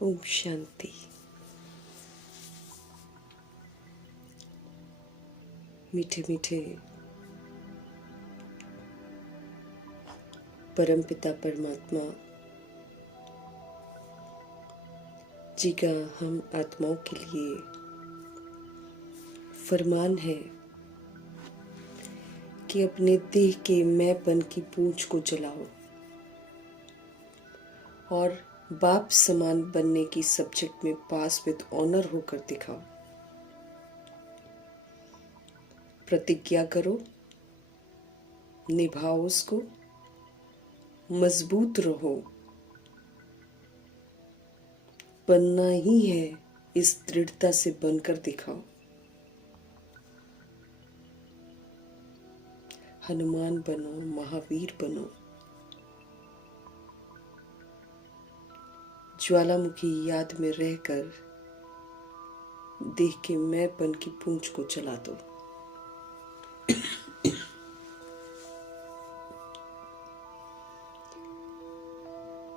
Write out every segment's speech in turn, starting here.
ओम शांति। मीठे मीठे परमपिता परमात्मा जी का हम आत्माओं के लिए फरमान है कि अपने देह के मैंपन की पूंछ को जलाओ और बाप समान बनने की सब्जेक्ट में पास विद ऑनर होकर दिखाओ। प्रतिज्ञा करो, निभाओ उसको, मजबूत रहो। बनना ही है, इस दृढ़ता से बनकर दिखाओ। हनुमान बनो, महावीर बनो। ज्वालामुखी याद में रहकर देह के मैंपन की पूंछ को जला दो।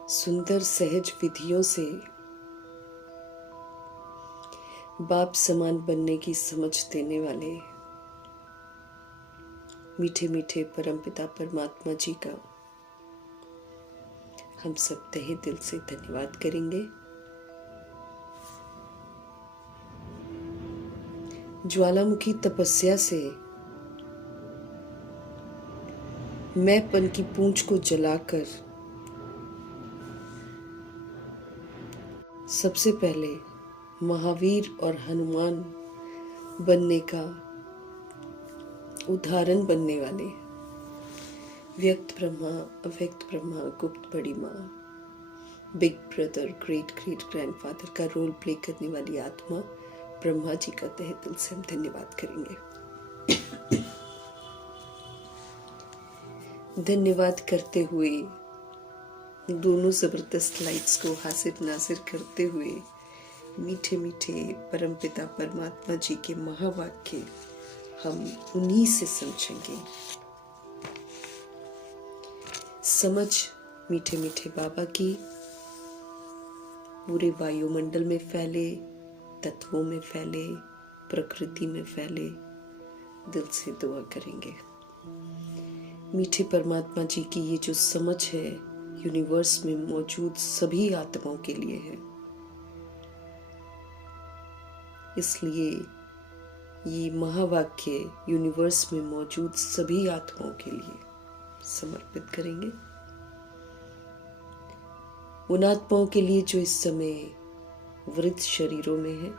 सुंदर सहज विधियों से बाप समान बनने की समझ देने वाले मीठे मीठे परमपिता परमात्मा जी का हम सब तहे दिल से धन्यवाद करेंगे। ज्वालामुखी तपस्या से मैंपन की पूंछ को जलाकर सबसे पहले महावीर और हनुमान बनने का उदाहरण बनने वाले व्यक्त ब्रह्मा, अव्यक्त ब्रह्मा, गुप्त बड़ी माँ, big brother, great great grandfather का रोल प्ले करने वाली आत्मा ब्रह्मा जी का तहे दिल से हम धन्यवाद करेंगे। धन्यवाद करते हुए दोनों जबरदस्त लाइट्स को हासिर नासिर करते हुए मीठे मीठे परमपिता परमात्मा जी के महावाक्य हम उन्हीं से समझेंगे। समझ मीठे मीठे बाबा की पूरे वायुमंडल में फैले, तत्वों में फैले, प्रकृति में फैले। दिल से दुआ करेंगे। मीठे परमात्मा जी की ये जो समझ है यूनिवर्स में मौजूद सभी आत्माओं के लिए है, इसलिए ये महावाक्य यूनिवर्स में मौजूद सभी आत्माओं के लिए समर्पित करेंगे। उन आत्माओं के लिए जो इस समय वृद्ध शरीरों में है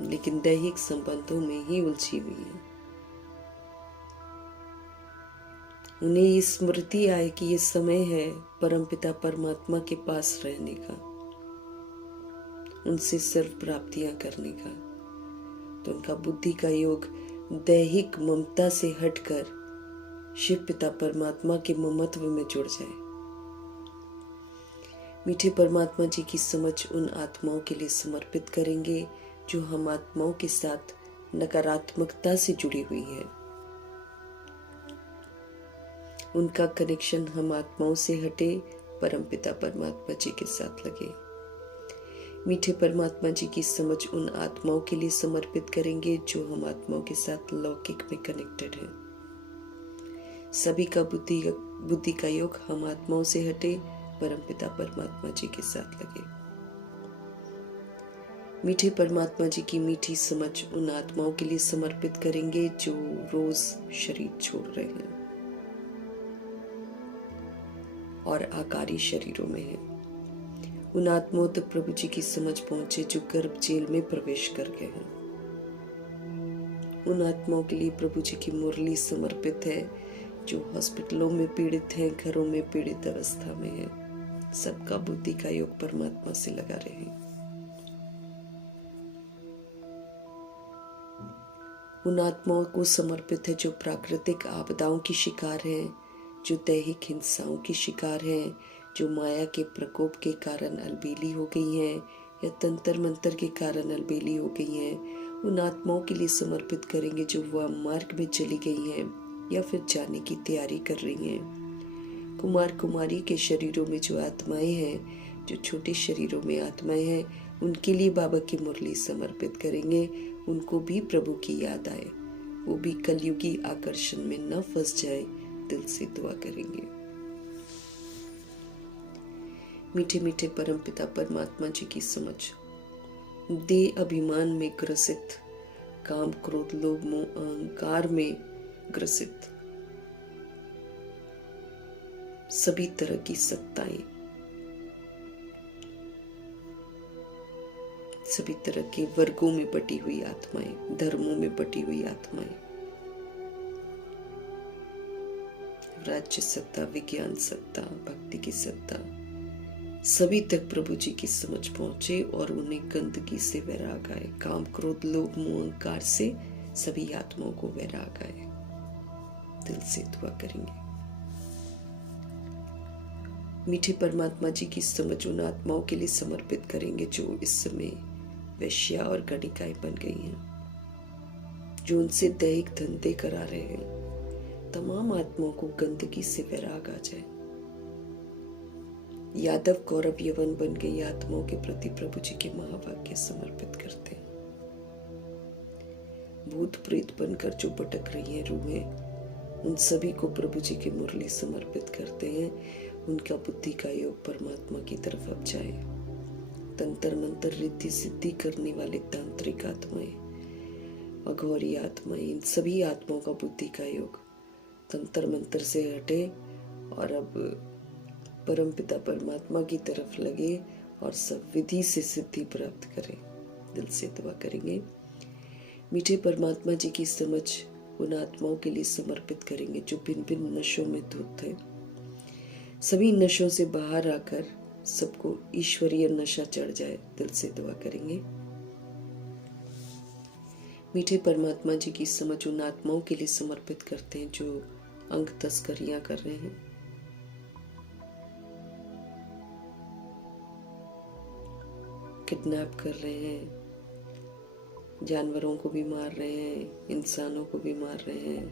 लेकिन दैहिक संबंधों में ही उलझी हुई है। उन्हें ये स्मृति आए कि ये समय है परमपिता परमात्मा के पास रहने का, उनसे सर्व प्राप्तियां करने का। तो उनका बुद्धि का योग दैहिक ममता से हटकर शिव पिता परमात्मा के ममत्व में जुड़ जाए। मीठे परमात्मा जी की समझ उन आत्माओं के लिए समर्पित करेंगे जो हम आत्माओं के साथ नकारात्मकता से जुड़ी हुई है। उनका कनेक्शन हम आत्माओं से हटे, परमपिता परमात्मा जी के साथ लगे। मीठे परमात्मा जी की समझ उन आत्माओं के लिए समर्पित करेंगे जो हम आत्माओं के साथ लौकिक में कनेक्टेड हैं। सभी का बुद्धि का योग हम आत्माओं से हटे, परमपिता परमात्मा जी के साथ लगे। मीठे परमात्मा जी की मीठी समझ उन आत्माओं के लिए समर्पित करेंगे जो रोज शरीर छोड़ रहे हैं और आकारी शरीरों में हैं। उन आत्माओं तक प्रभु जी की समझ पहुंचे जो गर्भ जेल में प्रवेश कर गए हैं। उन आत्माओं के लिए प्रभु जी की मुरली समर्पित है जो हॉस्पिटलों में पीड़ित हैं, घरों में पीड़ित अवस्था में हैं। सबका बुद्धि का योग परमात्मा से लगा रहे। उन आत्माओं को समर्पित है जो प्राकृतिक आपदाओं की शिकार हैं, जो दैहिक हिंसाओं की शिकार हैं, जो माया के प्रकोप के कारण अलबेली हो गई हैं या तंत्र मंत्र के कारण अलबेली हो गई हैं। उन आत्माओं के लिए समर्पित करेंगे जो वह मार्ग में चली गई हैं या फिर जाने की तैयारी कर रही हैं। कुमार कुमारी के शरीरों में जो आत्माएं हैं जो छोटे शरीरों में आत्माएं हैं उनके लिए बाबा की मुरली समर्पित करेंगे। उनको भी प्रभु की याद आए, वो भी कलयुगी आकर्षण में न फंस जाए, दिल से दुआ करेंगे। मीठे मीठे परमपिता परमात्मा जी की समझ दे अभिमान में ग्रसित, काम क्रोध लोभ मोह अहंकार में ग्रसित सभी तरह की सत्ताएं, सभी तरह के वर्गों में बटी हुई आत्माएं, धर्मों में बटी हुई आत्माएं, राज्य सत्ता, विज्ञान सत्ता, भक्ति की सत्ता, सभी तक प्रभु जी की समझ पहुंचे और उन्हें गंदगी से वैराग आए। काम क्रोध लोभ मोह अहंकार से सभी आत्माओं को वैराग आए। दिल से दुआ करेंगे। मीठे परमात्मा जी की समझ उन आत्माओं के लिए समर्पित करेंगे जो इस समय वैश्या और गणिकाएं बन गई हैं, जो उनसे दैहिक धंधे करा रहे हैं। तमाम आत्माओं को गंदगी से वैराग आ जाए। यादव कौरव यवन बन गई आत्माओं के प्रति प्रभु जी के महावाक्य समर्पित करते हैं। भूत प्रेत बनकर जो भटक रही हैं रूहें, उन सभी को प्रभु जी की मुरली समर्पित करते हैं। उनका बुद्धि का योग परमात्मा की तरफ अब जाए। तंत्र मंत्र रिद्धि सिद्धि करने वाले तांत्रिक आत्माएं, अघोरी आत्माएं, इन सभी आत्माओं का बुद्धि का योग तंत्र मंत्र से हटे और अब परमपिता परमात्मा की तरफ लगे और सब विधि से सिद्धि प्राप्त करें। दिल से दुआ करेंगे। मीठे परमात्मा जी की समझ उन आत्माओं के लिए समर्पित करेंगे जो भिन्न भिन्न नशों में धुत हैं। सभी नशों से बाहर आकर सबको ईश्वरीय नशा चढ़ जाए। दिल से दुआ करेंगे। मीठे परमात्मा जी की समझ उन आत्माओं के लिए समर्पित करते हैं जो अंग तस्करियां कर रहे हैं, किडनैप कर रहे हैं, जानवरों को भी मार रहे हैं, इंसानों को भी मार रहे हैं,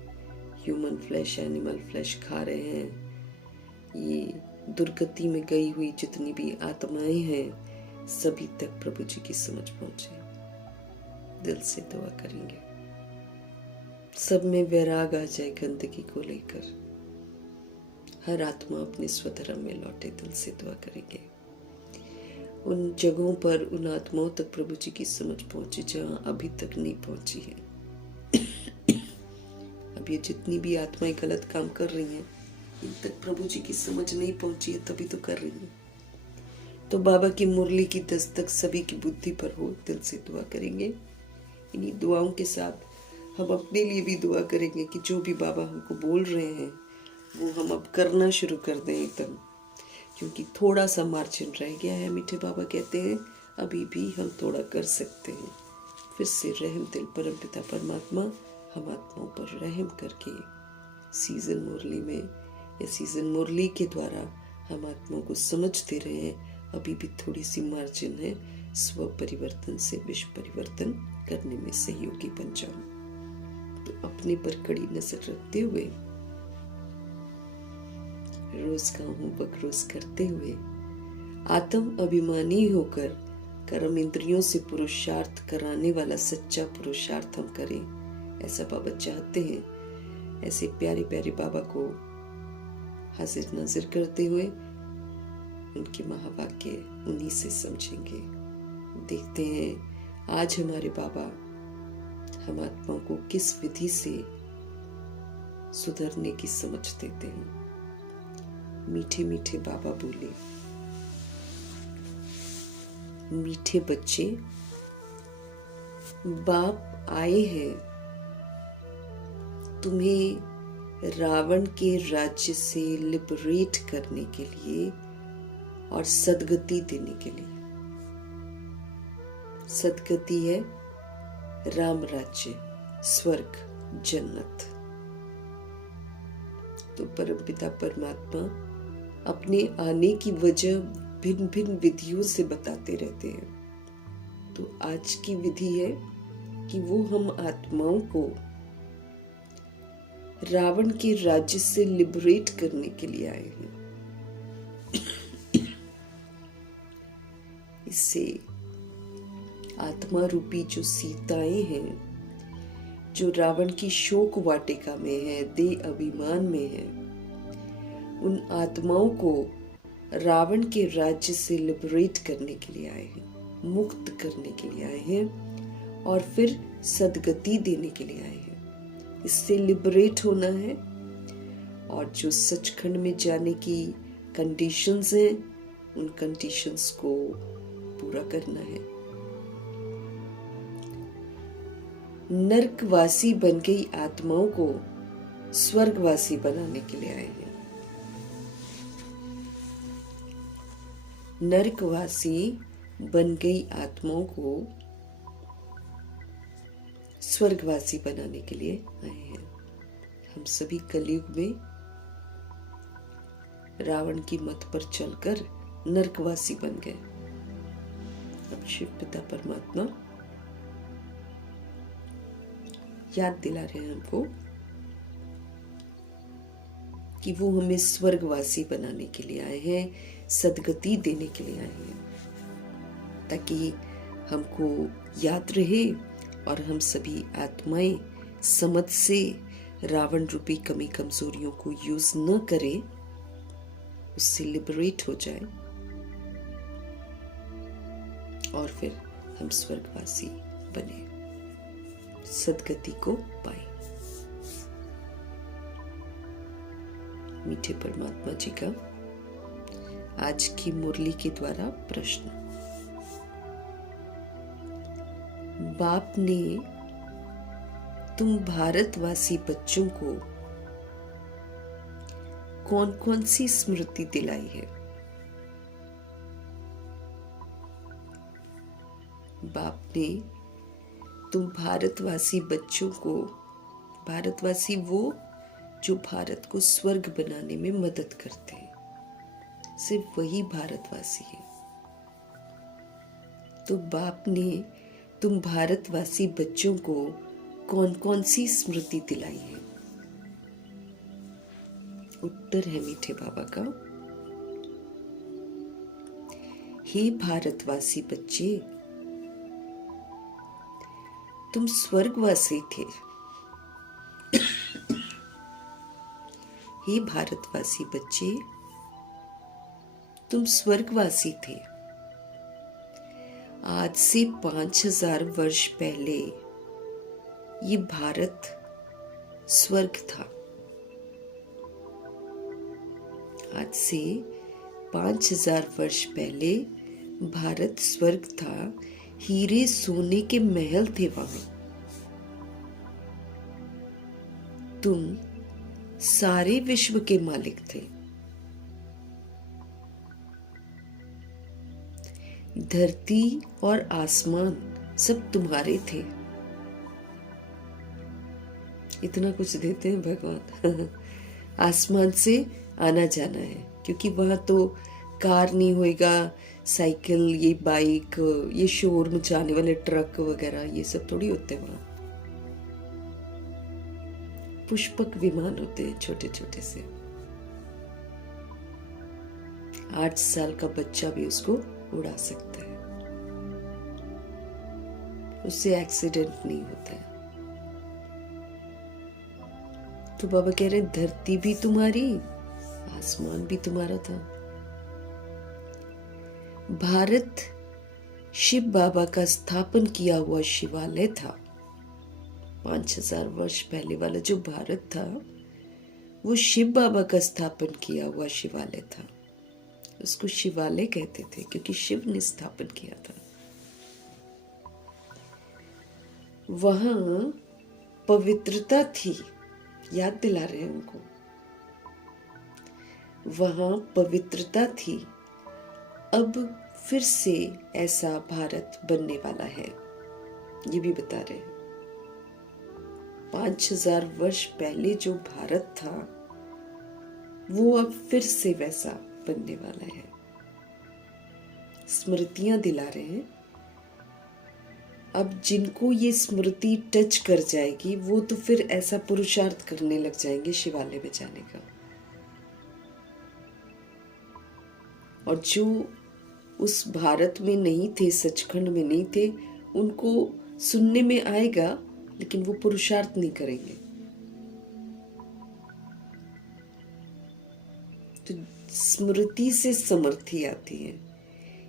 ह्यूमन फ्लैश एनिमल फ्लैश खा रहे हैं। ये दुर्गति में गई हुई जितनी भी आत्माएं हैं सभी तक प्रभु जी की समझ पहुंचे। दिल से दुआ करेंगे। सब में वैराग आ जाए गंदगी को लेकर। हर आत्मा अपने स्वधर्म में लौटे। दिल से दुआ करेंगे। उन जगहों पर उन आत्माओं तक प्रभु जी की समझ पहुंचे जहां अभी तक नहीं पहुंची है। अब ये जितनी भी आत्माएं गलत काम कर रही हैं इन तक प्रभु जी की समझ नहीं पहुंची है, तभी तो कर रही है। तो बाबा की मुरली की दस्तक सभी की बुद्धि पर हो। दिल से दुआ करेंगे। इन्हीं दुआओं के साथ हम अपने लिए भी दुआ करेंगे कि जो भी बाबा हमको बोल रहे हैं वो हम अब करना शुरू कर दें एकदम, क्योंकि थोड़ा सा मार्जिन रह गया है। मीठे बाबा कहते हैं अभी भी हम थोड़ा कर सकते हैं। फिर से रहम दिल परमपिता परमात्मा हम आत्माओं पर रहम करके सीजन मुरली में या सीजन मुरली के द्वारा हम आत्माओं को समझते रहे हैं। अभी भी थोड़ी सी मार्जिन है। स्व परिवर्तन से विश्व परिवर्तन करने में सहयोगी बन जाऊं। तो अपने पर कड़ी नजर रखते हुए, रोज का होमवर्क रोज करते हुए, आत्म अभिमानी होकर कर्म इंद्रियों से पुरुषार्थ कराने वाला सच्चा पुरुषार्थ हम करें, ऐसा बाबा चाहते हैं। ऐसे प्यारे प्यारे बाबा को हाजिर नाजिर करते हुए उनके महावाक्य उन्हीं से समझेंगे। देखते हैं आज हमारे बाबा हम आत्माओं को किस विधि से सुधरने की समझ देते हैं। मीठे मीठे बाबा बोले, मीठे बच्चे, बाप आए हैं तुम्हें रावण के राज्य से लिबरेट करने के लिए और सद्गति देने के लिए। सद्गति है राम राज्य, स्वर्ग, जन्नत। तो परमपिता परमात्मा अपने आने की वजह भिन्न भिन्न विधियों से बताते रहते हैं। तो आज की विधि है कि वो हम आत्माओं को रावण के राज्य से लिबरेट करने के लिए आए हैं। इससे आत्मा रूपी जो सीताएं हैं, जो रावण की शोक वाटिका में है, देह अभिमान में है, उन आत्माओं को रावण के राज्य से लिबरेट करने के लिए आए हैं, मुक्त करने के लिए आए हैं और फिर सदगति देने के लिए आए हैं। इससे लिबरेट होना है और जो सचखंड में जाने की कंडीशंस हैं, उन कंडीशंस को पूरा करना है। नरकवासी बन गई आत्माओं को स्वर्गवासी बनाने के लिए आए हैं। नरकवासी बन गई आत्माओं को स्वर्गवासी बनाने के लिए आए हैं। हम सभी कलयुग में रावण की मत पर चलकर नरकवासी बन गए। अब शिव पिता परमात्मा याद दिला रहे हैं हमको कि वो हमें स्वर्गवासी बनाने के लिए आए हैं, सदगति देने के लिए आए हैं, ताकि हमको याद रहे और हम सभी आत्माएं समझ से रावण रूपी कमी कमजोरियों को यूज न करें, उससे लिबरेट हो जाए और फिर हम स्वर्गवासी बने, सदगति को पाए। मीठे परमात्मा जी का आज की मुरली के द्वारा प्रश्न। बाप ने तुम भारतवासी बच्चों को कौन कौन सी स्मृति दिलाई है? बाप ने तुम भारतवासी बच्चों को, भारतवासी वो जो भारत को स्वर्ग बनाने में मदद करते हैं, सिर्फ वही भारतवासी है। तो बाप ने तुम भारतवासी बच्चों को कौन कौन सी स्मृति दिलाई है? उत्तर है मीठे बाबा का, हे भारतवासी बच्चे, तुम स्वर्गवासी थे। हे भारतवासी बच्चे, तुम स्वर्गवासी थे। आज से 5000 वर्ष पहले ये भारत स्वर्ग था। आज से 5000 वर्ष पहले भारत स्वर्ग था। हीरे सोने के महल थे वहां। तुम सारे विश्व के मालिक थे। धरती और आसमान सब तुम्हारे थे। इतना कुछ देते हैं भगवान। आसमान से आना जाना है, क्योंकि वहां तो कार नहीं होएगा, साइकिल, ये बाइक, ये शोर मचाने वाले ट्रक वगैरह ये सब थोड़ी होते हैं। वहां पुष्पक विमान होते हैं, छोटे छोटे से। 8 साल का बच्चा भी उसको उड़ा सकता है, उससे एक्सीडेंट नहीं होता है। तो बाबा कह रहे धरती भी तुम्हारी, आसमान भी तुम्हारा था। भारत शिव बाबा का स्थापन किया हुआ शिवालय था। 5000 वर्ष पहले वाला जो भारत था वो शिव बाबा का स्थापन किया हुआ शिवालय था। उसको शिवालय कहते थे क्योंकि शिव ने स्थापन किया था। वहां पवित्रता थी, याद दिला रहे हैं उनको। वहां पवित्रता थी। अब फिर से ऐसा भारत बनने वाला है, ये भी बता रहे हैं। 5000 वर्ष पहले जो भारत था वो अब फिर से वैसा बनने वाला है। स्मृतियां दिला रहे हैं। अब जिनको ये स्मृति टच कर जाएगी वो तो फिर ऐसा पुरुषार्थ करने लग जाएंगे शिवालय में जाने का। और जो उस भारत में नहीं थे, सचखंड में नहीं थे, उनको सुनने में आएगा, लेकिन वो पुरुषार्थ नहीं करेंगे। तो स्मृति से समृद्धि आती है,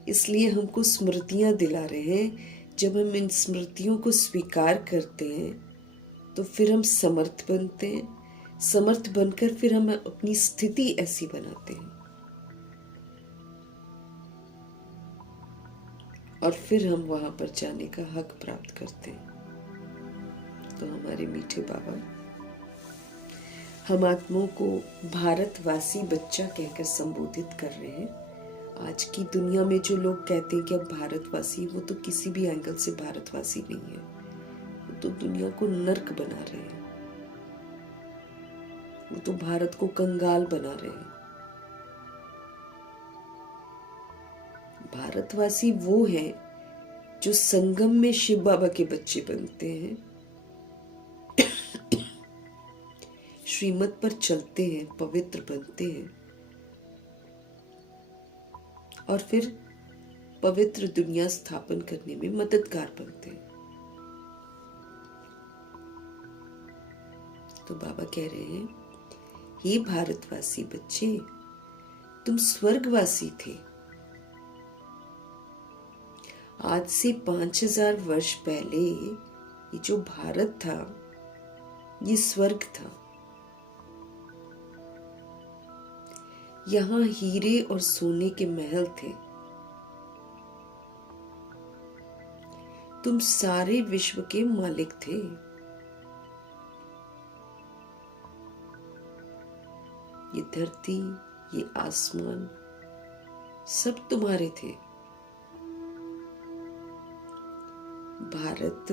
इसलिए हमको स्मृतियां दिला रहे हैं। जब हम इन स्मृतियों को स्वीकार करते हैं तो फिर हम समर्थ बनते हैं। समर्थ बनकर फिर हम अपनी स्थिति ऐसी बनाते हैं और फिर हम वहां पर जाने का हक प्राप्त करते हैं। तो हमारे मीठे बाबा हम आत्माओं को भारतवासी बच्चा कहकर संबोधित कर रहे हैं। आज की दुनिया में जो लोग कहते हैं कि अब भारतवासी, वो तो किसी भी एंगल से भारतवासी नहीं है, वो तो दुनिया को नर्क बना रहे हैं, वो तो भारत को कंगाल बना रहे हैं। भारतवासी वो हैं जो संगम में शिव बाबा के बच्चे बनते हैं, श्रीमत पर चलते हैं, पवित्र बनते हैं और फिर पवित्र दुनिया स्थापन करने में मददगार बनते हैं। तो बाबा कह रहे हैं, हे भारतवासी बच्चे, तुम स्वर्गवासी थे। आज से 5000 वर्ष पहले ये जो भारत था, ये स्वर्ग था। यहां हीरे और सोने के महल थे। तुम सारे विश्व के मालिक थे। ये धरती, ये आसमान सब तुम्हारे थे। भारत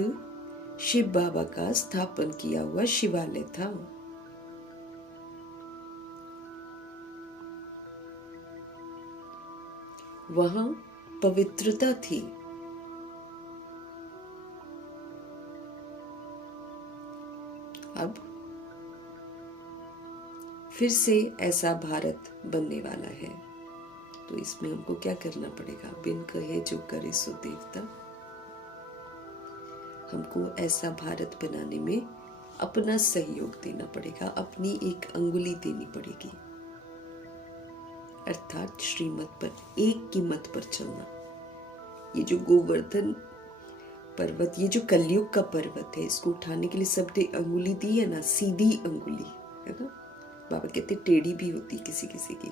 शिव बाबा का स्थापन किया हुआ शिवालय था। वहां पवित्रता थी। अब फिर से ऐसा भारत बनने वाला है, तो इसमें हमको क्या करना पड़ेगा? बिन कहे जो करे सो देवता। हमको ऐसा भारत बनाने में अपना सहयोग देना पड़ेगा, अपनी एक अंगुली देनी पड़ेगी, अर्थात श्रीमत पर, एक की मत पर चलना। ये जो गोवर्धन पर्वत, ये जो कलयुग का पर्वत है, इसको उठाने के लिए सबने अंगुली दी है ना, सीधी अंगुली है ना। बाबा कहते टेढ़ी भी होती किसी किसी की।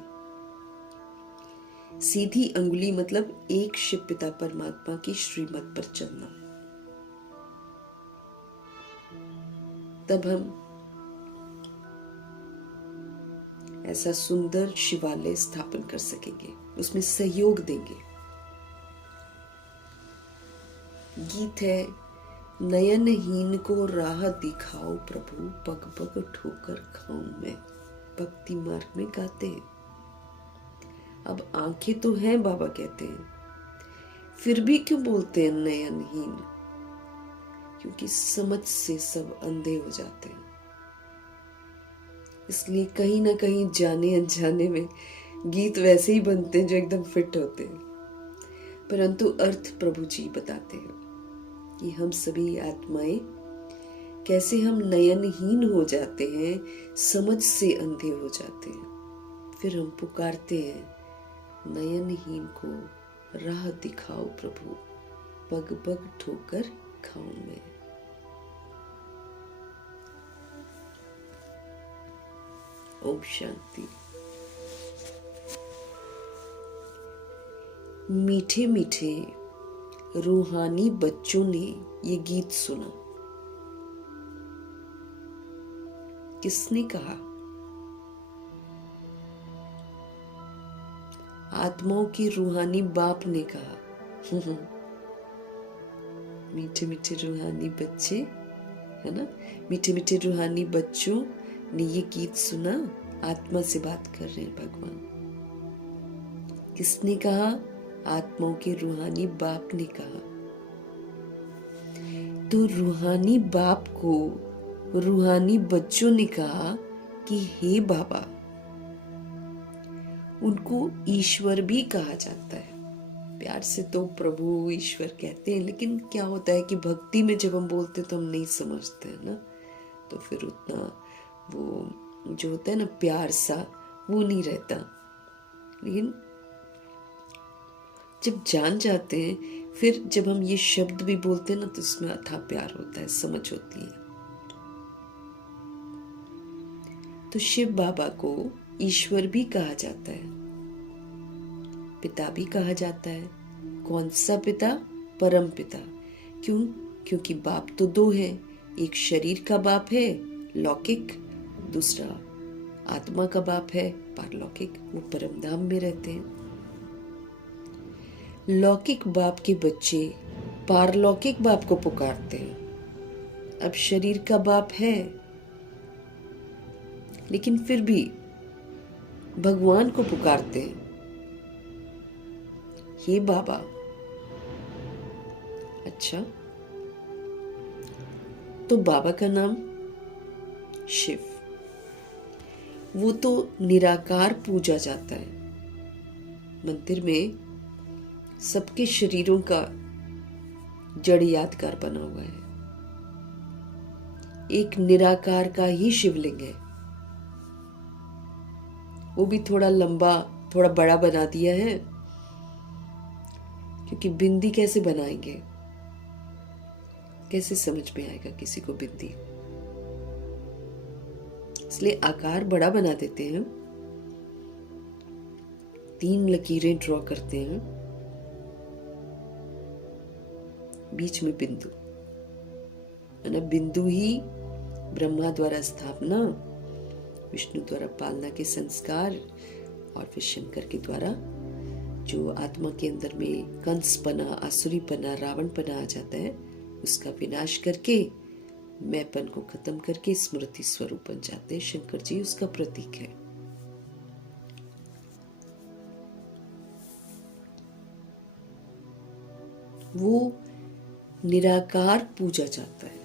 सीधी अंगुली मतलब एक शिव पिता परमात्मा की श्रीमत पर चलना। तब हम ऐसा सुंदर शिवालय स्थापन कर सकेंगे, उसमें सहयोग देंगे। गीत है, नयनहीन को राह दिखाओ प्रभु, पग पग ठोकर खाऊं मैं। भक्ति मार्ग में गाते हैं। अब आंखें तो हैं, बाबा कहते हैं, फिर भी क्यों बोलते हैं नयनहीन? क्योंकि समझ से सब अंधे हो जाते हैं। इसलिए कहीं ना कहीं जाने अनजाने में गीत वैसे ही बनते हैं जो एकदम फिट होते हैं, परंतु अर्थ प्रभु जी बताते हैं कि हम सभी आत्माएं कैसे हम नयनहीन हो जाते हैं, समझ से अंधे हो जाते हैं। फिर हम पुकारते हैं, नयनहीन को राह दिखाओ प्रभु, पग पग ठोकर खाऊं मैं। ओम शांति। मीठे मीठे रूहानी बच्चों ने ये गीत सुना। किसने कहा? आत्माओं की रूहानी बाप ने कहा। मीठे मीठे रूहानी बच्चे, है ना, मीठे मीठे रूहानी बच्चों ने ये गीत सुना। आत्मा से बात कर रहे हैं भगवान। किसने कहा? आत्माओं के रूहानी बाप ने कहा। तो रूहानी बाप को रूहानी बच्चों ने कहा कि हे बाबा, उनको ईश्वर भी कहा जाता है। प्यार से तो प्रभु ईश्वर कहते हैं, लेकिन क्या होता है कि भक्ति में जब हम बोलते हैं तो हम नहीं समझते हैं ना, तो फिर उतना वो जो होता है ना प्यार सा वो नहीं रहता। लेकिन जब जान जाते हैं, फिर जब हम ये शब्द भी बोलते हैं ना, तो इसमें अथाह प्यार होता है, समझ होती है। तो शिव बाबा को ईश्वर भी कहा जाता है, पिता भी कहा जाता है। कौन सा पिता? परम पिता। क्यों? क्योंकि बाप तो दो हैं, एक शरीर का बाप है लौकिक, दूसरा आत्मा का बाप है पारलौकिक, वो परम धाम में रहते हैं। लौकिक बाप के बच्चे पारलौकिक बाप को पुकारते हैं। अब शरीर का बाप है, लेकिन फिर भी भगवान को पुकारते हैं, हे बाबा। अच्छा, तो बाबा का नाम शिव, वो तो निराकार पूजा जाता है। मंदिर में सबके शरीरों का जड़ यादगार बना हुआ है, एक निराकार का ही शिवलिंग है। वो भी थोड़ा लंबा थोड़ा बड़ा बना दिया है, क्योंकि बिंदी कैसे बनाएंगे, कैसे समझ में आएगा किसी को बिंदी, इसलिए आकार बड़ा बना देते हैं। 3 लकीरें ड्रॉ करते हैं, बीच में बिंदु, है ना। बिंदु ही ब्रह्मा द्वारा स्थापना, विष्णु द्वारा पालना के संस्कार, और फिर शंकर के द्वारा जो आत्मा के अंदर में कंसपना, आसुरीपना, रावणपना आ जाता है, उसका विनाश करके मैंपन को खत्म करके स्मृति स्वरूप बन जाते हैं। शंकर जी उसका प्रतीक है। वो निराकार पूजा जाता है,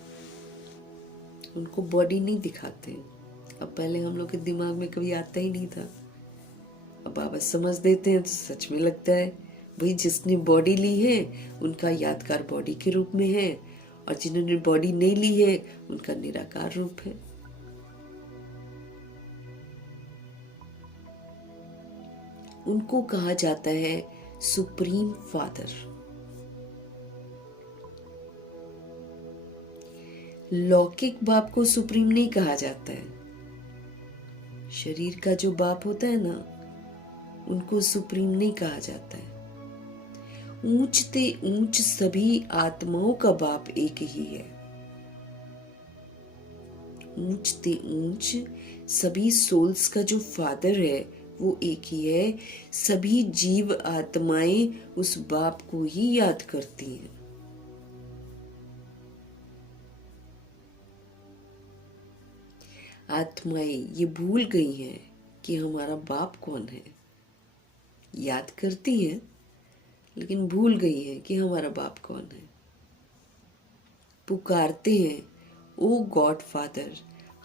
उनको बॉडी नहीं दिखाते हैं। अब पहले हम लोग के दिमाग में कभी आता ही नहीं था, अब बाबा समझ देते हैं तो सच में लगता है भाई जिसने बॉडी ली है उनका यादगार बॉडी के रूप में है, और जिन्होंने बॉडी नहीं ली है उनका निराकार रूप है। उनको कहा जाता है सुप्रीम फादर। लौकिक बाप को सुप्रीम नहीं कहा जाता है। शरीर का जो बाप होता है ना, उनको सुप्रीम नहीं कहा जाता है। ऊंचते ऊंच सभी आत्माओं का बाप एक ही है। ऊंचते ऊंच सभी सोल्स का जो फादर है वो एक ही है। सभी जीव आत्माएं उस बाप को ही याद करती हैं। आत्माएं ये भूल गई हैं कि हमारा बाप कौन है। याद करती हैं लेकिन भूल गई हैं कि हमारा बाप कौन है। पुकारते हैं, ओ गॉड फादर,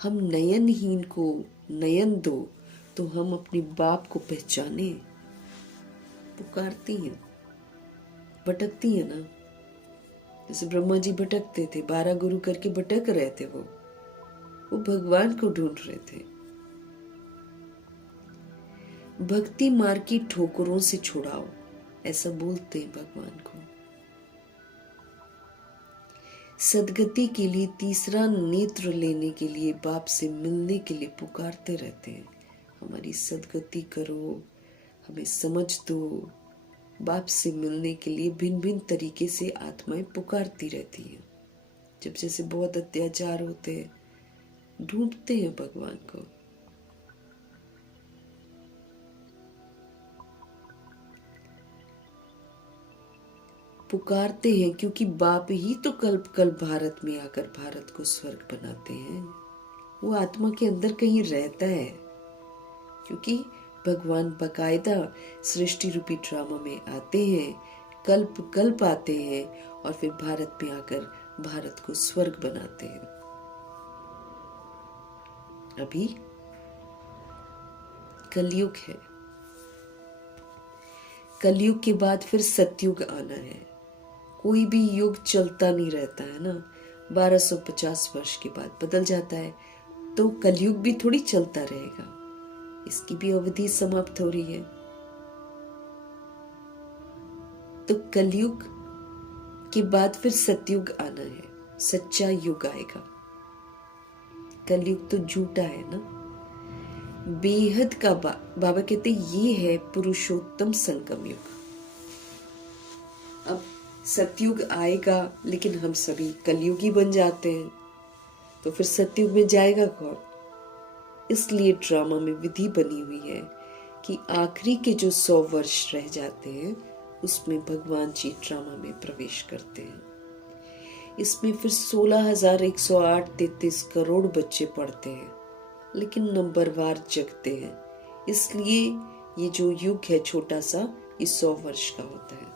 हम नयनहीन को नयन दो तो हम अपने बाप को पहचाने। पुकारती हैं, भटकती हैं ना, जैसे ब्रह्मा जी भटकते थे, 12 गुरु करके भटक रहे थे। वो भगवान को ढूंढ रहे थे। भक्ति मार्ग की ठोकरों से छुड़ाओ, ऐसा बोलते हैं भगवान को। सदगति के लिए, तीसरा नेत्र लेने के लिए, बाप से मिलने के लिए पुकारते रहते हैं। हमारी सदगति करो, हमें समझ दो। बाप से मिलने के लिए भिन्न भिन्न तरीके से आत्माएं पुकारती रहती हैं। जब जैसे बहुत अत्याचार होते हैं, ढूंढते हैं भगवान को। पुकारते हैं क्योंकि बाप ही तो कल्प कल्प भारत में आकर भारत को स्वर्ग बनाते हैं। वो आत्मा के अंदर कहीं रहता है, क्योंकि भगवान बकायदा सृष्टि रूपी ड्रामा में आते हैं, कल्प कल्प आते हैं, और फिर भारत में आकर भारत को स्वर्ग बनाते हैं। अभी कलयुग है। कलयुग के बाद फिर सतयुग आना है। कोई भी युग चलता नहीं रहता है ना, 1250 वर्ष के बाद बदल जाता है, तो कलयुग भी थोड़ी चलता रहेगा, इसकी भी अवधि समाप्त हो रही है। तो कलयुग के बाद फिर सतयुग आना है, सच्चा युग आएगा। कलयुग तो झूठा है ना। बेहद का बाबा कहते ये है पुरुषोत्तम संगम युग। अब सतयुग आएगा, लेकिन हम सभी कलयुगी बन जाते हैं, तो फिर सतयुग में जाएगा कौन? इसलिए ड्रामा में विधि बनी हुई है कि आखिरी के जो 100 वर्ष रह जाते हैं उसमें भगवान जी ड्रामा में प्रवेश करते हैं। इसमें फिर 16,108.33 करोड़ बच्चे पढ़ते हैं, लेकिन नंबरवार जगते हैं। इसलिए ये जो युग है छोटा सा, ये 100 वर्ष का होता है,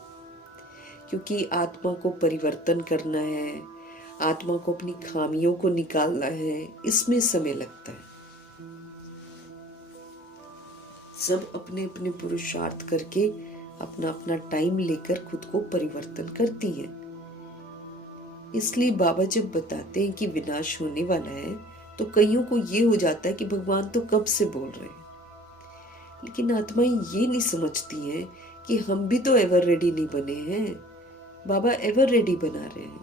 क्योंकि आत्मा को परिवर्तन करना है, आत्मा को अपनी खामियों को निकालना है, इसमें समय लगता है। सब अपने अपने पुरुषार्थ करके अपना अपना टाइम लेकर खुद को परिवर्तन करती हैं। इसलिए बाबा जब बताते हैं कि विनाश होने वाला है, तो कईयों को ये हो जाता है कि भगवान तो कब से बोल रहे हैं, लेकिन आत्माएं ये नहीं समझती हैं कि हम भी तो एवर रेडी नहीं बने हैं। बाबा एवर रेडी बना रहे हैं।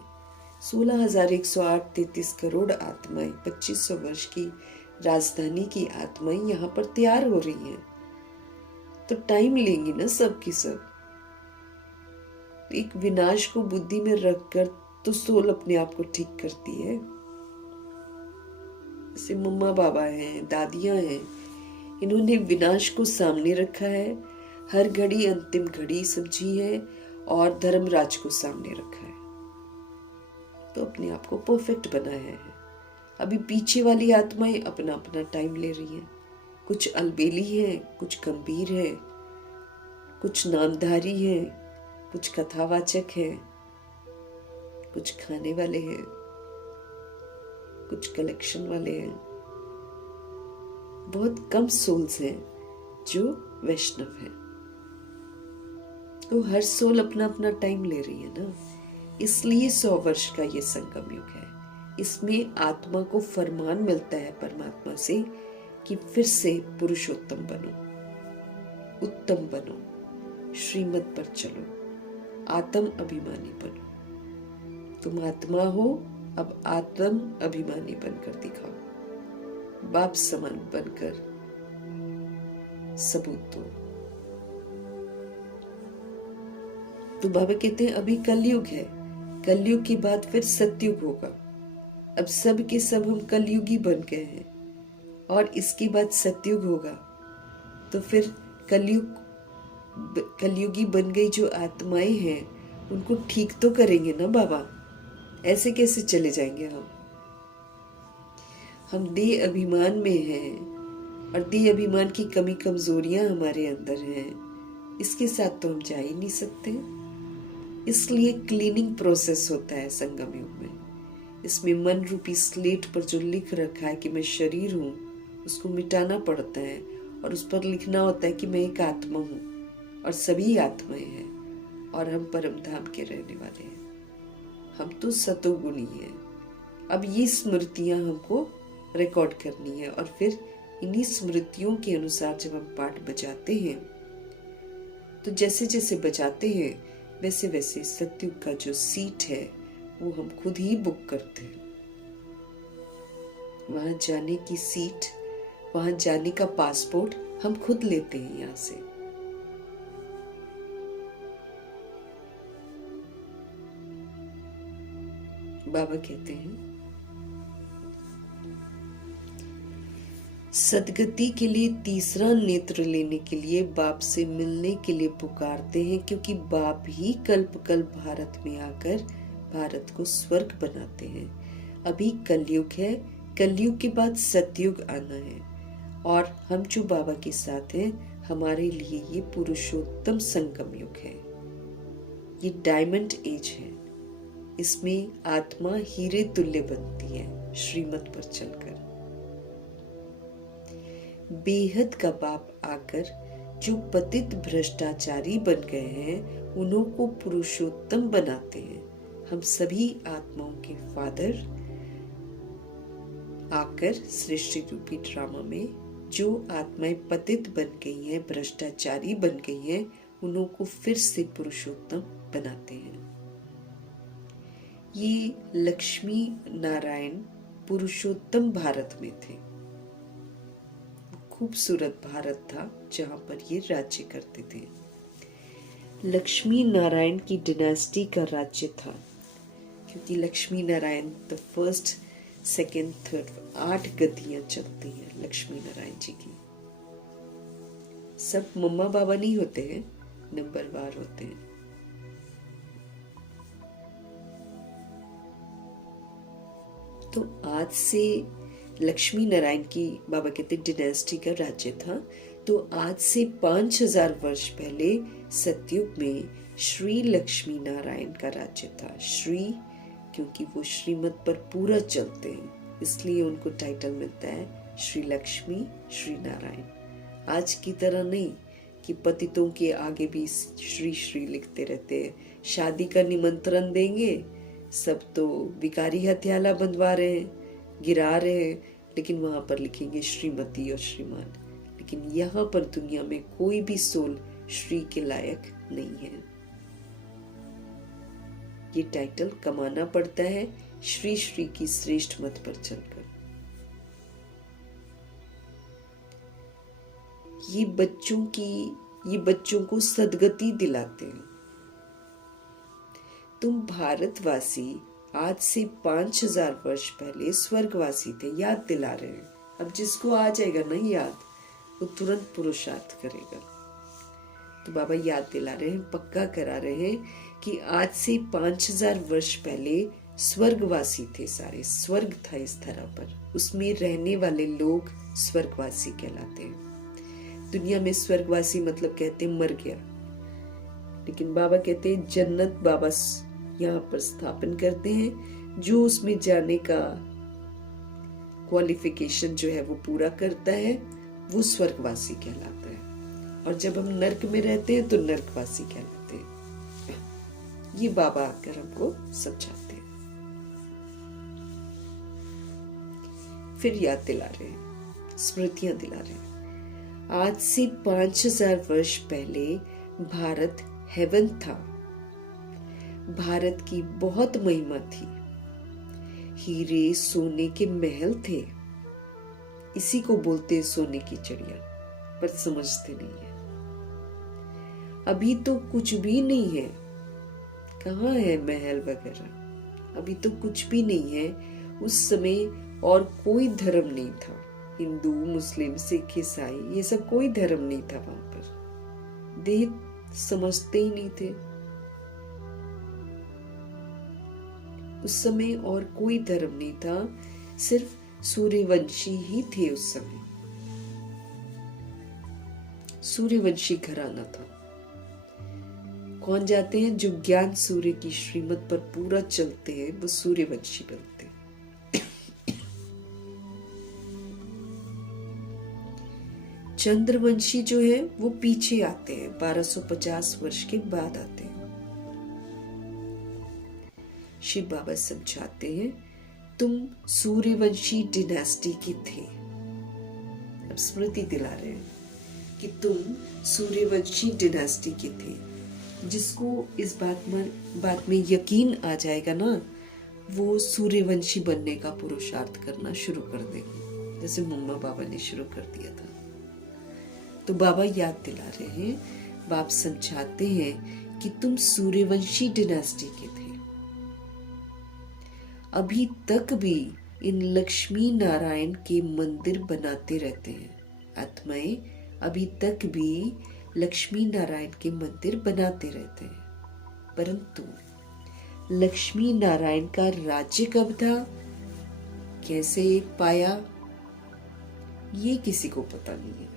16,108.33 करोड़ आत्माएं, 2500 वर्ष की राजधानी की आत्माएं यहाँ पर तैयार हो रही हैं, तो टाइम लेंगी ना सब की सब। एक विनाश को बुद्धि में रखकर तो सोल अपने आप को ठीक करती है। जैसे मम्मा बाबा हैं, दादियां हैं, इन्होंने विनाश को सामने रखा है। हर घड़ी अंतिम घड़ी समझी है और धर्मराज को सामने रखा है, तो अपने आप को परफेक्ट बनाया है। अभी पीछे वाली आत्माएं अपना अपना टाइम ले रही हैं। कुछ अलबेली है, कुछ गंभीर है, कुछ नामधारी है, कुछ कथावाचक है, कुछ खाने वाले हैं, कुछ कलेक्शन वाले हैं। बहुत कम सोल्स हैं जो वैष्णव हैं। तो हर सोल अपना अपना टाइम ले रही है ना, इसलिए 100 वर्ष का ये संगम युग है। इसमें आत्मा को फरमान मिलता है परमात्मा से कि फिर से पुरुषोत्तम बनो, उत्तम बनो, श्रीमत पर चलो, आत्म अभिमानी बनो। तुम आत्मा हो, अब आत्म अभिमानी बनकर दिखाओ, बाप समान बनकर सबूत दो। तो बाबा कहते हैं अभी कलयुग है, कलयुग के बाद फिर सतयुग होगा। अब सब के सब हम कलयुगी बन गए हैं और इसके बाद सतयुग होगा, तो फिर कलयुगी बन गई जो आत्माएं हैं उनको ठीक तो करेंगे ना बाबा। ऐसे कैसे चले जाएंगे हम देह अभिमान में हैं और देह अभिमान की कमी कमजोरियां हमारे अंदर हैं, इसके साथ तो हम जा ही नहीं सकते। इसलिए क्लीनिंग प्रोसेस होता है संगम युग में। इसमें मन रूपी स्लेट पर जो लिख रखा है कि मैं शरीर हूँ, उसको मिटाना पड़ता है और उस पर लिखना होता है कि मैं एक आत्मा हूँ और सभी आत्माएं हैं और हम परम धाम के रहने वाले हैं। हम तो सतोगुणी हैं। अब ये स्मृतियां हमको रिकॉर्ड करनी है और फिर इन्हीं स्मृतियों के अनुसार जब हम पाठ बजाते हैं, तो जैसे जैसे बजाते हैं वैसे वैसे सतयुग का जो सीट है वो हम खुद ही बुक करते हैं। वहां जाने की सीट, वहां जाने का पासपोर्ट हम खुद लेते हैं यहां से। बाबा कहते हैं सदगति के लिए तीसरा नेत्र लेने के लिए बाप से मिलने के लिए पुकारते हैं, क्योंकि बाप ही कल्प कल्प भारत में आकर भारत को स्वर्ग बनाते हैं। अभी कलयुग है, कलयुग के बाद सतयुग आना है और हम जो बाबा के साथ हैं, हमारे लिए ये पुरुषोत्तम संगम युग है। ये डायमंड एज है। इसमें आत्मा हीरे तुल्य बनती है श्रीमत पर चलकर। बेहद का बाप आकर जो पतित भ्रष्टाचारी बन गए हैं उन्हों को पुरुषोत्तम बनाते हैं। हम सभी आत्माओं के फादर आकर सृष्टि रूपी ड्रामा में जो आत्माएं पतित बन गई हैं, भ्रष्टाचारी बन गई हैं, उन्हों को फिर से पुरुषोत्तम बनाते हैं। ये लक्ष्मी नारायण पुरुषोत्तम भारत में थे। खूबसूरत भारत था जहां पर ये राज्य करते थे। लक्ष्मी नारायण की डिनास्टी का राज्य था, क्योंकि Lakshmi Narayan the first, second, third, 8 गद्दियां चलती हैं लक्ष्मी नारायण जी की। सब मम्मा बाबा नहीं होते हैं, नंबरवार होते हैं। तो आज से लक्ष्मी नारायण की, बाबा कहते डिनेस्टी का राज्य था। तो आज से 5000 वर्ष पहले सतयुग में श्री लक्ष्मी नारायण का राज्य था। श्री, क्योंकि वो श्रीमत पर पूरा चलते हैं, इसलिए उनको टाइटल मिलता है श्री लक्ष्मी श्री नारायण। आज की तरह नहीं कि पतितों के आगे भी श्री श्री लिखते रहते हैं। शादी का निमंत्रण देंगे, सब तो विकारी हथियाला बंधवा रहे हैं, गिरा रहे हैं, लेकिन वहां पर लिखेंगे श्रीमती और श्रीमान। लेकिन यहाँ पर दुनिया में कोई भी सोल श्री के लायक नहीं है। ये टाइटल कमाना पड़ता है श्री श्री की श्रेष्ठ मत पर चलकर। ये बच्चों को सदगति दिलाते हैं। तुम भारतवासी आज से 5000 वर्ष पहले स्वर्गवासी थे, याद दिला रहे हैं। अब जिसको आ जाएगा ना याद, वो तुरंत पुरुषार्थ करेगा। तो बाबा याद दिला रहे हैं, पक्का करा रहे हैं कि आज से 5000 वर्ष पहले स्वर्गवासी थे सारे। स्वर्ग था इस धरा पर, उसमें रहने वाले लोग स्वर्गवासी कहलाते हैं। दुनिया में स्वर्गवासी मतलब कहते हैं मर गया, लेकिन बाबा कहते हैं जन्नत बाबा यहाँ पर स्थापन करते हैं। जो उसमें जाने का क्वालिफिकेशन जो है वो पूरा करता है, वो स्वर्गवासी कहलाता है। और जब हम नर्क में रहते हैं तो नर्कवासी कहलाते हैं। ये बाबा आकर हमको समझाते हैं। फिर याद दिला रहे हैं, स्मृतियां दिला रहे हैं। आज से 5000 वर्ष पहले भारत हेवन था। भारत की बहुत महिमा थी। हीरे सोने के महल थे। इसी को बोलते हैं सोने की चिड़िया, पर समझते नहीं है। अभी तो कुछ भी नहीं है। कहाँ है महल वगैरह? अभी तो कुछ भी नहीं है। उस समय और कोई धर्म नहीं था। हिंदू, मुस्लिम, सिख, ईसाई, ये सब कोई धर्म नहीं था वहां पर। देह समझते ही नहीं थे। उस समय और कोई धर्म नहीं था, सिर्फ सूर्यवंशी ही थे उस समय। सूर्यवंशी घराना था। कौन जाते हैं? जो ज्ञान सूर्य की श्रीमत पर पूरा चलते हैं, वो सूर्यवंशी बनते हैं। चंद्रवंशी जो है वो पीछे आते हैं, 1250 वर्ष के बाद आते हैं। शिव बाबा समझाते हैं तुम सूर्यवंशी डिनेस्टी के थे। अब स्मृति दिला रहे हैं कि तुम सूर्यवंशी डिनेस्टी के थे। जिसको इस बात में यकीन आ जाएगा ना, वो सूर्यवंशी बनने का पुरुषार्थ करना शुरू कर देंगे, जैसे मम्मा बाबा ने शुरू कर दिया था। तो बाबा याद दिला रहे हैं, बाप समझाते हैं कि तुम सूर्यवंशी डिनेस्टी के थे। अभी तक भी इन लक्ष्मी नारायण के मंदिर बनाते रहते हैं। आत्माएं अभी तक भी लक्ष्मी नारायण के मंदिर बनाते रहते हैं। परंतु लक्ष्मी नारायण का राज्य कब था, कैसे पाया, ये किसी को पता नहीं है।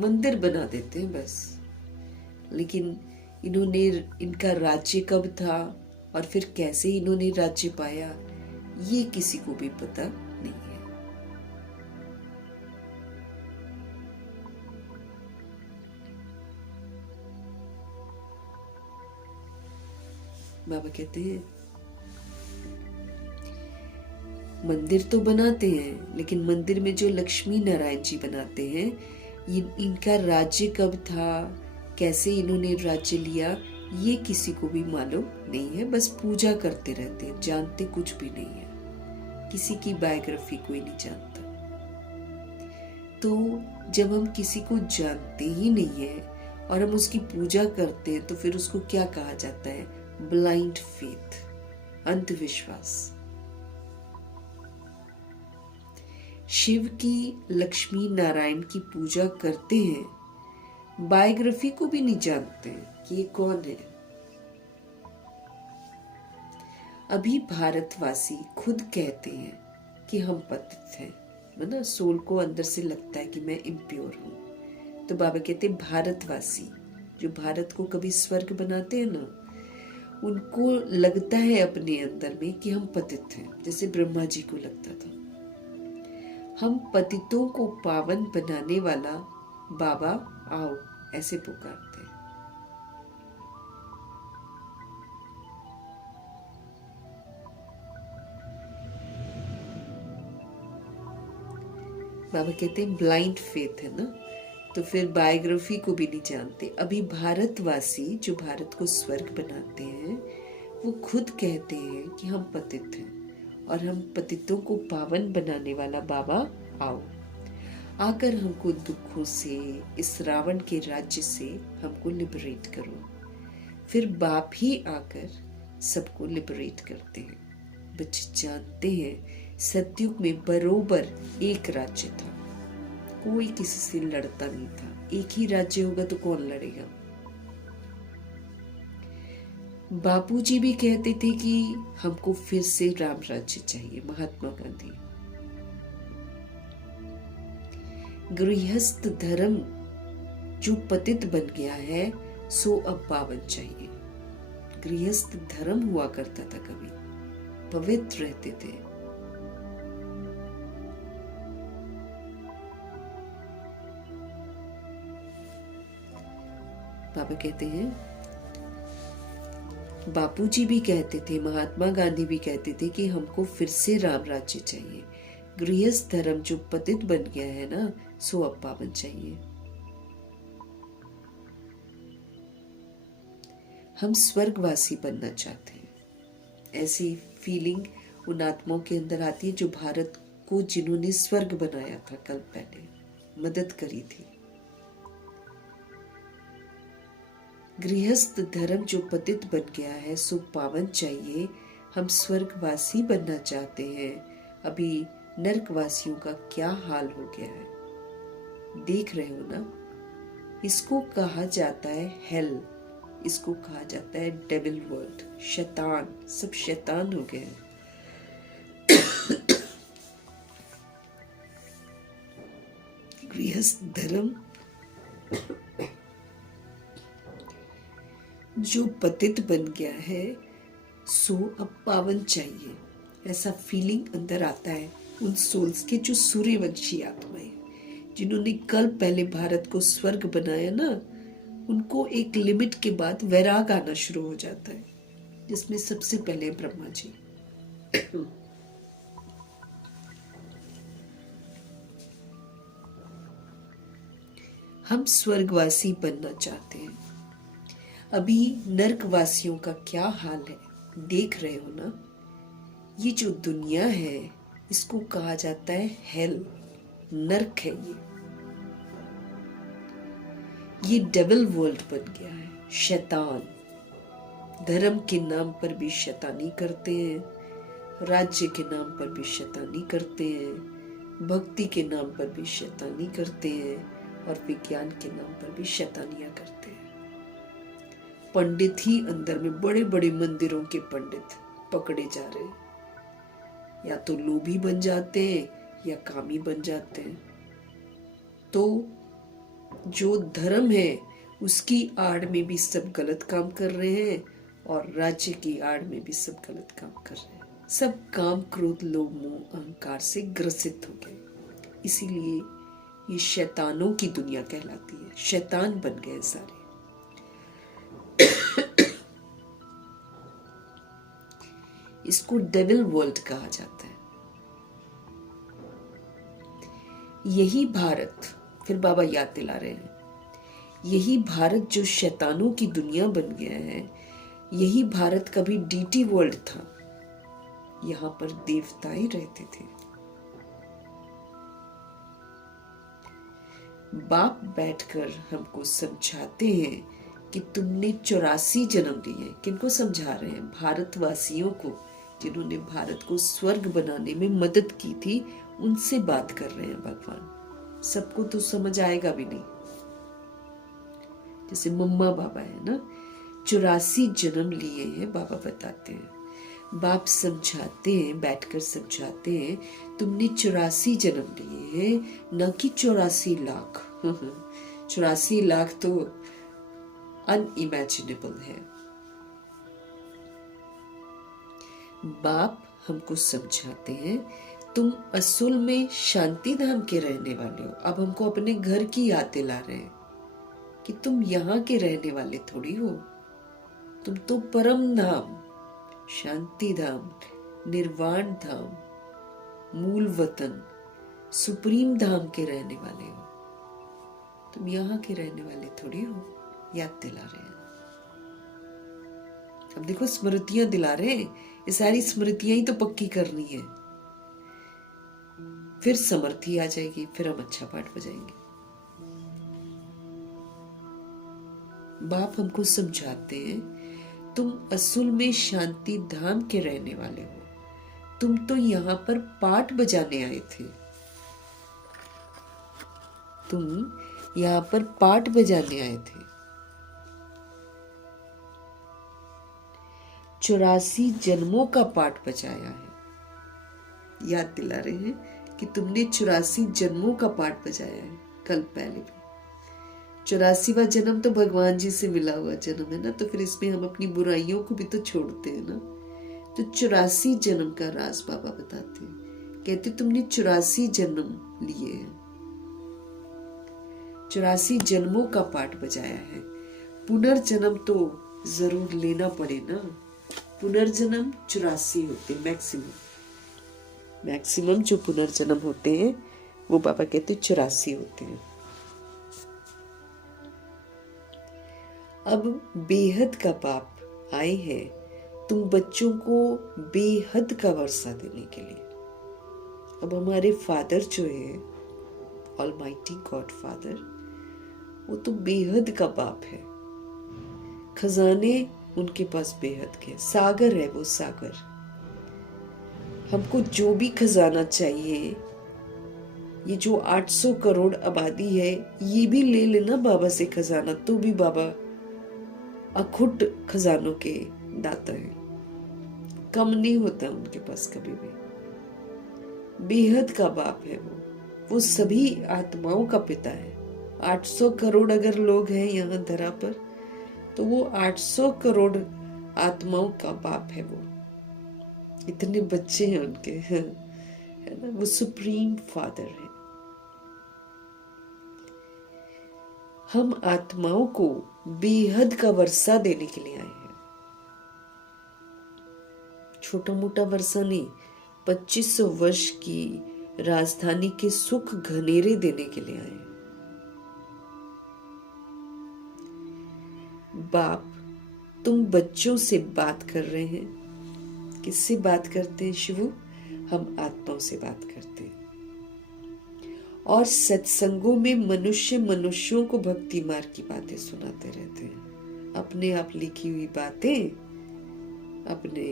मंदिर बना देते हैं बस, लेकिन इनका राज्य कब था और फिर कैसे इन्होंने राज्य पाया, ये किसी को भी पता नहीं है। बाबा कहते हैं मंदिर तो बनाते हैं, लेकिन मंदिर में जो लक्ष्मी नारायण जी बनाते हैं, इनका राज्य कब था, कैसे इन्होंने राज्य लिया, ये किसी को भी मालूम नहीं है। बस पूजा करते रहते हैं, जानते कुछ भी नहीं है। किसी की बायोग्राफी कोई नहीं जानता। तो जब हम किसी को जानते ही नहीं है और हम उसकी पूजा करते हैं, तो फिर उसको क्या कहा जाता है? ब्लाइंड फेथ, अंधविश्वास। शिव की, लक्ष्मी नारायण की पूजा करते हैं, बायोग्राफी को भी नहीं जानते कि ये कौन है। अभी भारतवासी खुद कहते हैं कि हम पतित हैं, है ना। सोल को अंदर से लगता है कि मैं इम्प्योर हूं। तो बाबा कहते हैं भारतवासी जो भारत को कभी स्वर्ग बनाते हैं ना, उनको लगता है अपने अंदर में कि हम पतित हैं, जैसे ब्रह्मा जी को लगता था। हम पतितों को पावन बनाने वाला बाबा आओ, ऐसे पुकारते हैं। बाबा कहते हैं ब्लाइंड फेथ है ना, तो फिर बायोग्राफी को भी नहीं जानते। अभी भारतवासी जो भारत को स्वर्ग बनाते हैं, वो खुद कहते हैं कि हम पतित हैं और हम पतितों को पावन बनाने वाला बाबा आओ, आकर हमको दुखों से, इस रावण के राज्य से हमको लिबरेट करो। फिर बाप ही आकर सबको लिबरेट करते हैं। बच्चे जानते हैं सतयुग में बरोबर एक राज्य था, कोई किसी से लड़ता नहीं था। एक ही राज्य होगा तो कौन लड़ेगा। बापूजी भी कहते थे कि हमको फिर से राम राज्य चाहिए। महात्मा गांधी, गृहस्थ धर्म जो पतित बन गया है, सो अब पावन चाहिए। गृहस्थ धर्म हुआ करता था, कभी पवित्र रहते थे। बाबा कहते हैं, बापूजी भी कहते थे, महात्मा गांधी भी कहते थे कि हमको फिर से राम राज्य चाहिए। गृहस्थ धर्म जो पतित बन गया है ना, सो अब पावन चाहिए। हम स्वर्गवासी बनना चाहते हैं। ऐसी फीलिंग उन आत्माओं के अंदर आती है जो भारत को, जिन्होंने स्वर्ग बनाया था, कल पहले मदद करी थी। गृहस्थ धर्म जो पतित बन गया है, सो पावन चाहिए। हम स्वर्गवासी बनना चाहते हैं। अभी नरकवासियों का क्या हाल हो गया है, देख रहे हो ना। इसको कहा जाता है हेल, इसको कहा जाता है डेविल वर्ल्ड, शैतान। सब शैतान हो गए हैं। गृहस्थ धर्म जो पतित बन गया है, सो अब पावन चाहिए। ऐसा फीलिंग अंदर आता है उन सोल्स के जो सूर्यवंशी आत्माएं, जिन्होंने कल पहले भारत को स्वर्ग बनाया ना, उनको एक लिमिट के बाद वैराग आना शुरू हो जाता है, जिसमें सबसे पहले ब्रह्मा जी। हम स्वर्गवासी बनना चाहते हैं। अभी नरकवासियों का क्या हाल है, देख रहे हो ना। ये जो दुनिया है, इसको कहा जाता है हेल, नरक है। ये डेविल वर्ल्ड बन गया है। शैतान धर्म के नाम पर भी शैतानी करते हैं, राज्य के नाम पर भी शैतानी करते हैं, भक्ति के नाम पर भी शैतानी करते हैं, और विज्ञान के नाम पर भी शैतानियां करते हैं। पंडित ही अंदर में, बड़े बड़े मंदिरों के पंडित पकड़े जा रहे हैं। या तो लोभी बन जाते हैं या कामी बन जाते हैं। तो जो धर्म है, उसकी आड़ में भी सब गलत काम कर रहे हैं, और राज्य की आड़ में भी सब गलत काम कर रहे हैं। सब काम, क्रोध, लोभ, मोह, अहंकार से ग्रसित हो गए। इसीलिए ये शैतानों की दुनिया कहलाती है। शैतान बन गए सारे। इसको डेविल वर्ल्ड कहा जाता है। यही भारत, फिर बाबा याद दिला रहे हैं, यही भारत जो शैतानों की दुनिया बन गया है, यही भारत कभी डीटी वर्ल्ड था। यहां पर देवताएं रहते थे। बाप बैठकर हमको समझाते हैं कि तुमने 84 जन्म लिए हैं। किनको समझा रहे हैं? भारतवासियों को, जिन्होंने भारत को स्वर्ग बनाने में मदद की थी, उनसे बात कर रहे हैं भगवान। सबको तो समझ आएगा भी नहीं। जैसे मम्मा बाबा है ना, 84 जन्म लिए हैं, बाबा बताते हैं। बाप समझाते हैं, बैठकर समझाते हैं, तुमने 84 जन्म लिए हैं, न कि 84 लाख। 84 लाख तो अनइमेजिनेबल है। बाप हमको समझाते हैं, तुम असल में शांति धाम के रहने वाले हो। अब हमको अपने घर की याद दिला रहे हैं कि तुम यहाँ के रहने वाले थोड़ी हो, तुम तो परम धाम, शांति धाम, निर्वाण धाम, मूल वतन, सुप्रीम धाम के रहने वाले हो। तुम यहाँ के रहने वाले थोड़ी हो। याद दिला रहे हैं। अब देखो स्मृतियां दिला रहे हैं, ये सारी स्मृतियां ही तो पक्की करनी है। फिर समर्थी आ जाएगी, फिर हम अच्छा पाठ बजाएंगे। बाप हमको समझाते हैं, तुम असल में शांति धाम के रहने वाले हो, तुम तो यहां पर पाठ बजाने आए थे। तुम यहां पर पाठ बजाने आए थे। 84 जन्मों का पाठ बजाया है। याद दिला रहे हैं कि तुमने 84 जन्मों का पाठ बजाया है। कल पहले भी 84वां जन्म तो भगवान जी से मिला हुआ जन्म है ना, तो फिर इसमें हम अपनी बुराइयों को भी तो छोड़ते हैं ना। तो 84 जन्म का राज बाबा बताते हैं। कहते तुमने 84 जन्म लिए हैं, 84 जन्मों का पाठ बजाया है। पुनर्जन्म तो जरूर लेना पड़े ना। पुनर्जन्म 84 होते मैक्सिमम जो पुनर्जन्म होते हैं वो बाबा कहते 84 होते हैं। अब बेहद का बाप आए हैं तुम बच्चों को बेहद का वर्षा देने के लिए। अब हमारे फादर जो है, ऑलमाइटी गॉड फादर, वो तो बेहद का बाप है। खजाने उनके पास बेहद के, सागर है वो सागर। हमको जो भी खजाना चाहिए, ये जो 800 करोड़ आबादी है, ये भी ले लेना बाबा से खजाना, तो भी बाबा अखुट खजानों के दाता है। कम नहीं होता उनके पास कभी भी। बेहद का बाप है वो सभी आत्माओं का पिता है। 800 करोड़ अगर लोग हैं यहाँ धरा पर, तो वो 800 करोड़ आत्माओं का बाप है। वो इतने बच्चे हैं उनके, है ना। वो सुप्रीम फादर है। हम आत्माओं को बेहद का वर्षा देने के लिए आए हैं। छोटा मोटा वर्षा नहीं, 2500 वर्ष की राजधानी के सुख घनेरे देने के लिए आए हैं। बाप तुम बच्चों से बात कर रहे हैं। किससे बात करते हैं शिवू? हम आत्माओं से बात करते हैं। और सत्संगों में मनुष्यों को भक्ति मार्ग की बातें सुनाते रहते हैं। अपने आप लिखी हुई बातें अपने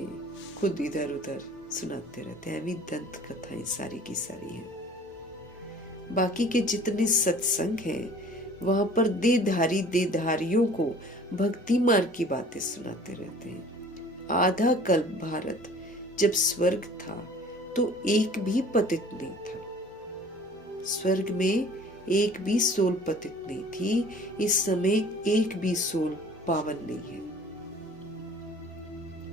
खुद इधर उधर सुनाते रहते हैं। अभी दंत कथाएं सारी की सारी हैं। बाकी के जितने सत्संग हैं वहां पर देधारियों को भक्ति मार्ग की बातें सुनाते रहते हैं। आधा कल्प भारत जब स्वर्ग था तो एक भी पतित नहीं था। स्वर्ग में एक भी सोल पतित नहीं थी। इस समय एक भी सोल पावन नहीं है।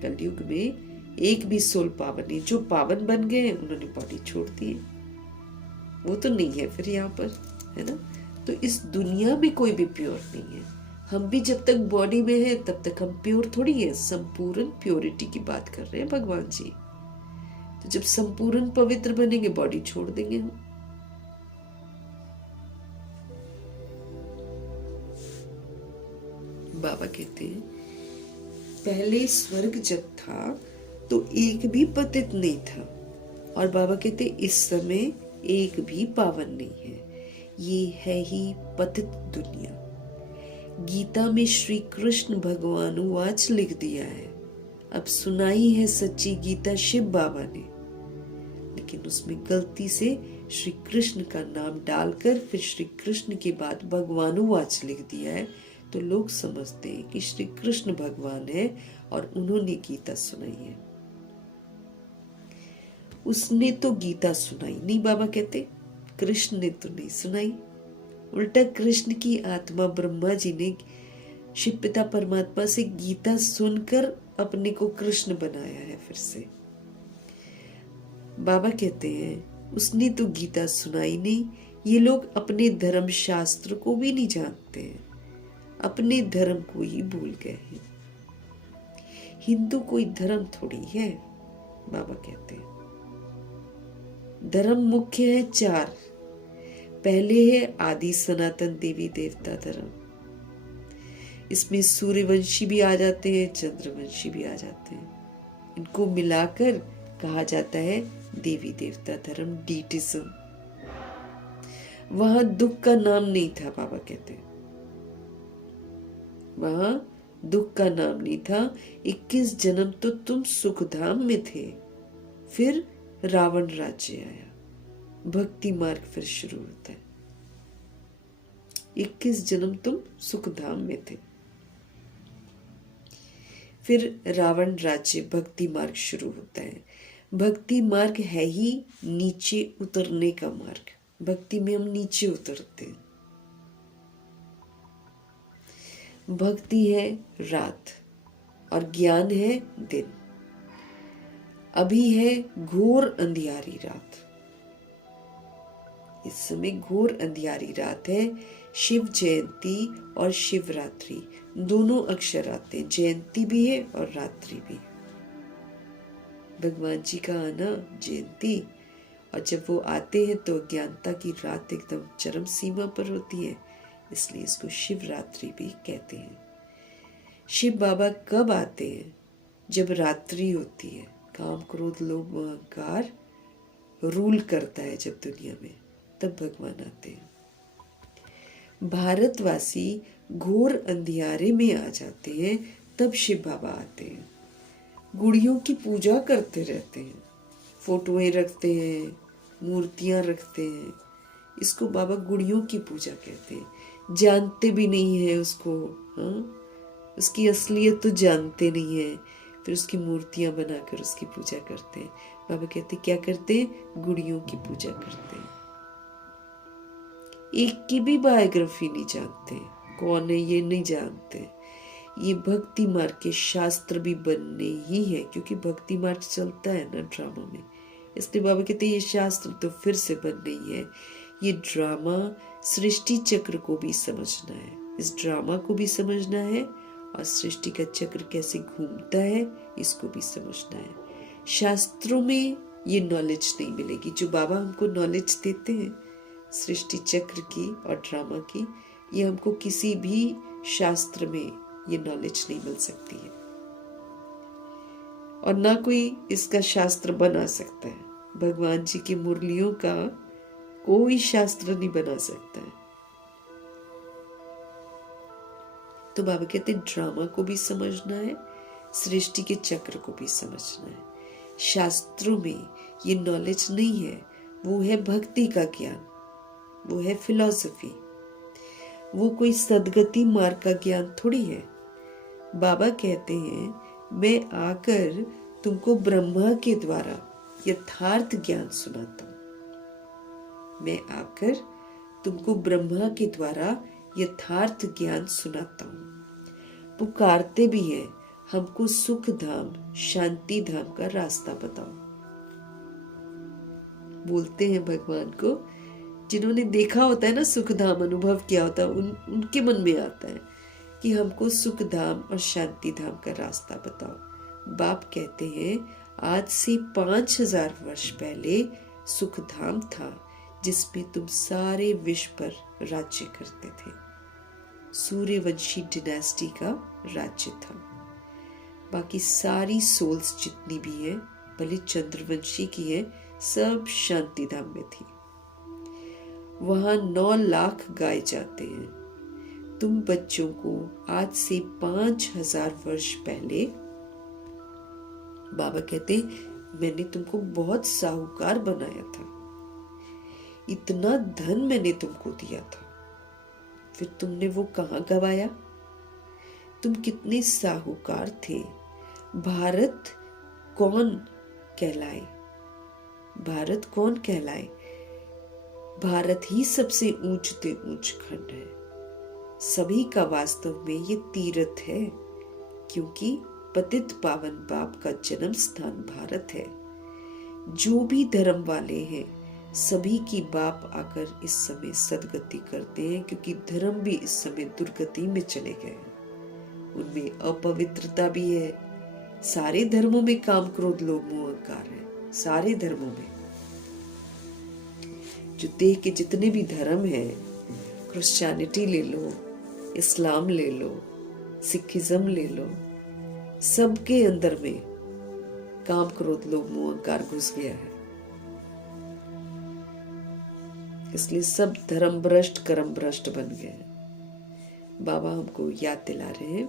कलयुग में एक भी सोल पावन नहीं। जो पावन बन गए उन्होंने बॉडी छोड़ दी, वो तो नहीं है फिर यहाँ पर, है ना। तो इस दुनिया में कोई भी प्योर नहीं है। हम भी जब तक बॉडी में है तब तक हम प्योर थोड़ी है। संपूर्ण प्योरिटी की बात कर रहे हैं भगवान जी। तो जब संपूर्ण पवित्र बनेंगे बॉडी छोड़ देंगे हम। बाबा कहते हैं पहले स्वर्ग जब था तो एक भी पतित नहीं था, और बाबा कहते इस समय एक भी पावन नहीं है। ये है ही पतित दुनिया। गीता में श्री कृष्ण भगवान वाच लिख दिया है। अब सुनाई है सच्ची गीता शिव बाबा ने, लेकिन उसमें गलती से श्री कृष्ण का नाम डालकर फिर श्री कृष्ण के बाद भगवान वाच लिख दिया है। तो लोग समझते हैं कि श्री कृष्ण भगवान है और उन्होंने गीता सुनाई है। उसने तो गीता सुनाई नहीं, बाबा कहते कृष्ण ने तो नहीं सुनाई। उल्टा कृष्ण की आत्मा ब्रह्मा जी ने शिव पिता परमात्मा से गीता सुनकर अपने को कृष्ण बनाया है फिर से। बाबा कहते हैं उसने तो गीता सुनाई नहीं। ये लोग अपने धर्म शास्त्र को भी नहीं जानते हैं, अपने धर्म को ही भूल गए हैं। हिंदू कोई धर्म थोड़ी है, बाबा कहते हैं धर्म मुख्य है 4। पहले है आदि सनातन देवी देवता धर्म। इसमें सूर्यवंशी भी आ जाते हैं, चंद्रवंशी भी आ जाते हैं। इनको मिलाकर कहा जाता है देवी देवता धर्म, डीटिज्म। वहां दुख का नाम नहीं था, बाबा कहते हैं वहां दुख का नाम नहीं था। 21 जन्म तो तुम सुखधाम में थे, फिर रावण राज्य आया, भक्ति मार्ग फिर शुरू होता है। 21 जन्म तुम सुखधाम में थे, फिर रावण राज्य, भक्ति मार्ग शुरू होता है। भक्ति मार्ग है ही नीचे उतरने का मार्ग। भक्ति में हम नीचे उतरते हैं। भक्ति है रात और ज्ञान है दिन। अभी है घोर अंधियारी रात। इस समय घोर अंधियारी रात है। शिव जयंती और शिवरात्रि दोनों अक्षर आते हैं, जयंती भी है और रात्रि भी है। भगवान जी का आना जयंती, और जब वो आते हैं तो अज्ञानता की रात एकदम चरम सीमा पर होती है, इसलिए इसको शिवरात्रि भी कहते हैं। शिव बाबा कब आते हैं? जब रात्रि होती है, काम क्रोध लोभ अहंकार रूल करता है जब दुनिया में, तब भगवान आते हैं। भारतवासी घोर अंधियारे में आ जाते हैं, तब शिव बाबा आते हैं। गुड़ियों की पूजा करते रहते हैं, फोटोएं रखते हैं, मूर्तियां रखते हैं। इसको बाबा गुड़ियों की पूजा कहते हैं। जानते भी नहीं है उसको, हाँ, उसकी असलियत तो जानते नहीं है, फिर उसकी मूर्तियां बनाकर उसकी पूजा करते हैं। बाबा कहते क्या करते हैं? गुड़ियों की पूजा करते हैं। एक की भी बायोग्राफी नहीं जानते, कौन है ये नहीं जानते। ये भक्ति मार्ग के शास्त्र भी बनने ही है, क्योंकि भक्ति मार्ग चलता है ना ड्रामा में, इसलिए बाबा कहते हैं ये शास्त्र तो फिर से बनने ही है। ये ड्रामा सृष्टि चक्र को भी समझना है, इस ड्रामा को भी समझना है, और सृष्टि का चक्र कैसे घूमता है इसको भी समझना है। शास्त्रों में ये नॉलेज नहीं मिलेगी जो बाबा हमको नॉलेज देते हैं सृष्टि चक्र की और ड्रामा की। ये हमको किसी भी शास्त्र में ये नॉलेज नहीं मिल सकती है, और ना कोई इसका शास्त्र बना सकता है। भगवान जी की मुरलियों का कोई शास्त्र नहीं बना सकता है। तो बाबा कहते ड्रामा को भी समझना है, सृष्टि के चक्र को भी समझना है। शास्त्रों में ये नॉलेज नहीं है, वो है भक्ति का ज्ञान, वो है फिलॉसफी, वो कोई सदगति मार्ग का ज्ञान थोड़ी है। बाबा कहते हैं मैं आकर तुमको ब्रह्मा के द्वारा यथार्थ ज्ञान सुनाता हूं। मैं आकर तुमको ब्रह्मा के द्वारा यथार्थ ज्ञान सुनाता हूं। पुकारते भी हैं हमको सुख धाम शांति धाम का रास्ता बताओ। बोलते हैं भगवान को, जिन्होंने देखा होता है ना सुख धाम, अनुभव किया होता है, उनके मन में आता है कि हमको सुख धाम और शांति धाम का रास्ता बताओ। बाप कहते हैं आज से 5000 वर्ष पहले सुख धाम था जिसमें तुम सारे विश्व पर राज्य करते थे। सूर्यवंशी डिनेस्टी का राज्य था। बाकी सारी सोल्स जितनी भी हैं, भले चंद्रवंशी की है, सब शांति धाम में थी। वहां 9 लाख गाय जाते हैं। तुम बच्चों को आज से 5000 वर्ष पहले, बाबा कहते मैंने तुमको बहुत साहूकार बनाया था, इतना धन मैंने तुमको दिया था, फिर तुमने वो कहां गवाया? तुम कितने साहूकार थे। भारत कौन कहलाए? भारत कौन कहलाए? भारत ही सबसे ऊंचते ऊंच खंड है। सभी का वास्तव में ये तीर्थ है, क्योंकि पतित पावन बाप का जन्म स्थान भारत है। जो भी धर्म वाले हैं सभी की बाप आकर इस समय सदगति करते हैं, क्योंकि धर्म भी इस समय दुर्गति में चले गए हैं। उनमें अपवित्रता भी है। सारे धर्मों में काम क्रोध लोभ मोह अहंकार है। सारे धर्मों में जो देह के जितने भी धर्म हैं, क्रिश्चियनिटी ले लो, इस्लाम ले लो, सिखिज्म ले लो, सबके अंदर में काम क्रोध लोभ मोह अहंकार घुस गया है। इसलिए सब धर्म भ्रष्ट कर्म भ्रष्ट बन गए हैं। बाबा हमको याद दिला रहे हैं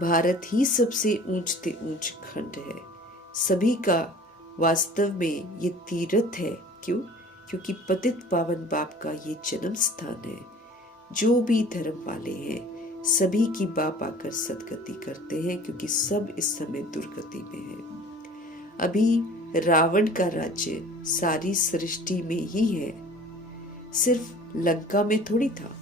भारत ही सबसे ऊंचते ऊंच खंड है। सभी का वास्तव में ये तीर्थ है। क्यों? क्योंकि पतित पावन बाप का ये जन्म स्थान है। जो भी धर्म वाले हैं सभी की बाप आकर सदगति करते हैं, क्योंकि सब इस समय दुर्गति में है। अभी रावण का राज्य सारी सृष्टि में ही है, सिर्फ लंका में थोड़ी था।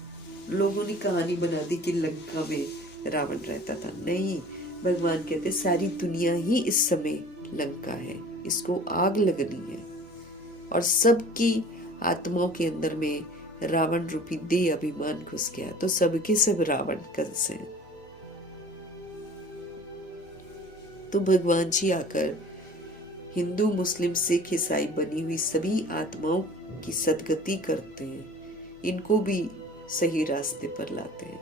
लोगों ने कहानी बना दी कि लंका में रावण रहता था। नहीं, भगवान कहते सारी दुनिया ही इस समय लंका है, इसको आग लगनी है। और सबकी आत्माओं के अंदर में रावण रूपी देह अभिमान घुस गया, तो सबके सब रावण कंस हैं। तो भगवान जी आकर हिंदू मुस्लिम सिख ईसाई बनी हुई सभी आत्माओं की सदगति करते हैं, इनको भी सही रास्ते पर लाते हैं।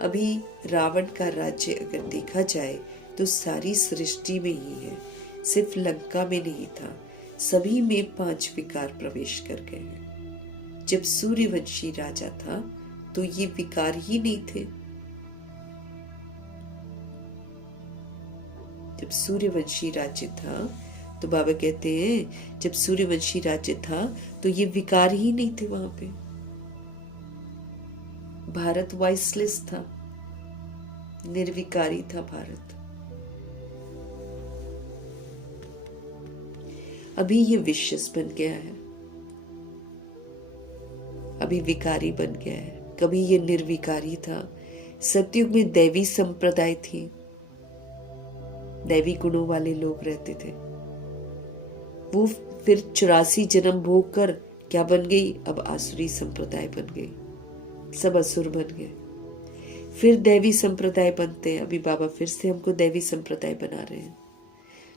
अभी रावण का राज्य अगर देखा जाए तो सारी सृष्टि में ही है, सिर्फ लंका में नहीं था। सभी में 5 विकार प्रवेश कर गए हैं। जब सूर्यवंशी राजा था तो ये विकार ही नहीं थे। जब सूर्यवंशी राज्य था तो बाबा कहते हैं जब सूर्यवंशी राज्य था तो ये विकार ही नहीं थे वहां पे। भारत वॉइसलेस था, निर्विकारी था भारत। अभी ये विशेष बन गया है, अभी विकारी बन गया है। कभी ये निर्विकारी था। सतयुग में दैवी संप्रदाय थी, दैवी गुणों वाले लोग रहते थे। वो फिर 84 जन्म भोग कर क्या बन गई? अब आसुरी संप्रदाय बन गई, सब असुर बन गए। फिर दैवी संप्रदाय बनते हैं। अभी बाबा फिर से हमको दैवी संप्रदाय बना रहे हैं।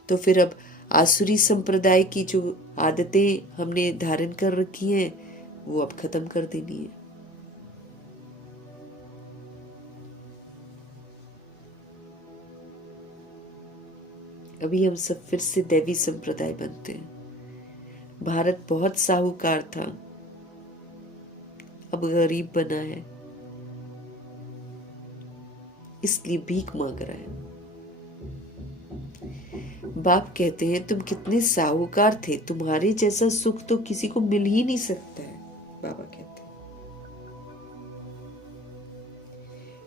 तो फिर अब आसुरी संप्रदाय की जो आदतें हमने धारण कर रखी हैं वो अब खत्म कर देनी है। अभी हम सब फिर से दैवी संप्रदाय बनते हैं। भारत बहुत साहूकार था, अब गरीब बना है, इसलिए भीख मांग रहा है। बाप कहते हैं तुम कितने साहूकार थे, तुम्हारे जैसा सुख तो किसी को मिल ही नहीं सकता है। बाबा कहते हैं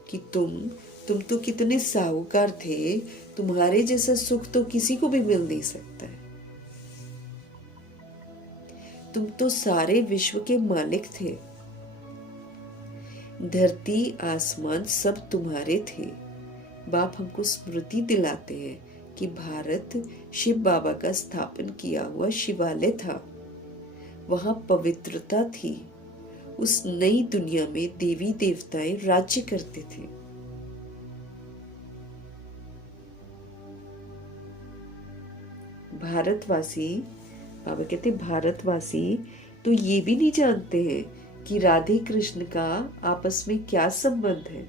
कि तुम तो कितने साहूकार थे, तुम्हारे जैसा सुख तो किसी को भी मिल नहीं सकता है। तुम तो सारे विश्व के मालिक थे, धरती आसमान सब तुम्हारे थे। बाप हमको स्मृति दिलाते हैं कि भारत शिव बाबा का स्थापन किया हुआ शिवालय था, वहां पवित्रता थी। उस नई दुनिया में देवी देवताएं राज्य करते थे। भारतवासी, बाबा कहते भारतवासी तो ये भी नहीं जानते हैं कि राधे कृष्ण का आपस में क्या संबंध है।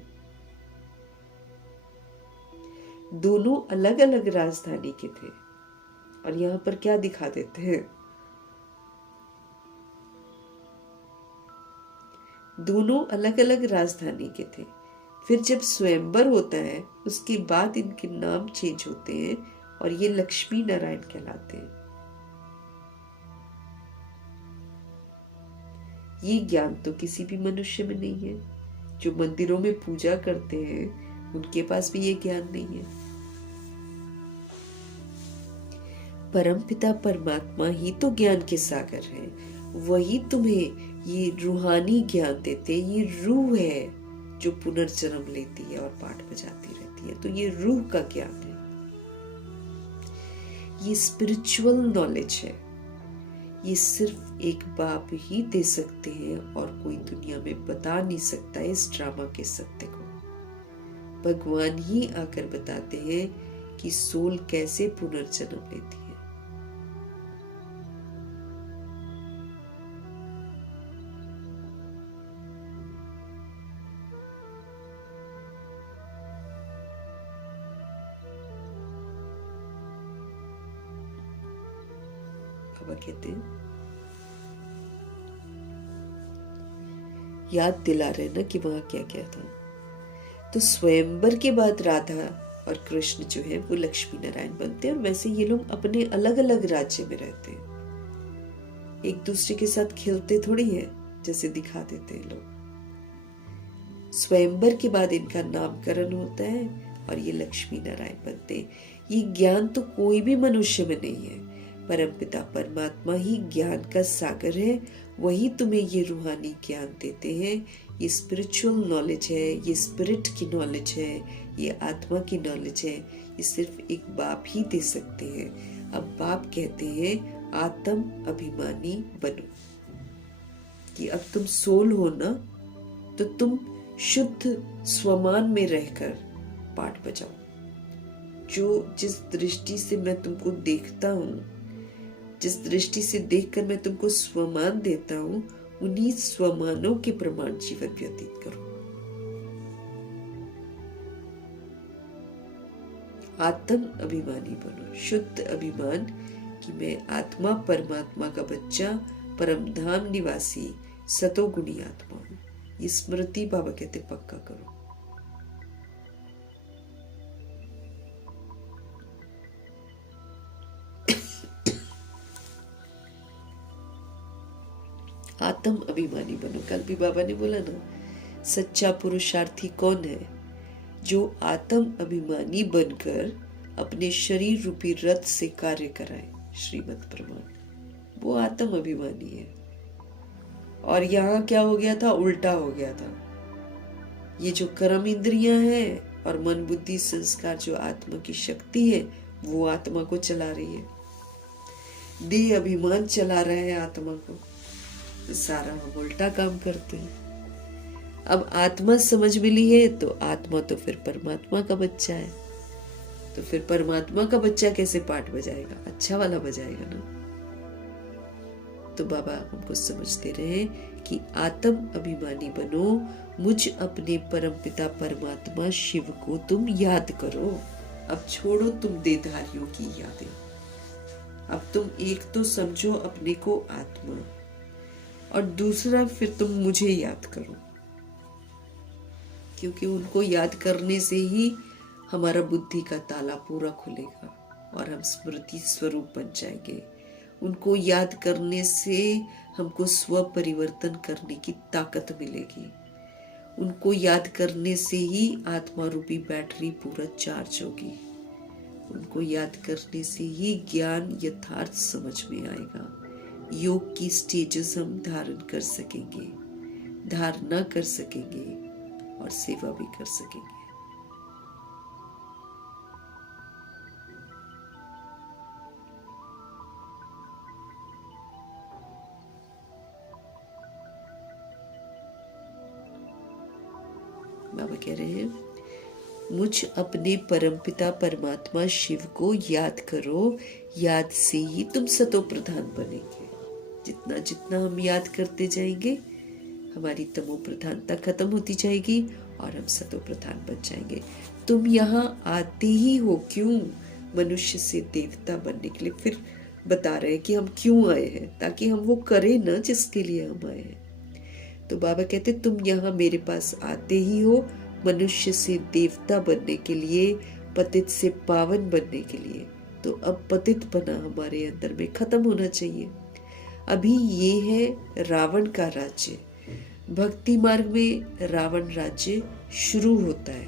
दोनों अलग अलग राजधानी के थे और यहाँ पर क्या दिखा देते हैं, दोनों अलग अलग राजधानी के थे। फिर जब स्वयंवर होता है उसके बाद इनके नाम चेंज होते हैं और ये लक्ष्मी नारायण कहलाते हैं। ये ज्ञान तो किसी भी मनुष्य में नहीं है। जो मंदिरों में पूजा करते हैं उनके पास भी ये ज्ञान नहीं है। परमपिता परमात्मा ही तो ज्ञान के सागर है। वही तुम्हें ये रूहानी ज्ञान देते। ये रूह है जो पुनर्जन्म लेती है और पाठ बजाती रहती है। तो ये रूह का ज्ञान है, ये स्पिरिचुअल नॉलेज है। ये सिर्फ एक बाप ही दे सकते हैं और कोई दुनिया में बता नहीं सकता इस ड्रामा के सत्य को। भगवान ही आकर बताते हैं कि सोल कैसे पुनर्जन्म लेती है। बाबा कहते हैं, याद दिला रहे ना कि वहां क्या क्या था। तो स्वयंवर के बाद राधा और कृष्ण जो है वो लक्ष्मी नारायण बनते हैं। और वैसे ये लोग अपने अलग अलग राज्य में रहते हैं, एक दूसरे के साथ खेलते थोड़ी है जैसे दिखा देते हैं लोग। स्वयंवर के बाद इनका नामकरण होता है और ये लक्ष्मी नारायण बनते हैं। ये ज्ञान तो कोई भी मनुष्य में नहीं है। परमपिता परमात्मा ही ज्ञान का सागर है। वही तुम्हें ये रूहानी ज्ञान देते हैं। ये स्पिरिचुअल नॉलेज है, ये स्पिरिट की नॉलेज है, ये आत्मा की नॉलेज है। ये सिर्फ एक बाप ही दे सकते हैं। अब बाप कहते हैं आत्म अभिमानी बनो, कि अब तुम सोल हो ना, तो तुम शुद्ध स्वमान में रहकर पाठ बजाओ। जो जिस दृष्टि से मैं तुमको देखता हूँ, जिस दृष्टि से देखकर मैं तुमको स्वमान देता हूं, उन्हीं स्वमानों के प्रमाण जीवन व्यतीत करो। आत्म अभिमानी बनो, शुद्ध अभिमान कि मैं आत्मा परमात्मा का बच्चा, परमधाम निवासी सतोगुणी आत्मा हूं। ये स्मृति बाबा कहते पक्का करो। आत्म अभिमानी बनो। कल भी बाबा ने बोला ना, सच्चा पुरुषार्थी कौन है? जो आत्म अभिमानी बनकर अपने शरीर रूपी रथ से कार्य कराए, श्रीमद् प्रमाण। वो आत्म अभिमानी है। और यहाँ क्या हो गया था? उल्टा हो गया था। ये जो कर्म इंद्रियां हैं और मन बुद्धि संस्कार जो आत्मा की शक्ति है, वो आत्मा को चला रही है। देह अभिमान चला रहा है आत्मा को। सारा हम उल्टा काम करते हैं। अब आत्मा समझ मिली है तो आत्मा तो फिर परमात्मा का बच्चा है। तो फिर परमात्मा का बच्चा कैसे पाठ बजाएगा? अच्छा वाला बजाएगा ना। तो बाबा हमको समझ दे रहे हैं कि आत्म अभिमानी बनो। मुझ अपने परमपिता परमात्मा शिव को तुम याद करो। अब छोड़ो तुम देहधारियों की यादें। अब तुम एक तो समझो अपने को आत्मा, और दूसरा फिर तुम मुझे याद करो। क्योंकि उनको याद करने से ही हमारा बुद्धि का ताला पूरा खुलेगा और हम स्मृति स्वरूप बन जाएंगे। उनको याद करने से हमको स्व परिवर्तन करने की ताकत मिलेगी। उनको याद करने से ही आत्मा रूपी बैटरी पूरा चार्ज होगी। उनको याद करने से ही ज्ञान यथार्थ समझ में आएगा। योग की स्टेजेस हम धारण कर सकेंगे, धारणा कर सकेंगे और सेवा भी कर सकेंगे। बाबा कह रहे हैं मुझ अपने परमपिता परमात्मा शिव को याद करो, याद से ही तुम सतो प्रधान बनेंगे। जितना जितना हम याद करते जाएंगे हमारी तमो प्रधानता खत्म होती जाएगी और हम सतो प्रधान बन जाएंगे। तुम यहाँ आते ही हो क्यों? मनुष्य से देवता बनने के लिए। फिर बता रहे हैं कि हम क्यों आए हैं, ताकि हम वो करें ना जिसके लिए हम आए हैं। तो बाबा कहते तुम यहाँ मेरे पास आते ही हो मनुष्य से देवता बनने के लिए, पतित से पावन बनने के लिए। तो अब पतित बना हमारे अंदर में खत्म होना चाहिए। अभी ये है रावण का राज्य। भक्ति मार्ग में रावण राज्य शुरू होता है।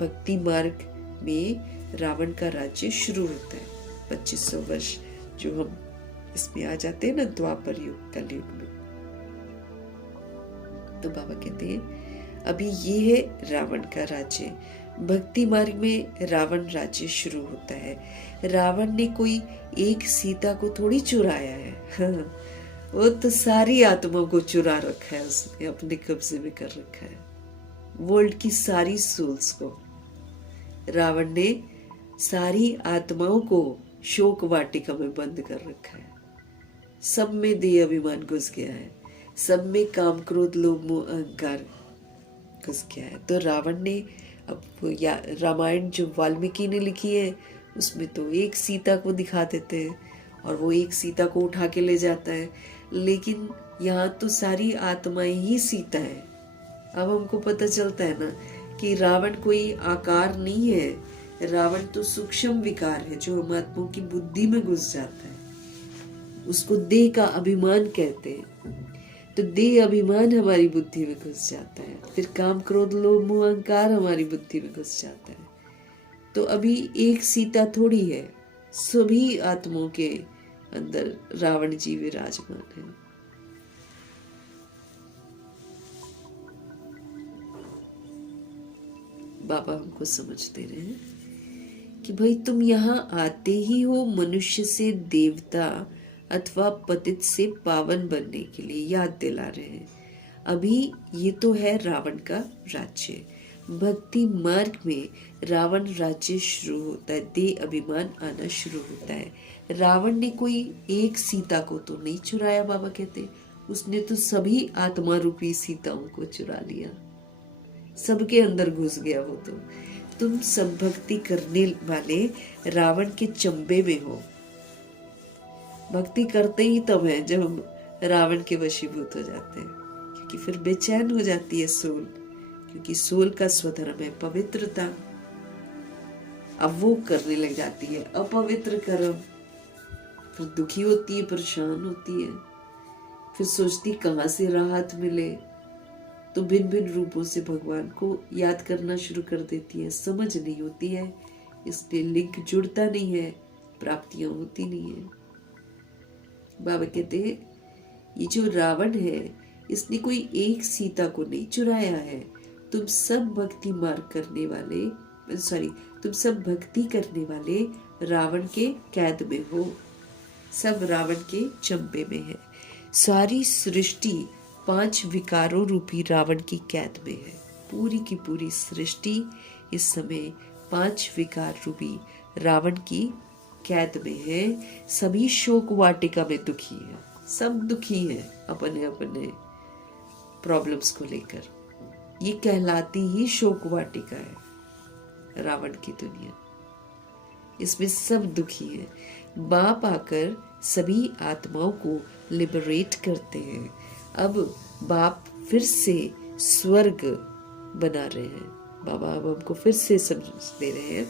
भक्ति मार्ग में रावण का राज्य शुरू होता है। 2500 वर्ष जो हम इसमें आ जाते हैं ना, द्वापर युग कलयुग में। तो बाबा कहते हैं अभी ये है रावण का राज्य। भक्ति मार्ग में रावण राज्य शुरू होता है। रावण ने कोई एक सीता को थोड़ी चुराया है। हाँ, वो तो सारी आत्माओं को चुरा रखा है, उसने अपने कब्जे में कर रखा है। वर्ल्ड की सारी सोल्स को रावण ने, सारी आत्माओं को शोक वाटिका में बंद कर रखा है। सब में देह अभिमान घुस गया है, सब में काम क्रोध लोभ मोह अहंकार घुस गया है। तो रावण ने अब रामायण जो वाल्मीकि ने लिखी है उसमें तो एक सीता को दिखा देते हैं और वो एक सीता को उठा के ले जाता है, लेकिन यहाँ तो सारी आत्माएं ही सीता है। अब हमको पता चलता है ना कि रावण कोई आकार नहीं है, रावण तो सूक्ष्म विकार है जो हम आत्माओं की बुद्धि में घुस जाता है। उसको देह का अभिमान कहते हैं। तो देह अभिमान हमारी बुद्धि में घुस जाता है, फिर काम क्रोध लोभ मोह अहंकार हमारी बुद्धि में घुस जाता है। तो अभी एक सीता थोड़ी है, सभी आत्माओं के अंदर रावण जी विराजमान है। बाबा हमको समझ दे रहे हैं कि भाई तुम यहाँ आते ही हो मनुष्य से देवता अथवा पतित से पावन बनने के लिए, याद दिला रहे हैं। अभी ये तो है रावण का राज्य। भक्ति मार्ग में रावण राज्य शुरू होता है, देह अभिमान आना शुरू होता है। रावण ने कोई एक सीता को तो नहीं चुराया, बाबा कहते उसने तो सभी आत्मा रूपी सीताओं को चुरा लिया, सबके अंदर घुस गया वो। तो तुम सब भक्ति करने वाले रावण के चंबे में हो। भक्ति करते ही तब है जब हम रावण के वशीभूत हो जाते हैं, क्योंकि फिर बेचैन हो जाती है सोल, क्योंकि सोल का स्वधर्म है पवित्रता। अब वो करने लग जाती है अपवित्र कर्म, फिर दुखी होती है, परेशान होती है, फिर सोचती कहाँ से राहत मिले। तो भिन्न भिन्न रूपों से भगवान को याद करना शुरू कर देती है। समझ नहीं होती है, इसलिए लिंक जुड़ता नहीं है, प्राप्तियां होती नहीं है। बाबा कहते हैं ये जो रावण है इसने कोई एक सीता को नहीं चुराया है। तुम सब भक्ति मार्ग करने वाले, तुम सब भक्ति करने वाले रावण के कैद में हो, सब रावण के चंबे में है। सारी सृष्टि 5 विकारों रूपी रावण की कैद में है। पूरी की पूरी सृष्टि इस समय 5 विकार रूपी रावण की कैद में है। सभी शोक वाटिका में दुखी है, सब दुखी है अपने अपने प्रॉब्लम्स को लेकर। ये कहलाती ही शोक वाटिका है रावण की दुनिया, इसमें सब दुखी है। बाप आकर सभी आत्माओं को लिबरेट करते हैं। अब बाप फिर से स्वर्ग बना रहे हैं। बाबा अब हमको फिर से समझ दे रहे हैं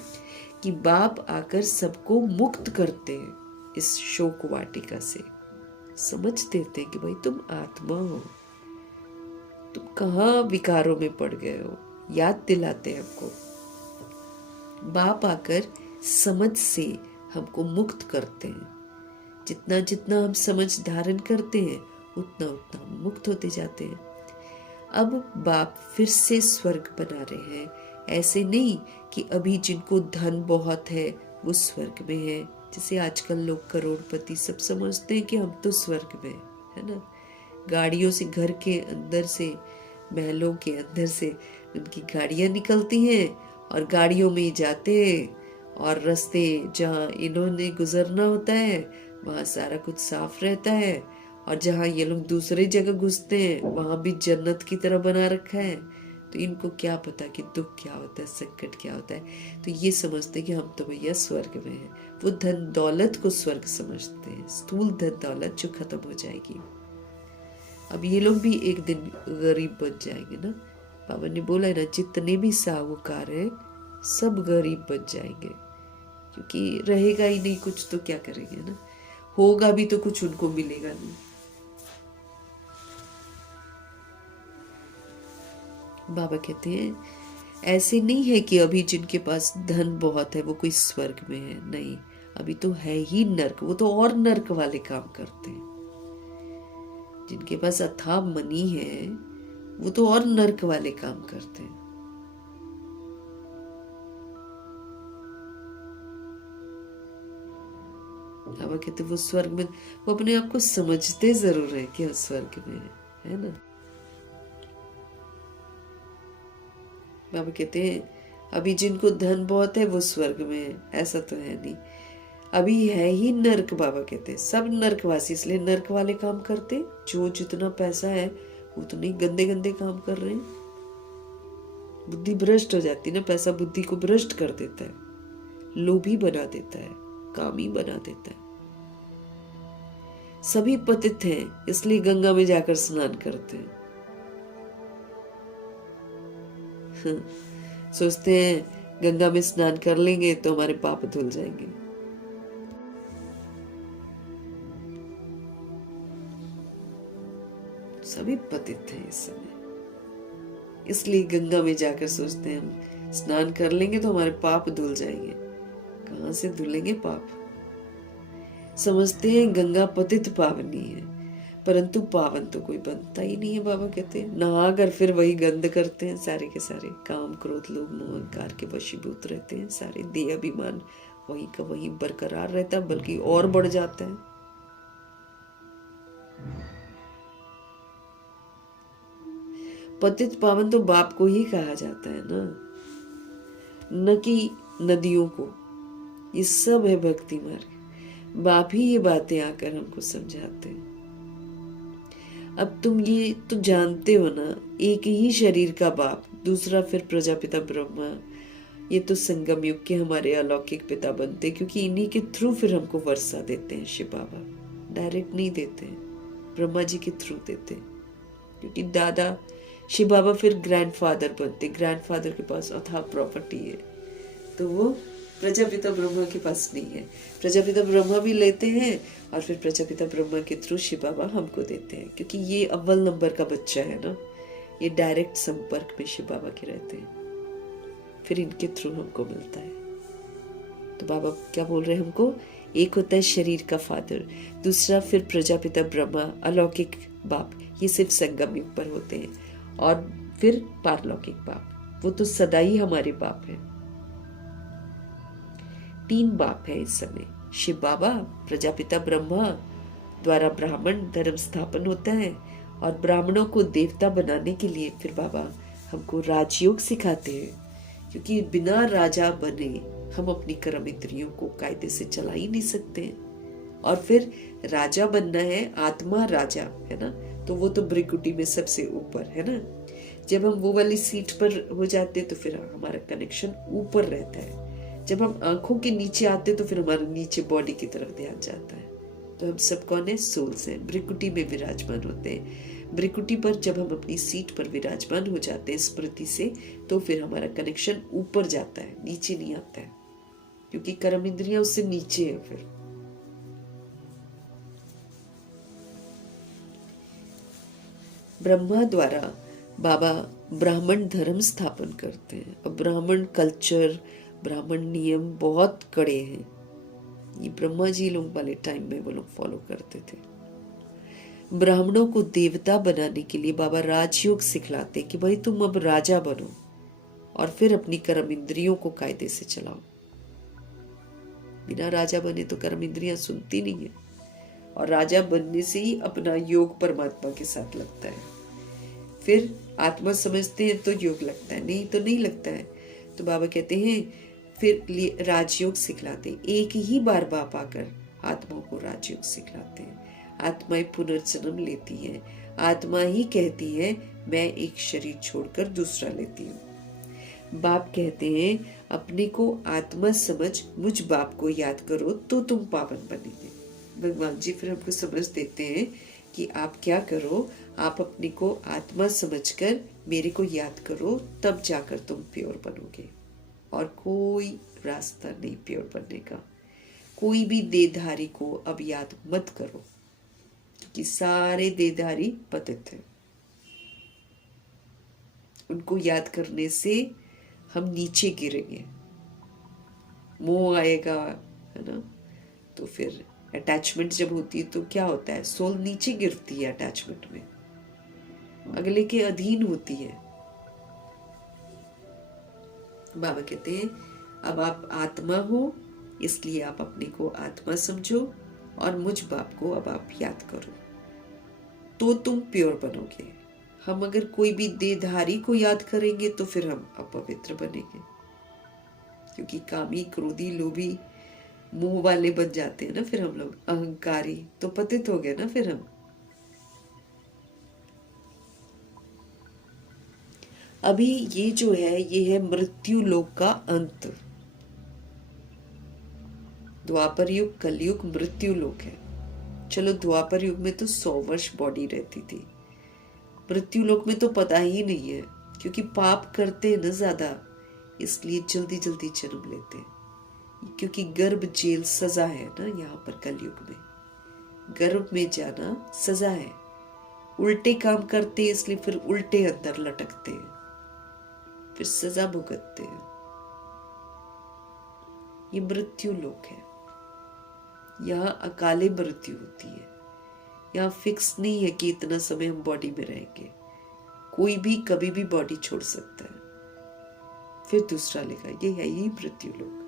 कि बाप आकर सबको मुक्त करते हैं इस शोक वाटिका से। समझ देते हैं कि भाई तुम आत्मा हो, तुम कहाँ विकारों में पड़ गए हो, याद दिलाते हैं हमको। बाप आकर समझ से हमको मुक्त करते हैं। जितना जितना हम समझ धारण करते हैं उतना उतना हम मुक्त होते जाते हैं। अब बाप फिर से स्वर्ग बना रहे हैं। ऐसे नहीं कि अभी जिनको धन बहुत है वो स्वर्ग में है, जैसे आजकल लोग करोड़पति सब समझते हैं कि हम तो स्वर्ग में है ना। गाड़ियों से, घर के अंदर से, महलों के अंदर से उनकी गाड़ियां निकलती हैं और गाड़ियों में ही जाते और रास्ते जहाँ इन्होंने गुजरना होता है वहाँ सारा कुछ साफ रहता है, और जहाँ ये लोग दूसरी जगह घुसते हैं वहाँ भी जन्नत की तरह बना रखा है। तो इनको क्या पता कि दुख क्या होता है, संकट क्या होता है। तो ये समझते कि हम तो भैया स्वर्ग में हैं। वो धन दौलत को स्वर्ग समझते हैं, स्थूल धन दौलत जो खत्म हो जाएगी। अब ये लोग भी एक दिन गरीब बन जाएंगे ना। बाबा ने बोला है ना, जितने भी साहूकार हैं सब गरीब बन जाएंगे, क्योंकि रहेगा ही नहीं कुछ तो क्या करेंगे ना। होगा भी तो कुछ उनको मिलेगा नहीं। बाबा कहते हैं ऐसे नहीं है कि अभी जिनके पास धन बहुत है वो कोई स्वर्ग में है, नहीं, अभी तो है ही नर्क। वो तो और नर्क वाले काम करते हैं। जिनके पास अथाह मनी है वो तो और नर्क वाले काम करते हैं। बाबा कहते वो स्वर्ग में, वो अपने आप को समझते जरूर है कि हम स्वर्ग में है ना। बाबा कहते हैं अभी जिनको धन बहुत है वो स्वर्ग में है, ऐसा तो है नहीं, अभी है ही नर्क। बाबा कहते हैं सब नर्कवासी इसलिए नर्क वाले काम करते, जो जितना पैसा है उतने गंदे गंदे काम कर रहे हैं। बुद्धि भ्रष्ट हो जाती ना, पैसा बुद्धि को भ्रष्ट कर देता है, लोभी बना देता है, कामी बना देता है। सभी पतित हैं इसलिए गंगा में जाकर स्नान करते हैं। सोचते हैं गंगा में स्नान कर लेंगे तो हमारे पाप धुल जाएंगे। सभी पतित हैं इस समय, इसलिए गंगा में जाकर सोचते हैं हम स्नान कर लेंगे तो हमारे पाप धुल जाएंगे। कहां से धुलेंगे पाप? समझते हैं गंगा पतित पावनी है, परंतु पावन तो कोई बनता ही नहीं है। बाबा कहते हैं नहा कर फिर वही गंद करते हैं, सारे के सारे काम क्रोध लोभ मोह अहंकार के वशीभूत रहते हैं। सारे देह अभिमान वही का वही बरकरार रहता है, बल्कि और बढ़ जाता है। पतित पावन तो बाप को ही कहा जाता है ना, न कि नदियों को। ये सब है भक्ति मार्ग। बाप ही ये बातें आकर हमको समझाते हैं। अब तुम ये तो जानते हो ना, एक ही शरीर का बाप, दूसरा फिर प्रजापिता ब्रह्मा, ये तो संगम युग के हमारे अलौकिक पिता बनते, क्योंकि इन्हीं के थ्रू फिर हमको वर्षा देते हैं शिव बाबा। डायरेक्ट नहीं देते हैं, ब्रह्मा जी के थ्रू देते हैं, क्योंकि दादा शिव बाबा फिर ग्रैंडफादर बनते। ग्रैंडफादर के पास अथाह प्रॉपर्टी है, तो वो प्रजापिता ब्रह्मा के पास नहीं है। प्रजापिता ब्रह्मा भी लेते हैं और फिर प्रजापिता ब्रह्मा के थ्रू शिव बाबा हमको देते हैं, क्योंकि ये अव्वल नंबर का बच्चा है ना, ये डायरेक्ट संपर्क में शिव बाबा के रहते हैं, फिर इनके थ्रू हमको मिलता है। तो बाबा क्या बोल रहे हैं हमको, एक होता है शरीर का फादर, दूसरा फिर प्रजापिता ब्रह्मा अलौकिक बाप, ये सिर्फ संगम युग पर होते हैं, और फिर पारलौकिक बाप, वो तो सदा ही हमारे बाप है। 3 बाप है इस समय, शिव बाबा, प्रजापिता ब्रह्मा द्वारा ब्राह्मण धर्म स्थापन होता है, और ब्राह्मणों को देवता बनाने के लिए फिर बाबा हमको राजयोग सिखाते हैं, क्योंकि बिना राजा बने हम अपनी कर्म इंद्रियों को कायदे से चला ही नहीं सकते। और फिर राजा बनना है, आत्मा राजा है ना, तो वो तो ब्रिकुटी में सबसे ऊपर है ना। जब हम वो वाली सीट पर हो जाते तो फिर हमारा कनेक्शन ऊपर रहता है। जब हम आंखों के नीचे आते तो फिर हमारे नीचे बॉडी की तरफ ध्यान जाता है। तो हम सब कौन है, सोल्स हैं, ब्रिकुटी में विराजमान होते हैं। ब्रिकुटी पर जब हम अपनी सीट पर विराजमान हो जाते हैं स्मृति से, तो फिर हमारा कनेक्शन ऊपर जाता है, नीचे नहीं आता है, क्योंकि कर्म इंद्रियां उससे नीचे है। फिर ब्रह्मा द्वारा बाबा ब्राह्मण धर्म स्थापन करते हैं। अब ब्राह्मण कल्चर, ब्राह्मण नियम बहुत कड़े हैं, ये ब्रह्मा जी लोग वाले टाइम में वो लोग फॉलो करते थे। ब्राह्मणों को देवता बनाने के लिए बाबा राजयोग सिखलाते कि भाई तुम अब राजा बनो, और फिर अपनी कर्म इंद्रियों को कायदे से चलाओ। बिना राजा बने तो कर्म इंद्रियां सुनती नहीं है, और राजा बनने से ही अपना योग परमात्मा के साथ लगता है। फिर आत्मा समझते हैं तो योग लगता है, नहीं तो नहीं लगता है। तो बाबा कहते हैं फिर राजयोग सिखलाते। एक ही बार बाप आकर आत्माओं को राजयोग सिखलाते हैं। आत्माएं पुनर्जन्म लेती हैं। आत्मा ही कहती है मैं एक शरीर छोड़कर दूसरा लेती हूँ। बाप कहते हैं अपने को आत्मा समझ मुझ बाप को याद करो तो तुम पावन बनेंगे। भगवान जी फिर हमको समझ देते हैं कि आप क्या करो, आप अपने को आत्मा समझकर मेरे को याद करो, तब जाकर तुम प्योर बनोगे। और कोई रास्ता नहीं प्योर बनने का। कोई भी देहधारी को अब याद मत करो, क्योंकि सारे देहधारी पतित हैं। उनको याद करने से हम नीचे गिरेंगे, मोह आएगा, है ना। तो फिर अटैचमेंट जब होती है तो क्या होता है, सोल नीचे गिरती है अटैचमेंट में, अगले के अधीन होती है। बाबा कहते हैं अब आप आत्मा हो, इसलिए आप अपने को आत्मा समझो और मुझ बाप को अब आप याद करो तो तुम प्योर बनोगे। हम अगर कोई भी देहधारी को याद करेंगे तो फिर हम अपवित्र बनेंगे, क्योंकि कामी, क्रोधी, लोभी, मोह वाले बन जाते हैं ना। फिर हम लोग अहंकारी, तो पतित हो गए ना फिर हम। अभी ये जो है ये है मृत्यु लोक का अंत। द्वापर युग, कलयुग मृत्यु लोक है। चलो द्वापर युग में तो 100 वर्ष बॉडी रहती थी, मृत्यु लोक में तो पता ही नहीं है, क्योंकि पाप करते हैं ना ज्यादा, इसलिए जल्दी जल्दी जन्म लेते हैं। क्योंकि गर्भ जेल सजा है ना, यहाँ पर कलयुग में गर्भ में जाना सजा है। उल्टे काम करते हैं इसलिए फिर उल्टे अंदर लटकते हैं, फिर सजा भुगतते हैं। ये मृत्यु लोक है। यहाँ अकाले मृत्यु होती है। यहाँ फिक्स नहीं है कि इतना समय हम बॉडी में रहेंगे। कोई भी कभी भी बॉडी छोड़ सकता है, फिर दूसरा लेगा। ये है ही मृत्यु लोक।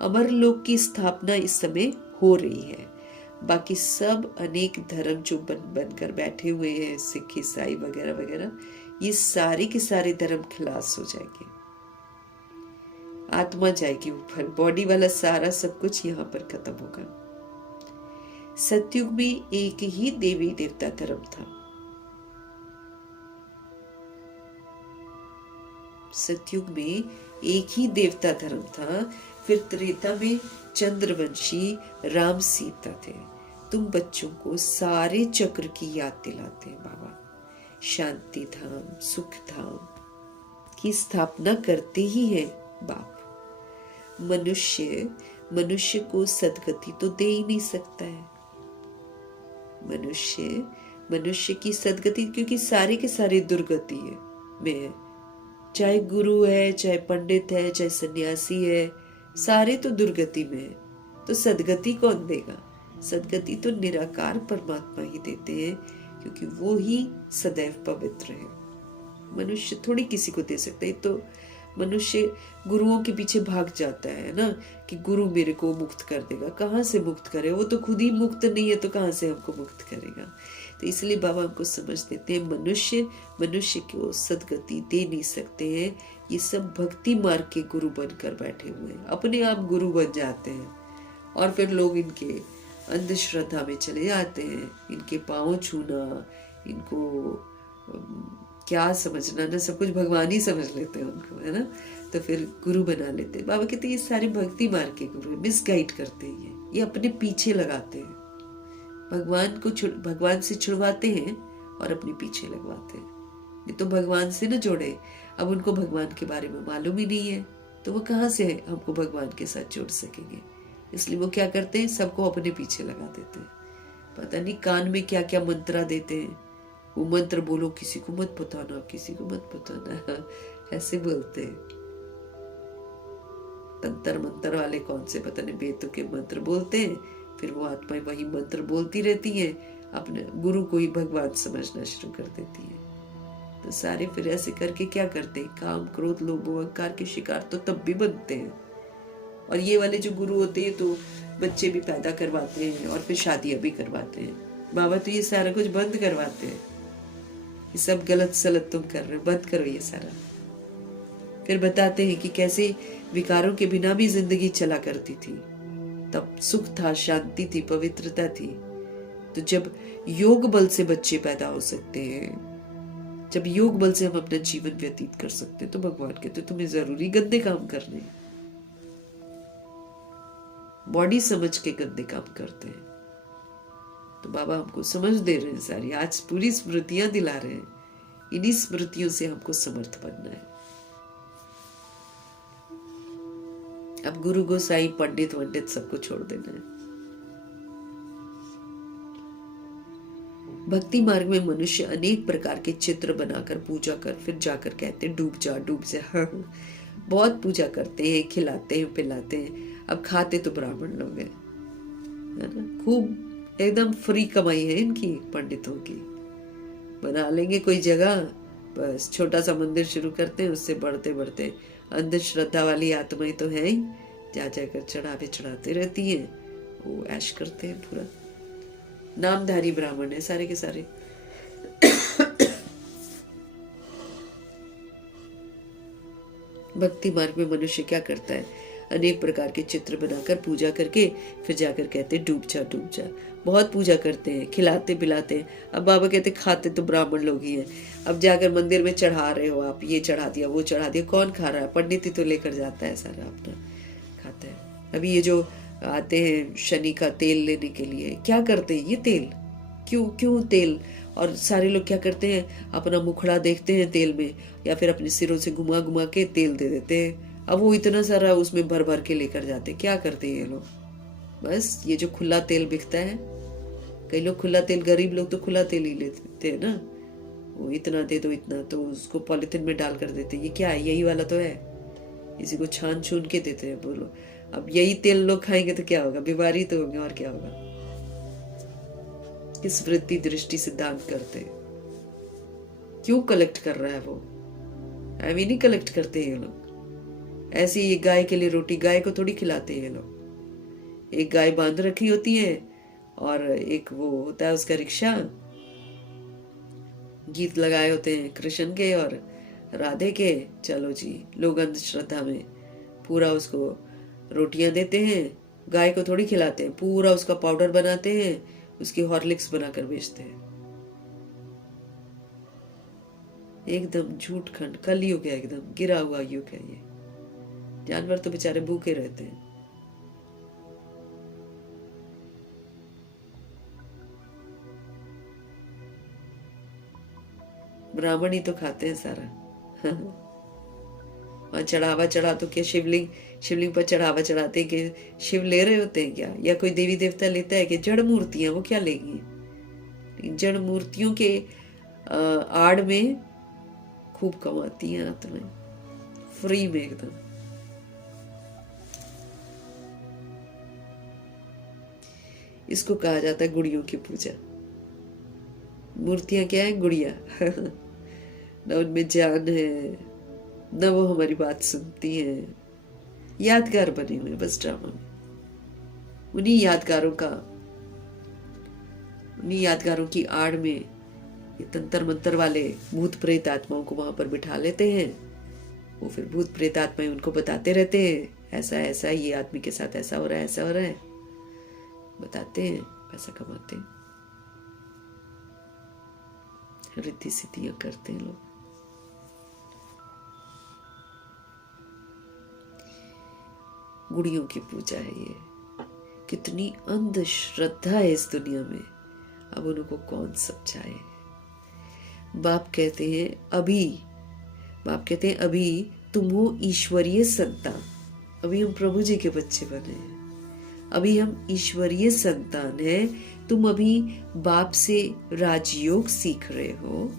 अमर लोक की स्थापना इस समय हो रही है। बाकी सब अनेक धर्म जो बनकर बैठे हुए हैं, सिख, ईसाई वगैरह वगैरह, ये सारे के सारे धर्म खलास हो जाएंगे। आत्मा जाएगी ऊपर, बॉडी वाला सारा सब कुछ यहाँ पर खत्म होगा। सतयुग में एक ही देवी देवता धर्म था। सतयुग में एक ही देवता धर्म था। फिर त्रेता में चंद्रवंशी राम सीता थे। तुम बच्चों को सारे चक्र की याद दिलाते हैं बाबा। शांति धाम, सुख धाम की स्थापना करते ही है बाप। मनुष्य को सदगति तो दे ही नहीं सकता है। मनुष्य की सदगति, क्योंकि सारे के सारे दुर्गति में है। चाहे गुरु है, चाहे पंडित है, चाहे सन्यासी है, सारे तो दुर्गति में है। तो सदगति कौन देगा? सदगति तो निराकार परमात्मा ही देते हैं, क्योंकि वो ही सदैव पवित्र है। मनुष्य थोड़ी किसी को दे सकता है। तो मनुष्य गुरुओं के पीछे भाग जाता है ना, कि गुरु मेरे को मुक्त कर देगा। कहाँ से मुक्त करे? वो तो खुद ही मुक्त नहीं है, तो कहाँ से हमको मुक्त करेगा? तो इसलिए बाबा हमको समझ देते हैं मनुष्य को सदगति दे नहीं सकते हैं। ये सब भक्ति मार्ग के गुरु बनकर बैठे हुए हैं, अपने आप गुरु बन जाते हैं। और फिर लोग इनके अंधश्रद्धा में चले जाते हैं। इनके पाँव छूना, इनको क्या समझना ना, सब कुछ भगवान ही समझ लेते हैं उनको, है ना। तो फिर गुरु बना लेते हैं। बाबा कहते हैं ये सारे भक्ति मार्ग के गुरु मिसगाइड करते हैं। ये अपने पीछे लगाते हैं, भगवान से छुड़वाते हैं और अपने पीछे लगवाते हैं। ये तो भगवान से न जोड़े। अब उनको भगवान के बारे में मालूम ही नहीं है, तो वो कहाँ से हमको भगवान के साथ जोड़ सकेंगे? इसलिए वो क्या करते हैं, सबको अपने पीछे लगा देते हैं। पता नहीं कान में क्या क्या मंत्रा देते हैं। वो मंत्र बोलो, किसी को मत बताना, किसी को मत बताना, ऐसे बोलते हैं। तंत्र मंत्र वाले कौन से पता नहीं बेतु के मंत्र बोलते हैं। फिर वो आत्माएं वही मंत्र बोलती रहती हैं, अपने गुरु को ही भगवान समझना शुरू कर देती है। तो सारे फिर ऐसे करके क्या करते हैं, काम, क्रोध, लोभ, अहंकार के शिकार तो तब भी बनते हैं। और ये वाले जो गुरु होते हैं तो बच्चे भी पैदा करवाते हैं और फिर शादियां भी करवाते हैं। बाबा तो ये सारा कुछ बंद करवाते हैं। ये सब गलत सलत तुम कर रहे हो, बंद करो ये सारा। फिर बताते हैं कि कैसे विकारों के बिना भी जिंदगी चला करती थी, तब सुख था, शांति थी, पवित्रता थी। तो जब योग बल से बच्चे पैदा हो सकते हैं, जब योग बल से हम अपना जीवन व्यतीत कर सकते हैं, तो भगवान कहते तुम्हें जरूरी गंदे काम करने, बॉडी समझ के गंदे काम करते हैं। तो बाबा हमको समझ दे रहे हैं सारी, आज पूरी स्मृतियां दिला रहे हैं, इन्हीं स्मृतियों से हमको समर्थ बनना है। अब गुरु गोसाई पंडित वंडित सबको छोड़ देना है। भक्ति मार्ग में मनुष्य अनेक प्रकार के चित्र बनाकर पूजा कर फिर जाकर कहते हैं डूब जा डूब जा। बहुत पूजा करते हैं, खिलाते हैं, पिलाते हैं। अब खाते तो ब्राह्मण लोग हैं, है ना। खूब एकदम फ्री कमाई है इनकी, पंडितों की। बना लेंगे कोई जगह, बस छोटा सा मंदिर शुरू करते हैं, उससे बढ़ते बढ़ते अंधश्रद्धा वाली आत्माएं तो है ही, जा जाकर चढ़ावे चढ़ाते रहती हैं, वो ऐश करते हैं पूरा। नामधारी ब्राह्मण है सारे के सारे। भक्ति मार्ग में मनुष्य क्या करता है, अनेक प्रकार के चित्र बनाकर पूजा करके फिर जाकर कहते डूब जा डूब जा। बहुत पूजा करते हैं, खिलाते पिलाते हैं। अब बाबा कहते खाते तो ब्राह्मण लोग ही हैं। अब जाकर मंदिर में चढ़ा रहे हो आप, ये चढ़ा दिया वो चढ़ा दिया, कौन खा रहा है? पंडित ही तो लेकर जाता है सारा, अपना खाता है। अभी ये जो आते हैं शनि का तेल लेने के लिए, क्या करते हैं? ये तेल क्यों तेल? और सारे लोग क्या करते हैं, अपना मुखड़ा देखते हैं तेल में, या फिर अपने सिरों से घुमा घुमा के तेल दे देते हैं। अब वो इतना सारा उसमें भर भर के लेकर जाते हैं। क्या करते हैं ये लोग? बस ये जो खुला तेल बिकता है, कई लोग खुला तेल, गरीब लोग तो खुला तेल ही लेते हैं ना, वो इतना दे दो इतना, तो उसको पॉलिथीन में डाल कर देते हैं। ये क्या है? यही वाला तो है। इसी को छान छून के देते हैं। बोलो अब यही तेल लोग खाएंगे तो क्या होगा? बीमारी तो होगी, और क्या होगा? किस वृत्ति दृष्टि सिद्धांत करते हैं? क्यों कलेक्ट कर रहा है वो? ऐवी नहीं कलेक्ट करते ये लोग। ऐसे ये गाय के लिए रोटी, गाय को थोड़ी खिलाते हैं ये लोग। एक गाय बांध रखी होती है और एक वो होता है उसका रिक्शा, गीत लगाए होते हैं कृष्ण के और राधे के। चलो जी, लोग अंधश्रद्धा में पूरा उसको रोटियां देते हैं, गाय को थोड़ी खिलाते हैं। पूरा उसका पाउडर बनाते हैं, उसकी हॉर्लिक्स बनाकर बेचते हैं। एकदम झूठ खंड कलयुग है, एकदम गिरा हुआ युग है ये। जानवर तो बेचारे भूखे रहते हैं। ब्राह्मण ही तो खाते हैं सारा। वहां चढ़ावा चढ़ा तो क्या शिवलिंग पर चढ़ावा चढ़ाते हैं कि शिव ले रहे होते हैं क्या? या कोई देवी देवता लेता है कि? जड़ मूर्तियां, वो क्या लेंगी? जड़ मूर्तियों के आड़ में खूब कमाती हैं आत्माएं, फ्री में एकदम। इसको कहा जाता है गुड़ियों की पूजा। मूर्तियां क्या है? गुड़िया। न उनमें जान है, न वो हमारी बात सुनती है। यादगार बने हुए बस ड्रामा में। उन्हीं यादगारों की आड़ में ये तंत्र मंत्र वाले भूत प्रेत आत्माओं को वहां पर बिठा लेते हैं। वो फिर भूत प्रेत आत्माएं उनको बताते रहते हैं, ऐसा ऐसा ये आदमी के साथ ऐसा हो रहा है, ऐसा हो रहा है। बताते हैं, पैसा कमाते हैं, रिद्धि सिद्धियां करते हैं लोग। गुड़ियों की पूजा है ये। कितनी अंधश्रद्धा है इस दुनिया में, अब उनको कौन समझाए। बाप कहते हैं अभी तुम हो ईश्वरीय संतान। अभी हम प्रभु जी के बच्चे बने हैं, अभी हम ईश्वरीय संतान हैं। तुम अभी बाप से राजयोग सीख रहे हो,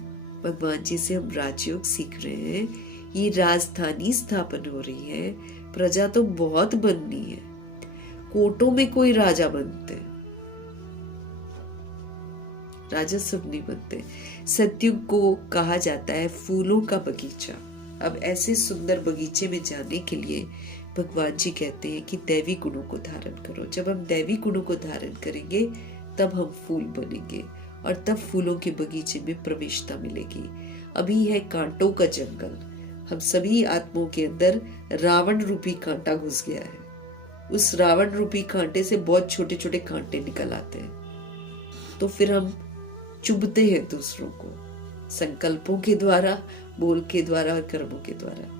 भगवान जी से हम राजयोग सीख रहे हैं। ये राजधानी स्थापन हो रही है, प्रजा तो बहुत बननी है। कोटों में कोई राजा बनते, राजा सब नहीं बनते। सतयुग को कहा जाता है फूलों का बगीचा। अब ऐसे सुंदर बगीचे में जाने के लिए भगवान जी कहते हैं कि दैवी गुणों को धारण करो। जब हम दैवी गुणों को धारण करेंगे तब हम फूल बनेंगे और तब फूलों के बगीचे में प्रवेशता मिलेगी। अभी है कांटों का जंगल, हम सभी आत्माओं के अंदर रावण रूपी कांटा घुस गया है। उस रावण रूपी कांटे से बहुत छोटे छोटे कांटे निकल आते हैं, तो फिर हम चुभते हैं दूसरों को, संकल्पों के द्वारा, बोल के द्वारा और कर्मों के द्वारा।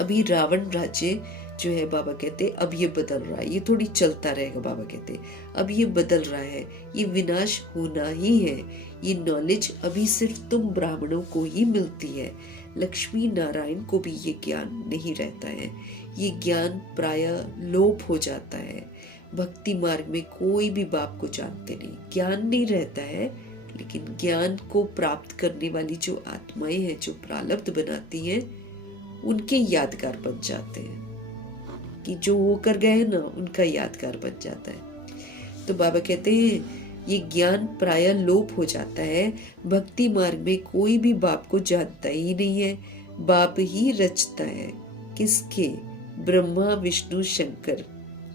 अभी रावण राज्य जो है, बाबा कहते अब ये बदल रहा है, ये थोड़ी चलता रहेगा। बाबा कहते अब ये बदल रहा है, ये विनाश होना ही है। ये नॉलेज अभी सिर्फ तुम ब्राह्मणों को ही मिलती है, लक्ष्मी नारायण को भी ये ज्ञान नहीं रहता है। ये ज्ञान प्रायः लोप हो जाता है। भक्ति मार्ग में कोई भी बाप को जानते नहीं, ज्ञान नहीं रहता है। लेकिन ज्ञान को प्राप्त करने वाली जो आत्माएं हैं, जो प्रारब्ध बनाती हैं, उनके यादगार बन जाते हैं, कि जो होकर गए ना उनका यादगार बन जाता है। तो बाबा कहते हैं ये ज्ञान प्रायः लोप हो जाता है। भक्ति मार्ग में कोई भी बाप को जानता ही नहीं है, बाप ही रचता है। किसके? ब्रह्मा विष्णु शंकर,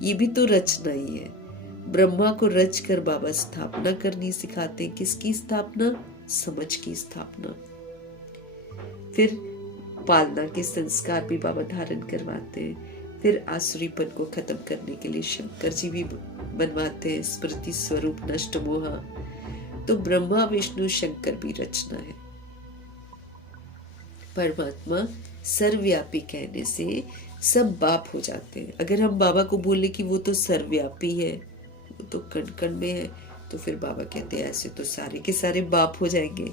ये भी तो रचना ही है। ब्रह्मा को रच कर बाबा स्थापना करनी सिखाते हैं। किसकी स्थापना? समझ की स्थापना। फिर पालना के संस्कार भी बाबा धारण करवाते हैं। फिर आसुरीपन को खत्म करने के लिए शंकर जी भी बनवाते हैं, स्मृति स्वरूप नष्ट मोहा। तो ब्रह्मा विष्णु शंकर भी रचना है। परमात्मा सर्वव्यापी कहने से सब बाप हो जाते हैं। अगर हम बाबा को बोले कि वो तो सर्वव्यापी है, वो तो कण कण में है, तो फिर बाबा कहते हैं ऐसे तो सारे के सारे बाप हो जाएंगे।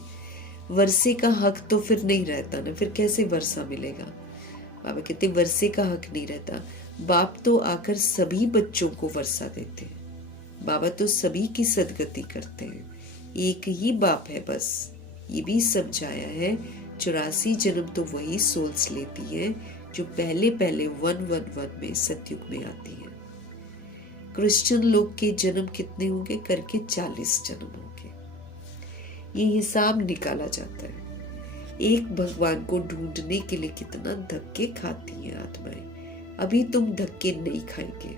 वर्षे का हक तो फिर नहीं रहता ना, फिर कैसे वर्षा मिलेगा? बाबा कहते वर्षे का हक नहीं रहता। बाप तो आकर सभी बच्चों को वर्षा देते हैं। बाबा तो सभी की सदगति करते हैं। एक ही बाप है बस, ये भी समझाया है। 84 जन्म तो वही सोल्स लेती है जो पहले पहले 111 में सतयुग में आती है। क्रिश्चियन लोग के जन्म कितने होंगे? करके 40 जन्म होंगे। ये हिसाब निकाला जाता है। एक भगवान को ढूंढने के लिए कितना धक्के खाती हैं आत्माएं। अभी तुम धक्के नहीं खाएंगे।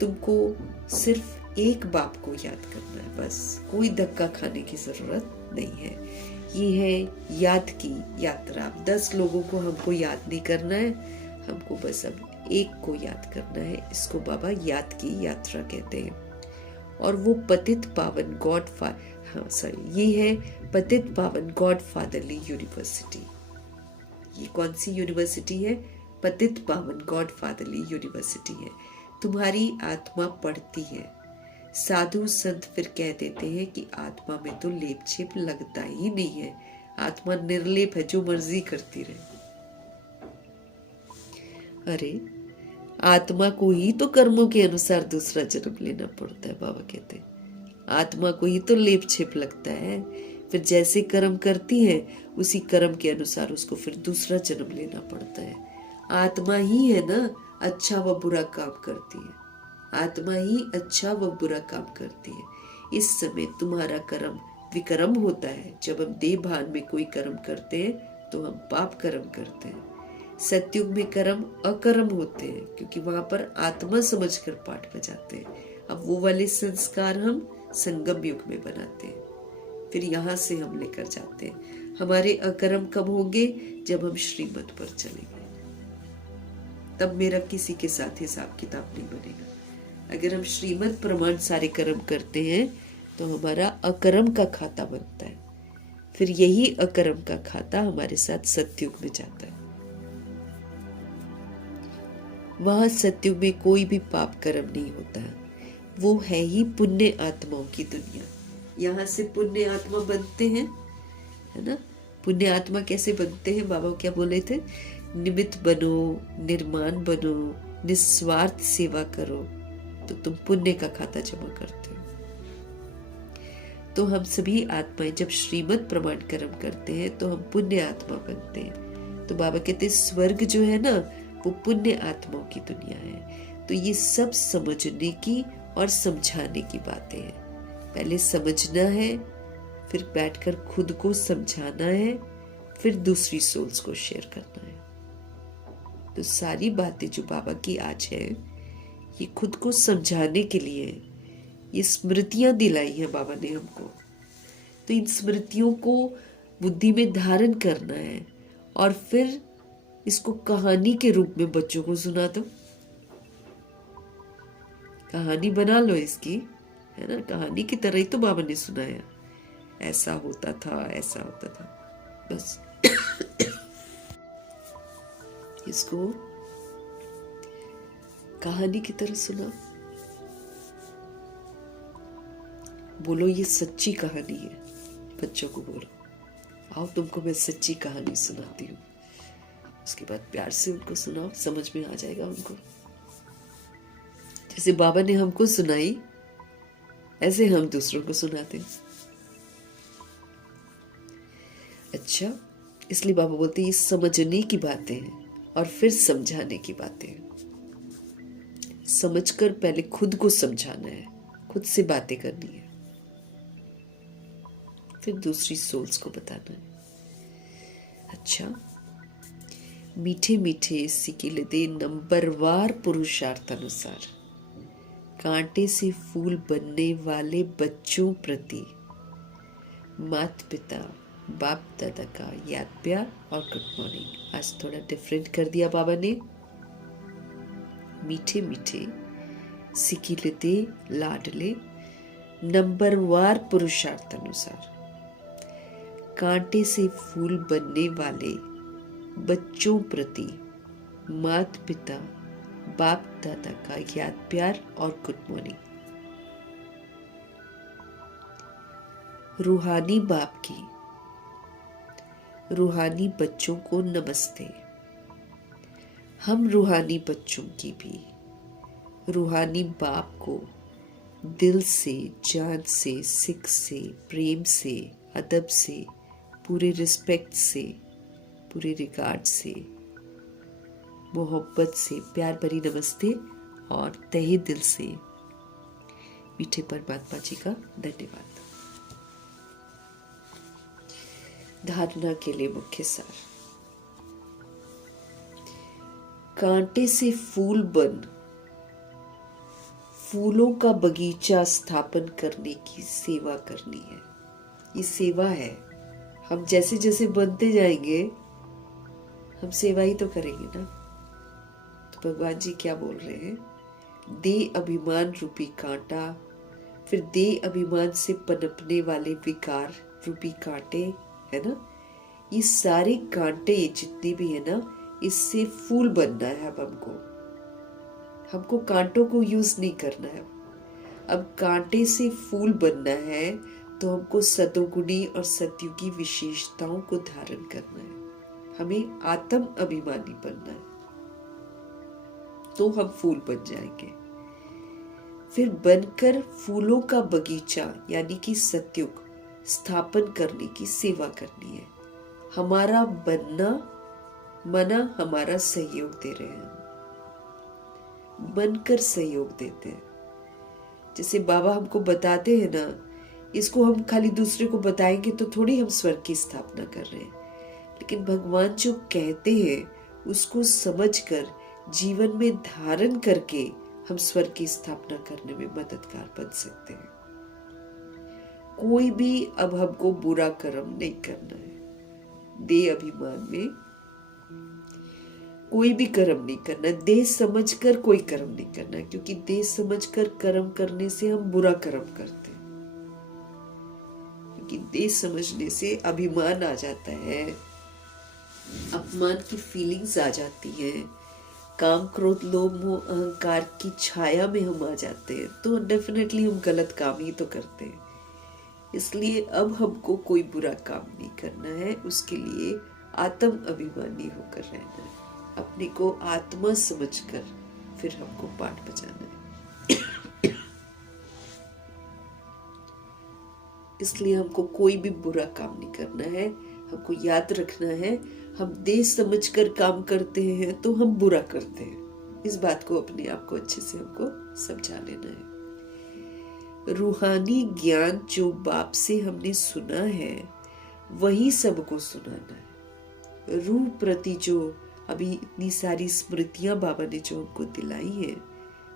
तुमको सिर्फ एक बाप को याद करना है, बस कोई धक्का खाने की जरूरत नहीं है। ये है याद की यात्रा। 10 लोगों को हमको याद नहीं करना है, हमको बस अब एक को याद करना है। इसको बाबा याद की यात्रा कहते हैं। और वो पतित पावन ये है पतित पावन गॉड फादरली यूनिवर्सिटी। ये कौन सी यूनिवर्सिटी है? पतित पावन गॉड फादरली यूनिवर्सिटी है। तुम्हारी आत्मा पढ़ती है। साधु संत फिर कह देते हैं कि आत्मा में तो लेप छेप लगता ही नहीं है, आत्मा निर्लेप है, जो मर्जी करती रहे। अरे आत्मा को ही तो कर्मों के अनुसार दूसरा जन्म लेना पड़ता है। बाबा कहते हैं आत्मा को ही तो लेप छेप लगता है। फिर जैसे कर्म करती है उसी कर्म के अनुसार उसको फिर दूसरा जन्म लेना पड़ता है। आत्मा ही है ना अच्छा व बुरा काम करती है। आत्मा ही अच्छा व बुरा काम करती है। इस समय तुम्हारा कर्म विकर्म होता है। जब हम देह भान में कोई कर्म करते हैं तो हम पाप कर्म करते हैं। सतयुग में कर्म अकर्म होते हैं, क्योंकि वहां पर आत्मा समझकर पाठ बजाते हैं। अब वो वाले संस्कार हम संगम युग में बनाते हैं, फिर यहाँ से हम लेकर जाते हैं। हमारे अकर्म कब होंगे? जब हम श्रीमत पर चलेंगे, तब मेरा किसी के साथ हिसाब किताब नहीं बनेगा। अगर हम श्रीमत प्रमाण सारे कर्म करते हैं तो हमारा अकर्म का खाता बनता है। फिर यही अकर्म का खाता हमारे साथ सतयुग में जाता है। वहां सतयुग में कोई भी पाप कर्म नहीं होता है, वो है ही पुण्य आत्माओं की दुनिया। यहाँ से पुण्य आत्मा बनते हैं, है ना। पुण्य आत्मा कैसे बनते हैं? बाबा क्या बोले थे? निमित्त बनो, निर्माण बनो, निस्वार्थ सेवा करो, तो तुम पुण्य का खाता जमा करते हो। तो हम सभी आत्माएं जब श्रीमत प्रमाण कर्म करते हैं तो हम पुण्य आत्मा बनते हैं। तो बाबा कहते हैं स्वर्ग जो है ना वो पुण्य आत्माओं की दुनिया है। तो ये सब समझने की और समझाने की बातें हैं। पहले समझना है, फिर बैठकर खुद को समझाना है, फिर दूसरी सोल्स को शेयर करना है। तो सारी बातें जो बाबा की आज है ये खुद को समझाने के लिए, ये स्मृतियां दिलाई हैं बाबा ने हमको। तो इन स्मृतियों को बुद्धि में धारण करना है और फिर इसको कहानी के रूप में बच्चों को सुना दो। कहानी बना लो इसकी, है ना। कहानी की तरह ही तो बाबा ने सुनाया, ऐसा होता था, ऐसा होता था। बस इसको कहानी की तरह सुना। बोलो ये सच्ची कहानी है, बच्चों को बोलो आओ तुमको मैं सच्ची कहानी सुनाती हूँ। उसके बाद प्यार से उनको सुनाओ, समझ में आ जाएगा उनको। जैसे बाबा ने हमको सुनाई ऐसे हम दूसरों को सुनाते हैं। अच्छा, इसलिए बाबा बोलते हैं ये समझने की बातें हैं और फिर समझाने की बातें हैं। समझकर पहले खुद को समझाना है, खुद से बातें करनी है, फिर दूसरी सोल्स को बताना है। अच्छा, मीठे मीठे सिकिलदे नंबरवार पुरुषार्थ अनुसार कांटे से फूल बनने वाले बच्चों प्रति माता पिता बाप दादा का याद प्यार और गुड मॉर्निंग। आज थोड़ा डिफरेंट कर दिया बाबा ने। मीठे मीठे सिकिलदे लाडले नंबरवार पुरुषार्थ अनुसार कांटे से फूल बनने वाले बच्चों प्रति माता पिता बाप दादा का याद प्यार और गुड मॉर्निंग। रूहानी बाप की रूहानी बच्चों को नमस्ते। हम रूहानी बच्चों की भी रूहानी बाप को दिल से, जान से, सिक से, प्रेम से, अदब से, पूरे रिस्पेक्ट से, पूरे रिगार्ड से, मोहब्बत से प्यार भरी नमस्ते और तहे दिल से मीठे परमात्मा जी का धन्यवाद। धारणा के लिए मुख्य सार। कांटे से फूल बन फूलों का बगीचा स्थापन करने की सेवा करनी है। ये सेवा है। हम जैसे जैसे बनते जाएंगे हम सेवा ही तो करेंगे ना। तो भगवान जी क्या बोल रहे हैं? दे अभिमान रूपी कांटा, फिर दे अभिमान से पनपने वाले विकार रूपी कांटे, है ना। ये सारे कांटे जितने भी है ना, इससे फूल बनना है। अब हमको कांटों को यूज नहीं करना है। अब कांटे से फूल बनना है तो हमको सतोगुणी और सतयुगी विशेषताओं को धारण करना है। हमें आत्म अभिमानी बनना है तो हम फूल बन जाएंगे। फिर बनकर फूलों का बगीचा यानी कि सतयुग स्थापन करने की सेवा करनी है। हमारा बनना मना हमारा सहयोग दे रहे हैं, बनकर सहयोग देते हैं। जैसे बाबा हमको बताते हैं ना, इसको हम खाली दूसरे को बताएंगे तो थोड़ी हम स्वर्ग की स्थापना कर रहे हैं। लेकिन भगवान जो कहते हैं उसको समझकर जीवन में धारण करके हम स्वर्ग की स्थापना करने में मददगार बन सकते हैं। कोई भी अब हमको बुरा कर्म नहीं करना है। देह अभिमान में कोई भी कर्म नहीं करना, देह समझकर कोई कर्म नहीं करना, क्योंकि देह समझकर कर्म करने से हम बुरा कर्म करते हैं। क्योंकि देह समझने से अभिमान आ जाता है, अपमान की फीलिंग्स आ जाती हैं, काम क्रोध लोभ मोह अहंकार की छाया में हम आ जाते हैं, तो डेफिनेटली हम गलत काम ही तो करते हैं। इसलिए अब हमको कोई बुरा काम नहीं करना है। उसके लिए आत्म अभिमानी होकर रहना है, अपने को आत्मा समझकर फिर हमको पाठ बजाना है। इसलिए हमको कोई भी बुरा काम नहीं करना है। हमको याद रखना है, हम देह समझकर काम करते हैं तो हम बुरा करते हैं। इस बात को अपने आप को अच्छे से हमको समझा लेना है। रूहानी ज्ञान जो बाप से हमने सुना है वही सबको सुनाना है। रूह प्रति जो अभी इतनी सारी स्मृतियां बाबा ने जो हमको दिलाई है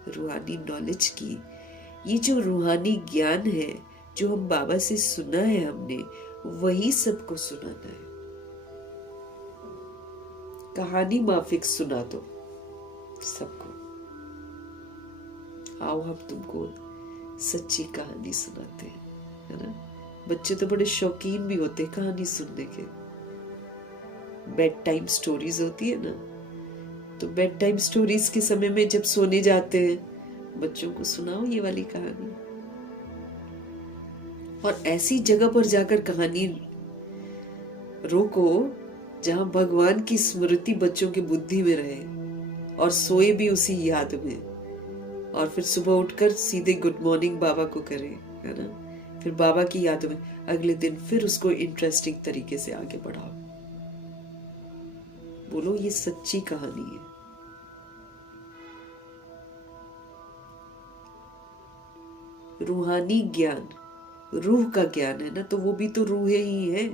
रूहानी नॉलेज की, ये जो रूहानी ज्ञान है जो हम बाबा से सुना है हमने, वही सबको सुनाना है। कहानी माफिक सुना दो सबको। आओ हम तुमको सच्ची कहानी सुनाते हैं, है ना। बच्चे तो बड़े शौकीन भी होते हैं कहानी सुनने के। बेड टाइम स्टोरीज होती है ना, तो बेड टाइम स्टोरीज के समय में जब सोने जाते हैं बच्चों को सुनाओ ये वाली कहानी। और ऐसी जगह पर जाकर कहानी रोको जहां भगवान की स्मृति बच्चों की बुद्धि में रहे और सोए भी उसी याद में, और फिर सुबह उठकर सीधे गुड मॉर्निंग बाबा को करे, है ना। फिर बाबा की याद में अगले दिन फिर उसको इंटरेस्टिंग तरीके से आगे बढ़ाओ। बोलो ये सच्ची कहानी है। रूहानी ज्ञान, रूह का ज्ञान है ना, तो वो भी तो रूहे ही है।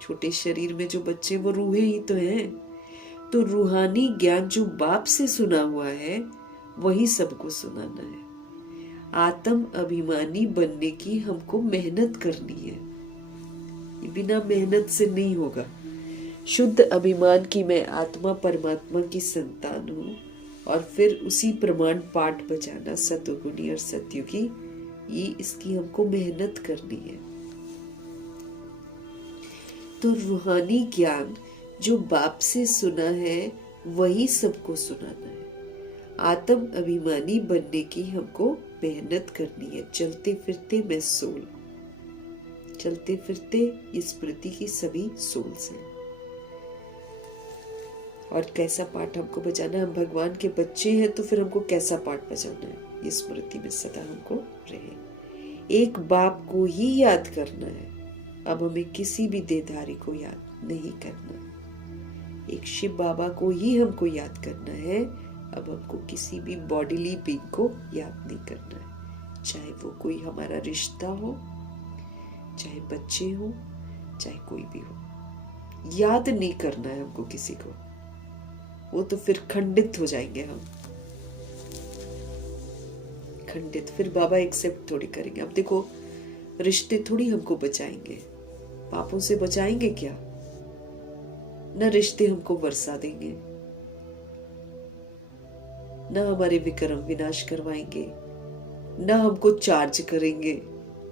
छोटे शरीर में जो बच्चे वो रूहे ही तो हैं। तो रूहानी ज्ञान जो बाप से सुना हुआ है वही सबको सुनाना है। आत्म अभिमानी बनने की हमको मेहनत करनी है, ये बिना मेहनत से नहीं होगा। शुद्ध अभिमान की मैं आत्मा परमात्मा की संतान हूं, और फिर उसी प्रमाण पाठ बजाना सतोगुणी और सतयुगी, ये इसकी हमको मेहनत करनी है। तो रूहानी ज्ञान जो बाप से सुना है वही सबको सुनाना है। आत्म अभिमानी बनने की हमको मेहनत करनी है। चलते फिरते मैं सोल, चलते फिरते ये स्मृति की सभी सोल्स हैं। और कैसा पाठ हमको बजाना, हम भगवान के बच्चे हैं तो फिर हमको कैसा पाठ बजाना है, ये स्मृति में सदा हमको रहे। एक बाप को ही याद करना है, अब हमें किसी भी देहधारी को याद नहीं करना। एक शिव बाबा को ही हमको याद करना है, अब हमको किसी भी बॉडीली बीइंग को याद नहीं करना है। चाहे वो कोई हमारा रिश्ता हो, चाहे बच्चे हो, चाहे कोई भी हो, याद नहीं करना है हमको किसी को। वो तो फिर खंडित हो जाएंगे हम, खंडित। फिर बाबा एक्सेप्ट थोड़ी करेंगे। अब देखो रिश्ते थोड़ी हमको बचाएंगे, पापों से बचाएंगे क्या? न रिश्ते हमको वर्षा देंगे, न हमारे विक्रम विनाश करवाएंगे, न हमको चार्ज करेंगे।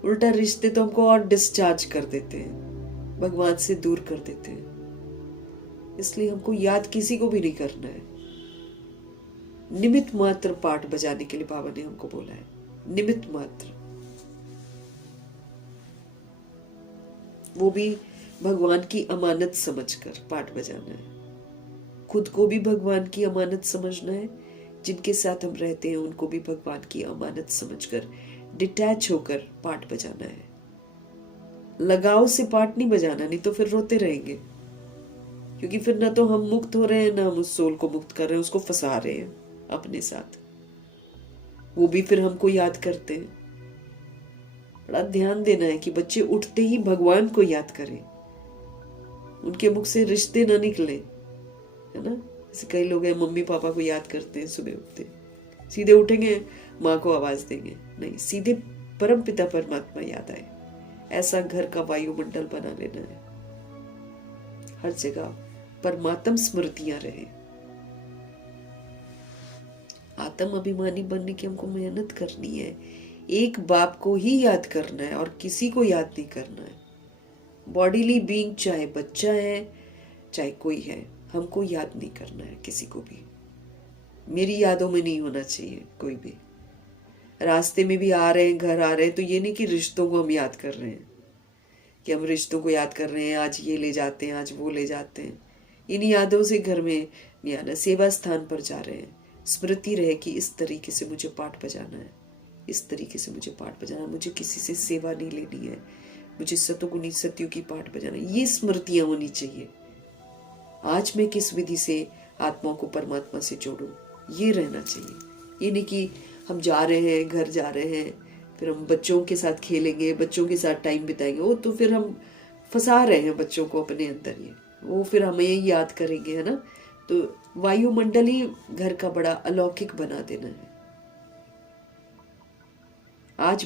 उल्टा रिश्ते तो हमको और डिस्चार्ज कर देते हैं, भगवान से दूर कर देते हैं। इसलिए हमको याद किसी को भी नहीं करना है। निमित्त मात्र पाठ बजाने के लिए बाबा ने हमको बोला है, निमित्त मात्र। वो भी भगवान की अमानत समझकर पाठ बजाना है। खुद को भी भगवान की अमानत समझना है, जिनके साथ हम रहते हैं उनको भी भगवान की अमानत समझकर डिटैच होकर पाठ बजाना है। लगाव से पाठ नहीं बजाना, नहीं तो फिर रोते रहेंगे। क्योंकि फिर ना तो हम मुक्त हो रहे हैं, ना हम उस सोल को मुक्त कर रहे हैं, उसको फंसा रहे हैं अपने साथ। वो भी फिर हमको याद करते हैं। बड़ा ध्यान देना है कि बच्चे उठते ही भगवान को याद करें, उनके मुख से रिश्ते ना निकले, है ना। जैसे कई लोग हैं मम्मी पापा को याद करते हैं, सुबह उठते सीधे उठेंगे माँ को आवाज देंगे, नहीं, सीधे परम पिता परमात्मा याद आए। ऐसा घर का वायुमंडल बना लेना है, हर जगह परमात्म स्मृतियां रहे। आत्म अभिमानी बनने की हमको मेहनत करनी है। एक बाप को ही याद करना है और किसी को याद नहीं करना है। बॉडीली बीइंग चाहे बच्चा है चाहे कोई है, हमको याद नहीं करना है किसी को भी। मेरी यादों में नहीं होना चाहिए कोई भी। रास्ते में भी आ रहे हैं, घर आ रहे हैं, तो ये नहीं कि रिश्तों को हम याद कर रहे हैं, कि हम रिश्तों को याद कर रहे हैं, आज ये ले जाते हैं, आज वो ले जाते हैं। इन यादों से घर में नहीं आना। सेवा स्थान पर जा रहे हैं, स्मृति रहे कि इस तरीके से मुझे पाठ बजाना है, इस तरीके से मुझे पाठ बजाना है, मुझे किसी से सेवा नहीं लेनी है, मुझे सतोगुणी सत्यु की पाठ बजाना है। ये स्मृतियां होनी चाहिए। आज मैं किस विधि से आत्माओं को परमात्मा से जोड़ूं, ये रहना चाहिए। ये नहीं कि हम जा रहे हैं, घर जा रहे हैं, फिर हम बच्चों के साथ खेलेंगे, बच्चों के साथ टाइम बिताएंगे, वो तो फिर हम फंसा रहे हैं बच्चों को अपने अंदर। ये वो फिर हमें ही याद करेंगे, है ना। तो वायुमंडल ही घर का बड़ा अलौकिक बना देना है। आज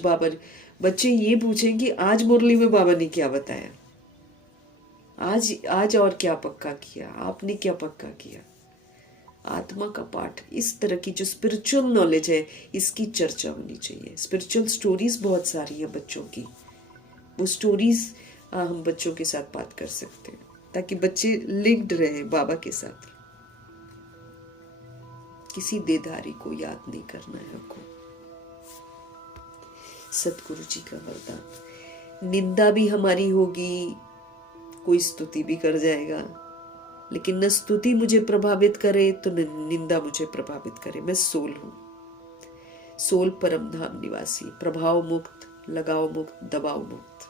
बच्चे ये पूछें कि आज मुरली में बाबा ने क्या बताया, आज आज और क्या पक्का किया, आपने क्या पक्का किया। आत्मा का पाठ, इस तरह की जो स्पिरिचुअल नॉलेज है, इसकी चर्चा होनी चाहिए। स्पिरिचुअल स्टोरीज बहुत सारी हैं बच्चों की, वो स्टोरीज हम बच्चों के साथ बात कर सकते हैं ताकि बच्चे लिंक्ड रहे बाबा के साथ। किसी देधारी को याद नहीं करना है आपको। सतगुरु जी का वरदान, निंदा भी हमारी होगी, कोई स्तुति भी कर जाएगा, लेकिन न स्तुति मुझे प्रभावित करे तो न निंदा मुझे प्रभावित करे। मैं सोल हूं, सोल परम धाम निवासी, प्रभाव मुक्त, लगाव मुक्त, दबाव मुक्त।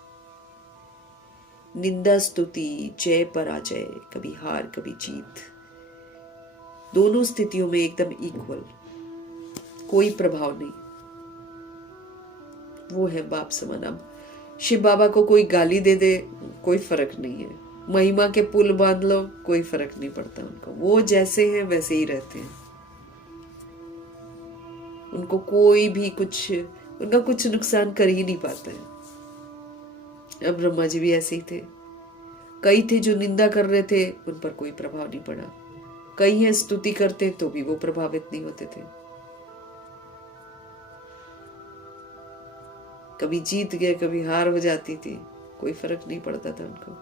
निंदा स्तुति, जय पराजय, कभी हार कभी जीत, दोनों स्थितियों में एकदम इक्वल, कोई प्रभाव नहीं। वो है बाप समान। अब शिव बाबा को कोई गाली दे दे, कोई फर्क नहीं है। महिमा के पुल बांध लो, कोई फर्क नहीं पड़ता उनको। वो जैसे हैं वैसे ही रहते हैं। उनको कोई भी कुछ, उनका कुछ नुकसान कर ही नहीं पाता है। अब ब्रह्मा जी भी ऐसे ही थे। कई थे जो निंदा कर रहे थे, उन पर कोई प्रभाव नहीं पड़ा। कई हैं स्तुति करते तो भी वो प्रभावित नहीं होते थे। कभी जीत गए, कभी हार हो जाती थी, कोई फर्क नहीं पड़ता था उनको।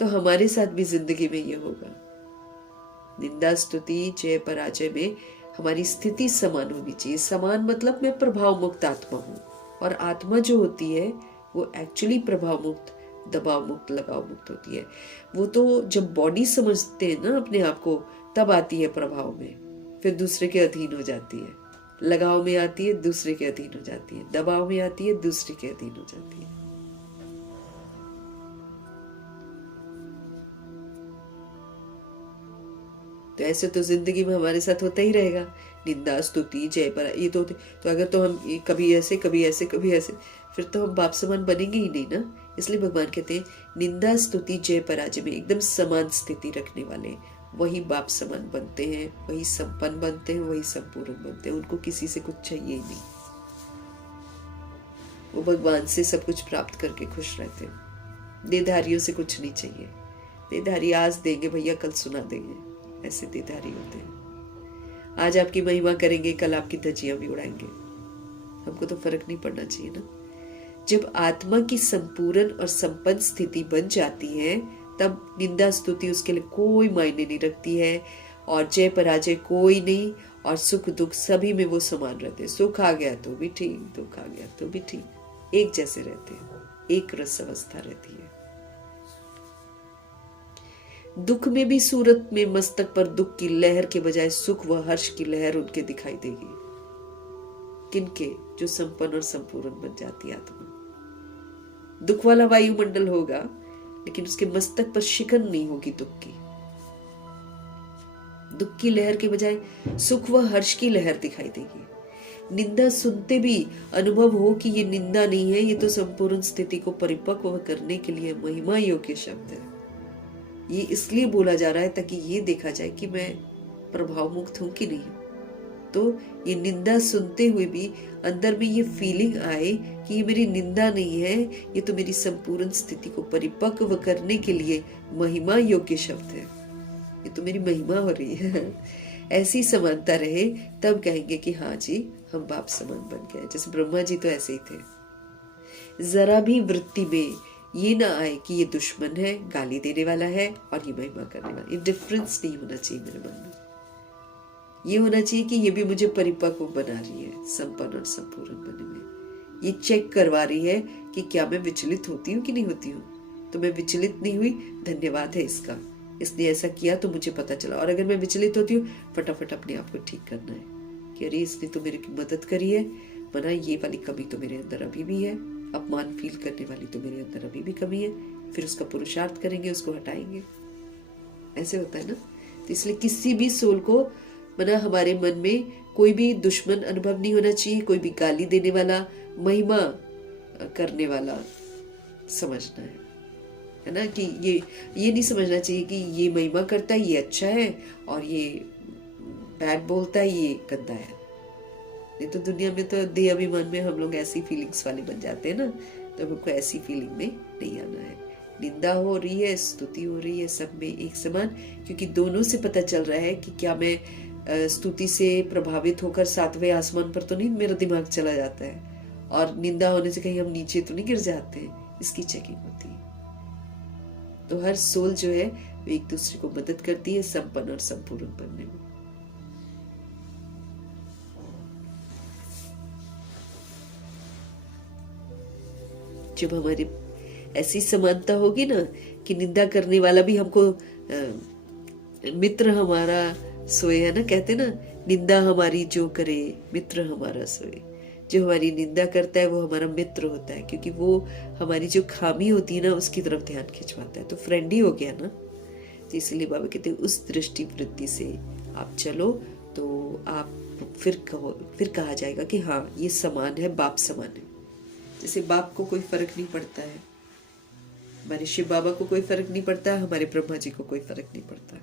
तो हमारे साथ भी जिंदगी में ये होगा। निंदा स्तुति जय पराजय में हमारी स्थिति समान होनी चाहिए। समान मतलब मैं प्रभाव मुक्त आत्मा हूं, और आत्मा जो होती है वो एक्चुअली प्रभाव मुक्त, दबाव मुक्त, लगाव मुक्त होती है। वो तो जब बॉडी समझते हैं ना अपने आप को, तब आती है प्रभाव में, फिर दूसरे के अधीन हो जाती है। लगाव में आती है, दूसरे के अधीन हो जाती है। दबाव में आती है, दूसरे के अधीन हो जाती है। तो ऐसे तो जिंदगी में हमारे साथ होता ही रहेगा। निंदा स्तुति जय पर ये तो अगर तो हम कभी ऐसे कभी ऐसे कभी ऐसे, फिर तो हम बाप समान बनेंगे ही नहीं ना। इसलिए भगवान कहते हैं निंदा स्तुति जय पराजय में एकदम समान स्थिति रखने वाले वही बाप समान बनते हैं, वही संपन्न बनते हैं, वही संपूर्ण बनते हैं। उनको किसी से कुछ चाहिए ही नहीं। वो भगवान से सब कुछ प्राप्त करके खुश रहते हैं। देधारियों से कुछ नहीं चाहिए। देधारी आज देंगे भैया, कल सुना देंगे, ऐसे देधारी होते हैं। आज आपकी महिमा करेंगे, कल आपकी धज्जियां भी उड़ाएंगे। हमको तो फर्क नहीं पड़ना चाहिए ना। जब आत्मा की संपूर्ण और संपन्न स्थिति बन जाती है, तब निंदा स्तुति उसके लिए कोई मायने नहीं रखती है, और जय पराजय कोई नहीं, और सुख दुख सभी में वो समान रहते हैं। सुख आ गया तो भी ठीक, दुख आ गया तो भी ठीक, एक जैसे रहते हैं, एक रस अवस्था रहती है। दुख में भी सूरत में मस्तक पर दुख की लहर के बजाय सुख व हर्ष की लहर उनके दिखाई देगी। किनके? जो संपन्न और संपूर्ण बन जाती आत्मा। दुख वाला वायुमंडल होगा, लेकिन उसके मस्तक पर शिकन नहीं होगी दुख की। दुख की लहर के बजाय सुख व हर्ष की लहर दिखाई देगी। निंदा सुनते भी अनुभव हो कि ये निंदा नहीं है, ये तो संपूर्ण स्थिति को परिपक्व करने के लिए महिमा योग्य शब्द है। ये इसलिए बोला जा रहा है ताकि ये देखा जाए कि मैं प्रभाव मुक्त हूं कि नहीं। तो ये निंदा सुनते हुए भी अंदर में ये फीलिंग आए कि ये मेरी निंदा नहीं है, ये तो मेरी संपूर्ण स्थिति को परिपक्व करने के लिए महिमा योग्य शब्द है, ये तो मेरी महिमा हो रही है। ऐसी समानता रहे, तब कहेंगे कि हाँ जी हम बाप समान बन गए। जैसे ब्रह्मा जी तो ऐसे ही थे। जरा भी वृत्ति में ये ना आए कि ये दुश्मन है, गाली देने वाला है, और ये महिमा करने वाला। ये डिफरेंस नहीं होना चाहिए मेरे मन में। ये होना चाहिए कि ये भी मुझे परिपक्व बना रही है, संपन्न और संपूर्ण बनने में। ये चेक करवा रही है कि क्या मैं विचलित होती हूँ कि नहीं होती हूँ। तो मैं विचलित नहीं हुई, धन्यवाद है इसका, इसने ऐसा किया तो मुझे पता चला। और अगर मैं विचलित होती हूँ, फटाफट अपने आप को ठीक करना है कि अरे इसने तो मेरी मदद करी है, मना ये वाली कमी तो मेरे अंदर अभी भी है, अपमान फील करने वाली तो मेरे अंदर अभी भी कमी है। फिर उसका पुरुषार्थ करेंगे, उसको हटाएंगे। ऐसे होता है ना। तो इसलिए किसी भी सोल को मना हमारे मन में कोई भी दुश्मन अनुभव नहीं होना चाहिए, कोई भी गाली देने वाला, महिमा करने वाला समझना है ना। कि ये नहीं समझना चाहिए कि ये महिमा करता है ये अच्छा है, और ये बैड बोलता है ये गंदा है। नहीं तो दुनिया में तो देह अभिमान में हम लोग ऐसी फीलिंग्स वाले बन जाते हैं ना, तो हमको ऐसी फीलिंग में नहीं आना है। निंदा हो रही है, स्तुति हो रही है, सब में एक समान, क्योंकि दोनों से पता चल रहा है कि क्या मैं स्तुति से प्रभावित होकर 7वें आसमान पर तो नहीं मेरा दिमाग चला जाता है, और निंदा होने से कहीं हम नीचे तो नहीं गिर जाते हैं, इसकी चेकिंग होती है। तो हर सोल जो है वो एक दूसरे को मदद करती है संपन्न और संपूर्ण बनने में। जब हमारी ऐसी समानता होगी ना कि निंदा करने वाला भी हमको मित्र हमारा सोए, है ना, कहते ना, निंदा हमारी जो करे मित्र हमारा सोए। जो हमारी निंदा करता है वो हमारा मित्र होता है, क्योंकि वो हमारी जो खामी होती है ना उसकी तरफ ध्यान खिंचवाता है, तो फ्रेंड ही हो गया ना। तो इसलिए बाबा कहते हैं उस दृष्टि वृत्ति से आप चलो, तो आप फिर कहा जाएगा कि हाँ ये समान है, बाप समान है। जैसे बाप को कोई फर्क नहीं पड़ता है, हमारे शिव बाबा को कोई फर्क नहीं पड़ता, हमारे ब्रह्मा जी को कोई फर्क नहीं पड़ता।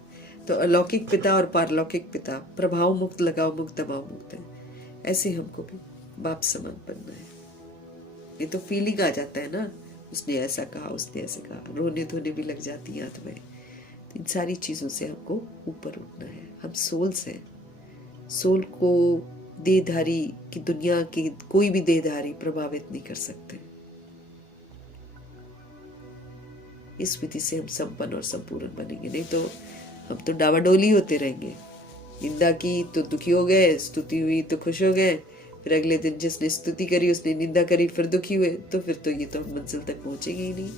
तो अलौकिक पिता और पारलौकिक पिता प्रभाव मुक्त, लगाव मुक्त, दबाव मुक्त है। ऐसे हमको भी बाप समान बनना है। ये तो फीलिंग आ जाता है ना, उसने ऐसा कहा, उसने ऐसे कहा, रोने धोने भी लग जाती है हाथ में। तो इन सारी चीजों से हमको ऊपर उठना है। हम सोल्स हैं, सोल को देहधारी की दुनिया की कोई भी देहधारी प्रभावित नहीं कर सकते। इस विधि से हम संपन्न और संपूर्ण बनेंगे, नहीं तो हम तो डावाडोली होते रहेंगे। निंदा की तो दुखी हो गए, स्तुति हुई तो खुश हो गए, फिर अगले दिन जिसने स्तुति करी उसने निंदा करी, फिर दुखी हुए, तो फिर तो ये तो हम मंजिल तक पहुंचेंगे ही नहीं।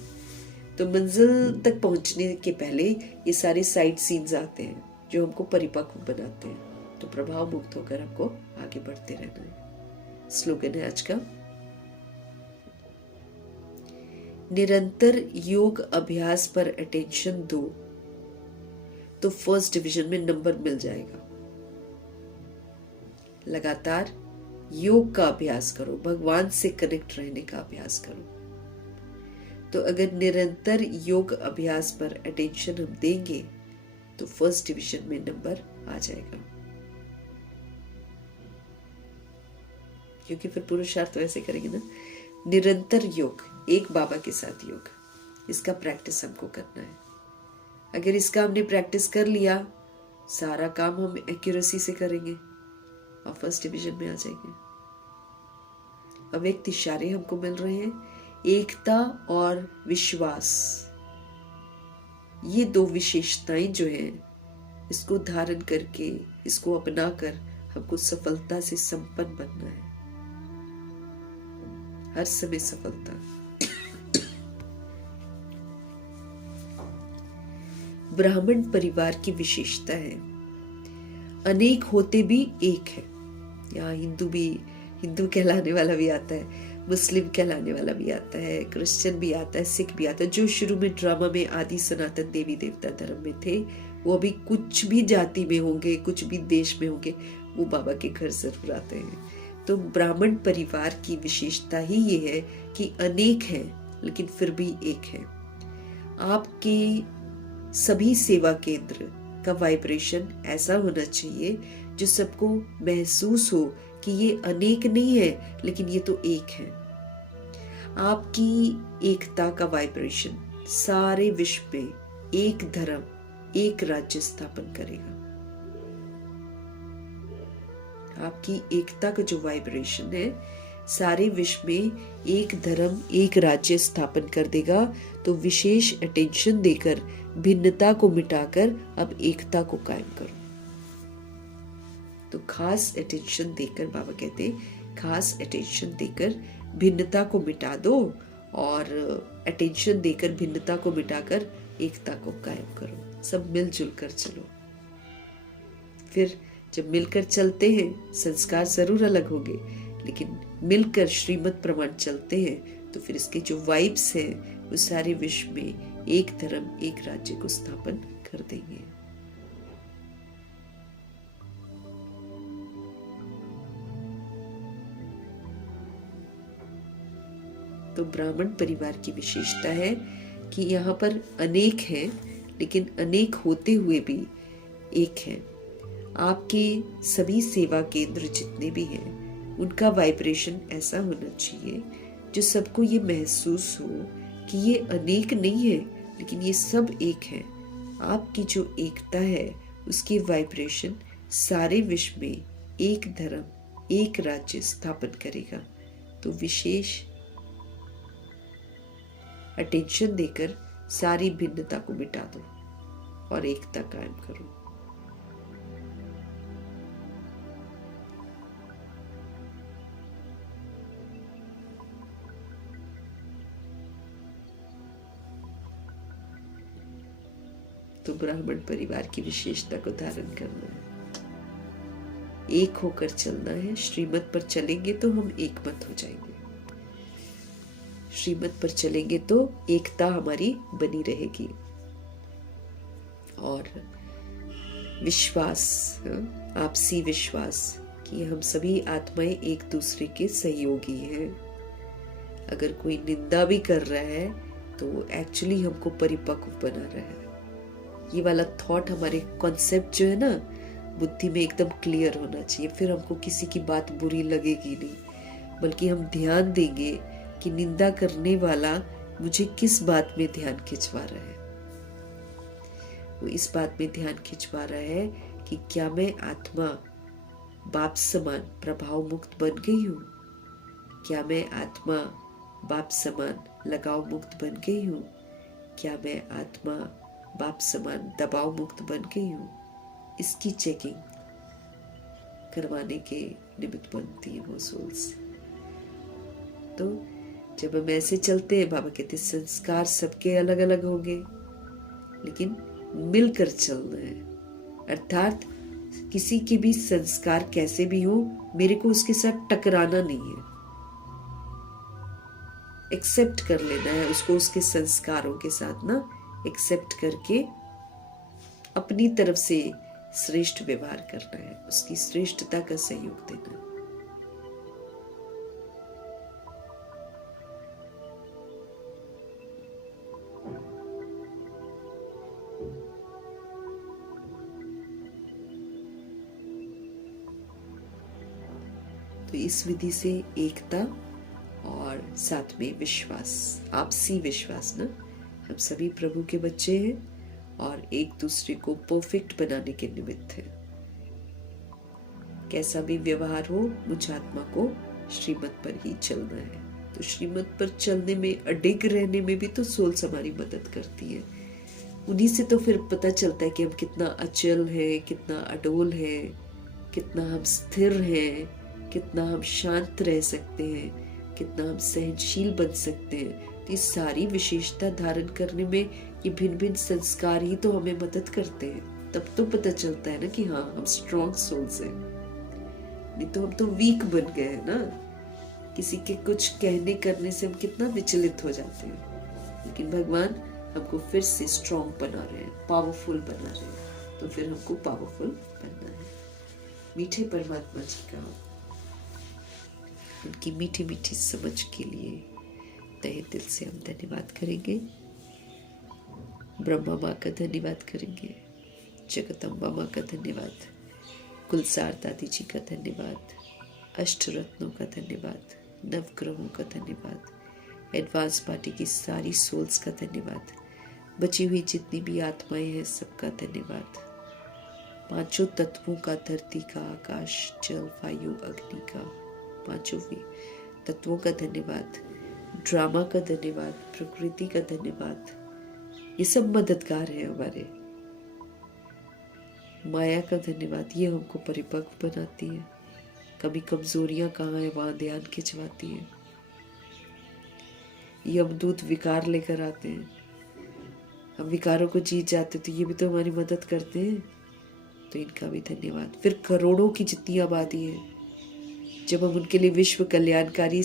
तो मंजिल तक पहुंचने के पहले ये सारे साइड सीन्स आते हैं जो हमको परिपक्व बनाते हैं। तो प्रभाव मुक्त होकर हमको आगे बढ़ते रहना है। स्लोगन है आज का, निरंतर योग अभ्यास पर अटेंशन दो तो फर्स्ट डिवीजन में नंबर मिल जाएगा। लगातार योग का अभ्यास करो, भगवान से कनेक्ट रहने का अभ्यास करो। तो अगर निरंतर योग अभ्यास पर अटेंशन हम देंगे तो फर्स्ट डिवीजन में नंबर आ जाएगा। क्योंकि फिर पुरुषार्थ वैसे करेंगे ना, निरंतर योग, एक बाबा के साथ योग, इसका प्रैक्टिस हमको करना है। अगर इसका हमने प्रैक्टिस कर लिया, सारा काम हम एक्यूरेसी से करेंगे और फर्स्ट डिवीजन में आ जाएंगे। अव्यक्त इशारे हमको मिल रहे हैं, एकता और विश्वास, ये दो विशेषताएं जो हैं, इसको धारण करके, इसको अपनाकर हमको सफलता से संपन्न बनना है। हर समय सफलता। ब्राह्मण परिवार की विशेषता है, अनेक होते भी एक है। यहाँ हिंदू कहलाने वाला भी आता है, मुस्लिम कहलाने वाला भी आता है, क्रिश्चियन भी आता है, सिख भी आता है। जो शुरू में ड्रामा में आदि सनातन देवी देवता धर्म में थे, वो अभी कुछ भी जाति में होंगे, कुछ भी देश में होंगे, वो बाबा के घर जरूर आते हैं। तो ब्राह्मण परिवार की विशेषता ही ये है कि अनेक हैं लेकिन फिर भी एक है। आपके सभी सेवा केंद्र का वाइब्रेशन ऐसा होना चाहिए जो सबको महसूस हो कि ये अनेक नहीं है लेकिन ये तो एक है। आपकी एकता का वाइब्रेशन सारे विश्व में एक धर्म, एक राज्य स्थापन करेगा। आपकी एकता का जो वाइब्रेशन है सारे विश्व में एक धर्म, एक राज्य स्थापन कर देगा। तो विशेष अटेंशन देकर भिन्नता को मिटाकर अब एकता को कायम करो। तो खास अटेंशन देकर, बाबा कहते हैं खास अटेंशन देकर भिन्नता को मिटा दो, और अटेंशन देकर भिन्नता को मिटाकर एकता को कायम करो। सब मिलजुल कर चलो। फिर जब मिलकर चलते हैं, संस्कार जरूर अलग होंगे, लेकिन मिलकर श्रीमत प्रमाण चलते हैं तो फिर इसके जो वाइब्स हैं वो सारे विश्व में एक धर्म, एक राज्य को स्थापन कर देंगे। तो ब्राह्मण परिवार की विशेषता है कि यहाँ पर अनेक हैं लेकिन अनेक होते हुए भी एक हैं। आपके सभी सेवा केंद्र जितने भी हैं उनका वाइब्रेशन ऐसा होना चाहिए जो सबको ये महसूस हो कि ये अनेक नहीं है, लेकिन ये सब एक है। आपकी जो एकता है उसकी वाइब्रेशन सारे विश्व में एक धर्म, एक राज्य स्थापन करेगा। तो विशेष अटेंशन देकर सारी भिन्नता को मिटा दो और एकता कायम करो। तो ब्राह्मण परिवार की विशेषता को धारण करना है, एक होकर चलना है। श्रीमत पर चलेंगे तो हम एक मत हो जाएंगे। श्रीमत पर चलेंगे तो एकता हमारी बनी रहेगी। और विश्वास, आपसी विश्वास कि हम सभी आत्माएं एक दूसरे के सहयोगी हैं। अगर कोई निंदा भी कर रहा है तो एक्चुअली हमको परिपक्व बना रहा है। ये वाला थॉट, हमारे कॉन्सेप्ट जो है ना, बुद्धि में एकदम क्लियर होना चाहिए। फिर हमको किसी की बात बुरी लगेगी नहीं, बल्कि हम ध्यान देंगे कि निंदा करने वाला मुझे किस बात में ध्यान खिंचवा रहा है। वो इस बात में ध्यान खिंचवा रहा है कि क्या मैं आत्मा बाप समान प्रभाव मुक्त बन गई हूँ? क्या मैं आत्मा बाप समान लगाव मुक्त बन गई हूँ? क्या मैं आत्मा बाप समान दबाव मुक्त बन गई हूँ? इसकी चेकिंग करवाने के निमित्त बनती है वो सोल्स। तो जब हम ऐसे चलते हैं, बाबा कहते हैं संस्कार सबके अलग अलग होंगे, लेकिन मिलकर चलना है। अर्थात किसी के भी संस्कार कैसे भी हो, मेरे को उसके साथ टकराना नहीं है। एक्सेप्ट कर लेना है उसको, उसके संस्कारों के साथ ना एक्सेप्ट करके अपनी तरफ से श्रेष्ठ व्यवहार करना है, उसकी श्रेष्ठता का सहयोग देना है। तो इस विधि से एकता और साथ में विश्वास, आपसी विश्वास ना, हम सभी प्रभु के बच्चे हैं और एक दूसरे को परफेक्ट बनाने के निमित्त हैं। कैसा भी व्यवहार हो, मुझ आत्मा को श्रीमत पर ही चलना है। तो श्रीमत पर चलने में, अडिग रहने में भी तो सोल्स हमारी मदद करती है। उन्हीं से तो फिर पता चलता है कि हम कितना अचल है, कितना अडोल है, कितना हम स्थिर हैं, कितना हम शांत रह सकते हैं, कितना हम सहनशील बन सकते हैं। तो ये सारी विशेषता धारण करने में ये भिन्न भिन्न संस्कार ही तो हमें मदद करते हैं। तब तो पता चलता है ना कि हाँ, हम स्ट्रॉन्ग सोल्स हैं। नहीं तो हम तो वीक बन गए हैं ना। किसी के कुछ कहने करने से हम कितना विचलित हो जाते हैं, लेकिन भगवान हमको फिर से स्ट्रॉन्ग बना रहे हैं, पावरफुल बना रहे हैं। तो फिर हमको पावरफुल बनना है। मीठे परमात्मा जी का, उनकी मीठी मीठी समझ के लिए तहे दिल से हम धन्यवाद करेंगे। ब्रह्मा माँ का धन्यवाद करेंगे, जगदम्बा माँ का धन्यवाद, कुलसार दादी जी का धन्यवाद, अष्ट रत्नों का धन्यवाद, नवग्रहों का धन्यवाद, एडवांस पार्टी की सारी सोल्स का धन्यवाद, बची हुई जितनी भी आत्माएं हैं सबका धन्यवाद, पांचों तत्वों का, धरती का, आकाश, जल, वायु, अग्नि का, पांचों भी तत्वों का धन्यवाद, ड्रामा का धन्यवाद, प्रकृति का धन्यवाद। ये सब मददगार है हमारे। माया का धन्यवाद, ये हमको परिपक्व बनाती है। कभी कमजोरियां कहाँ है वहां ध्यान खिंचवाती है। यमदूत विकार लेकर आते हैं, हम विकारों को जीत जाते, तो ये भी तो हमारी मदद करते हैं। तो इनका भी धन्यवाद। फिर करोड़ों की जितनी आबादी है, जब हम उनके लिए विश्व कल्याणकारी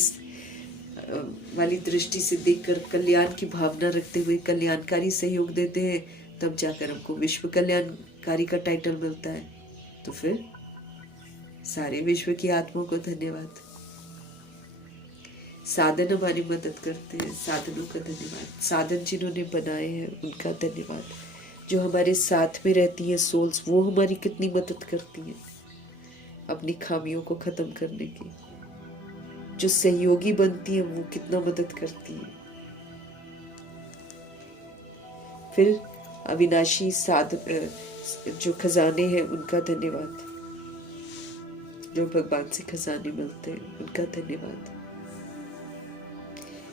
वाली दृष्टि से देखकर, कल्याण की भावना रखते हुए कल्याणकारी सहयोग देते हैं, तब जाकर हमको विश्व कल्याणकारी का टाइटल मिलता है। तो फिर सारे विश्व की आत्माओं को धन्यवाद। साधन हमारी मदद करते हैं, साधनों का धन्यवाद। साधन जिन्होंने बनाए हैं उनका धन्यवाद। जो हमारे साथ में रहती है सोल्स, वो हमारी कितनी मदद करती हैं अपनी खामियों को खत्म करने की। जो सहयोगी बनती है वो कितना मदद करती है। फिर अविनाशी जो खजाने हैं उनका धन्यवाद, जो भगवान से खजाने मिलते हैं उनका धन्यवाद।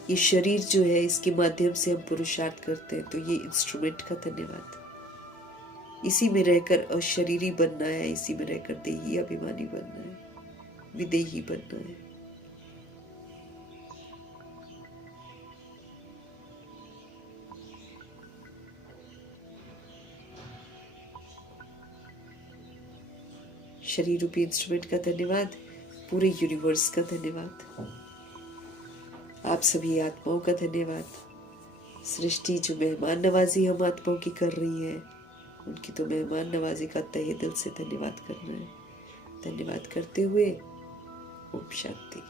ये शरीर जो है इसके माध्यम से हम पुरुषार्थ करते हैं, तो ये इंस्ट्रूमेंट का धन्यवाद। इसी में रहकर अशरीरी बनना है, इसी में रहकर देही अभिमानी बनना है, विदेही बनना है। शरीर रूपी इंस्ट्रूमेंट का धन्यवाद, पूरे यूनिवर्स का धन्यवाद, आप सभी आत्माओं का धन्यवाद। सृष्टि जो मेहमान नवाजी हम आत्माओं की कर रही है, उनकी तो मेहमान नवाजी का तहे दिल से धन्यवाद करना है। धन्यवाद करते हुए ओम शांति।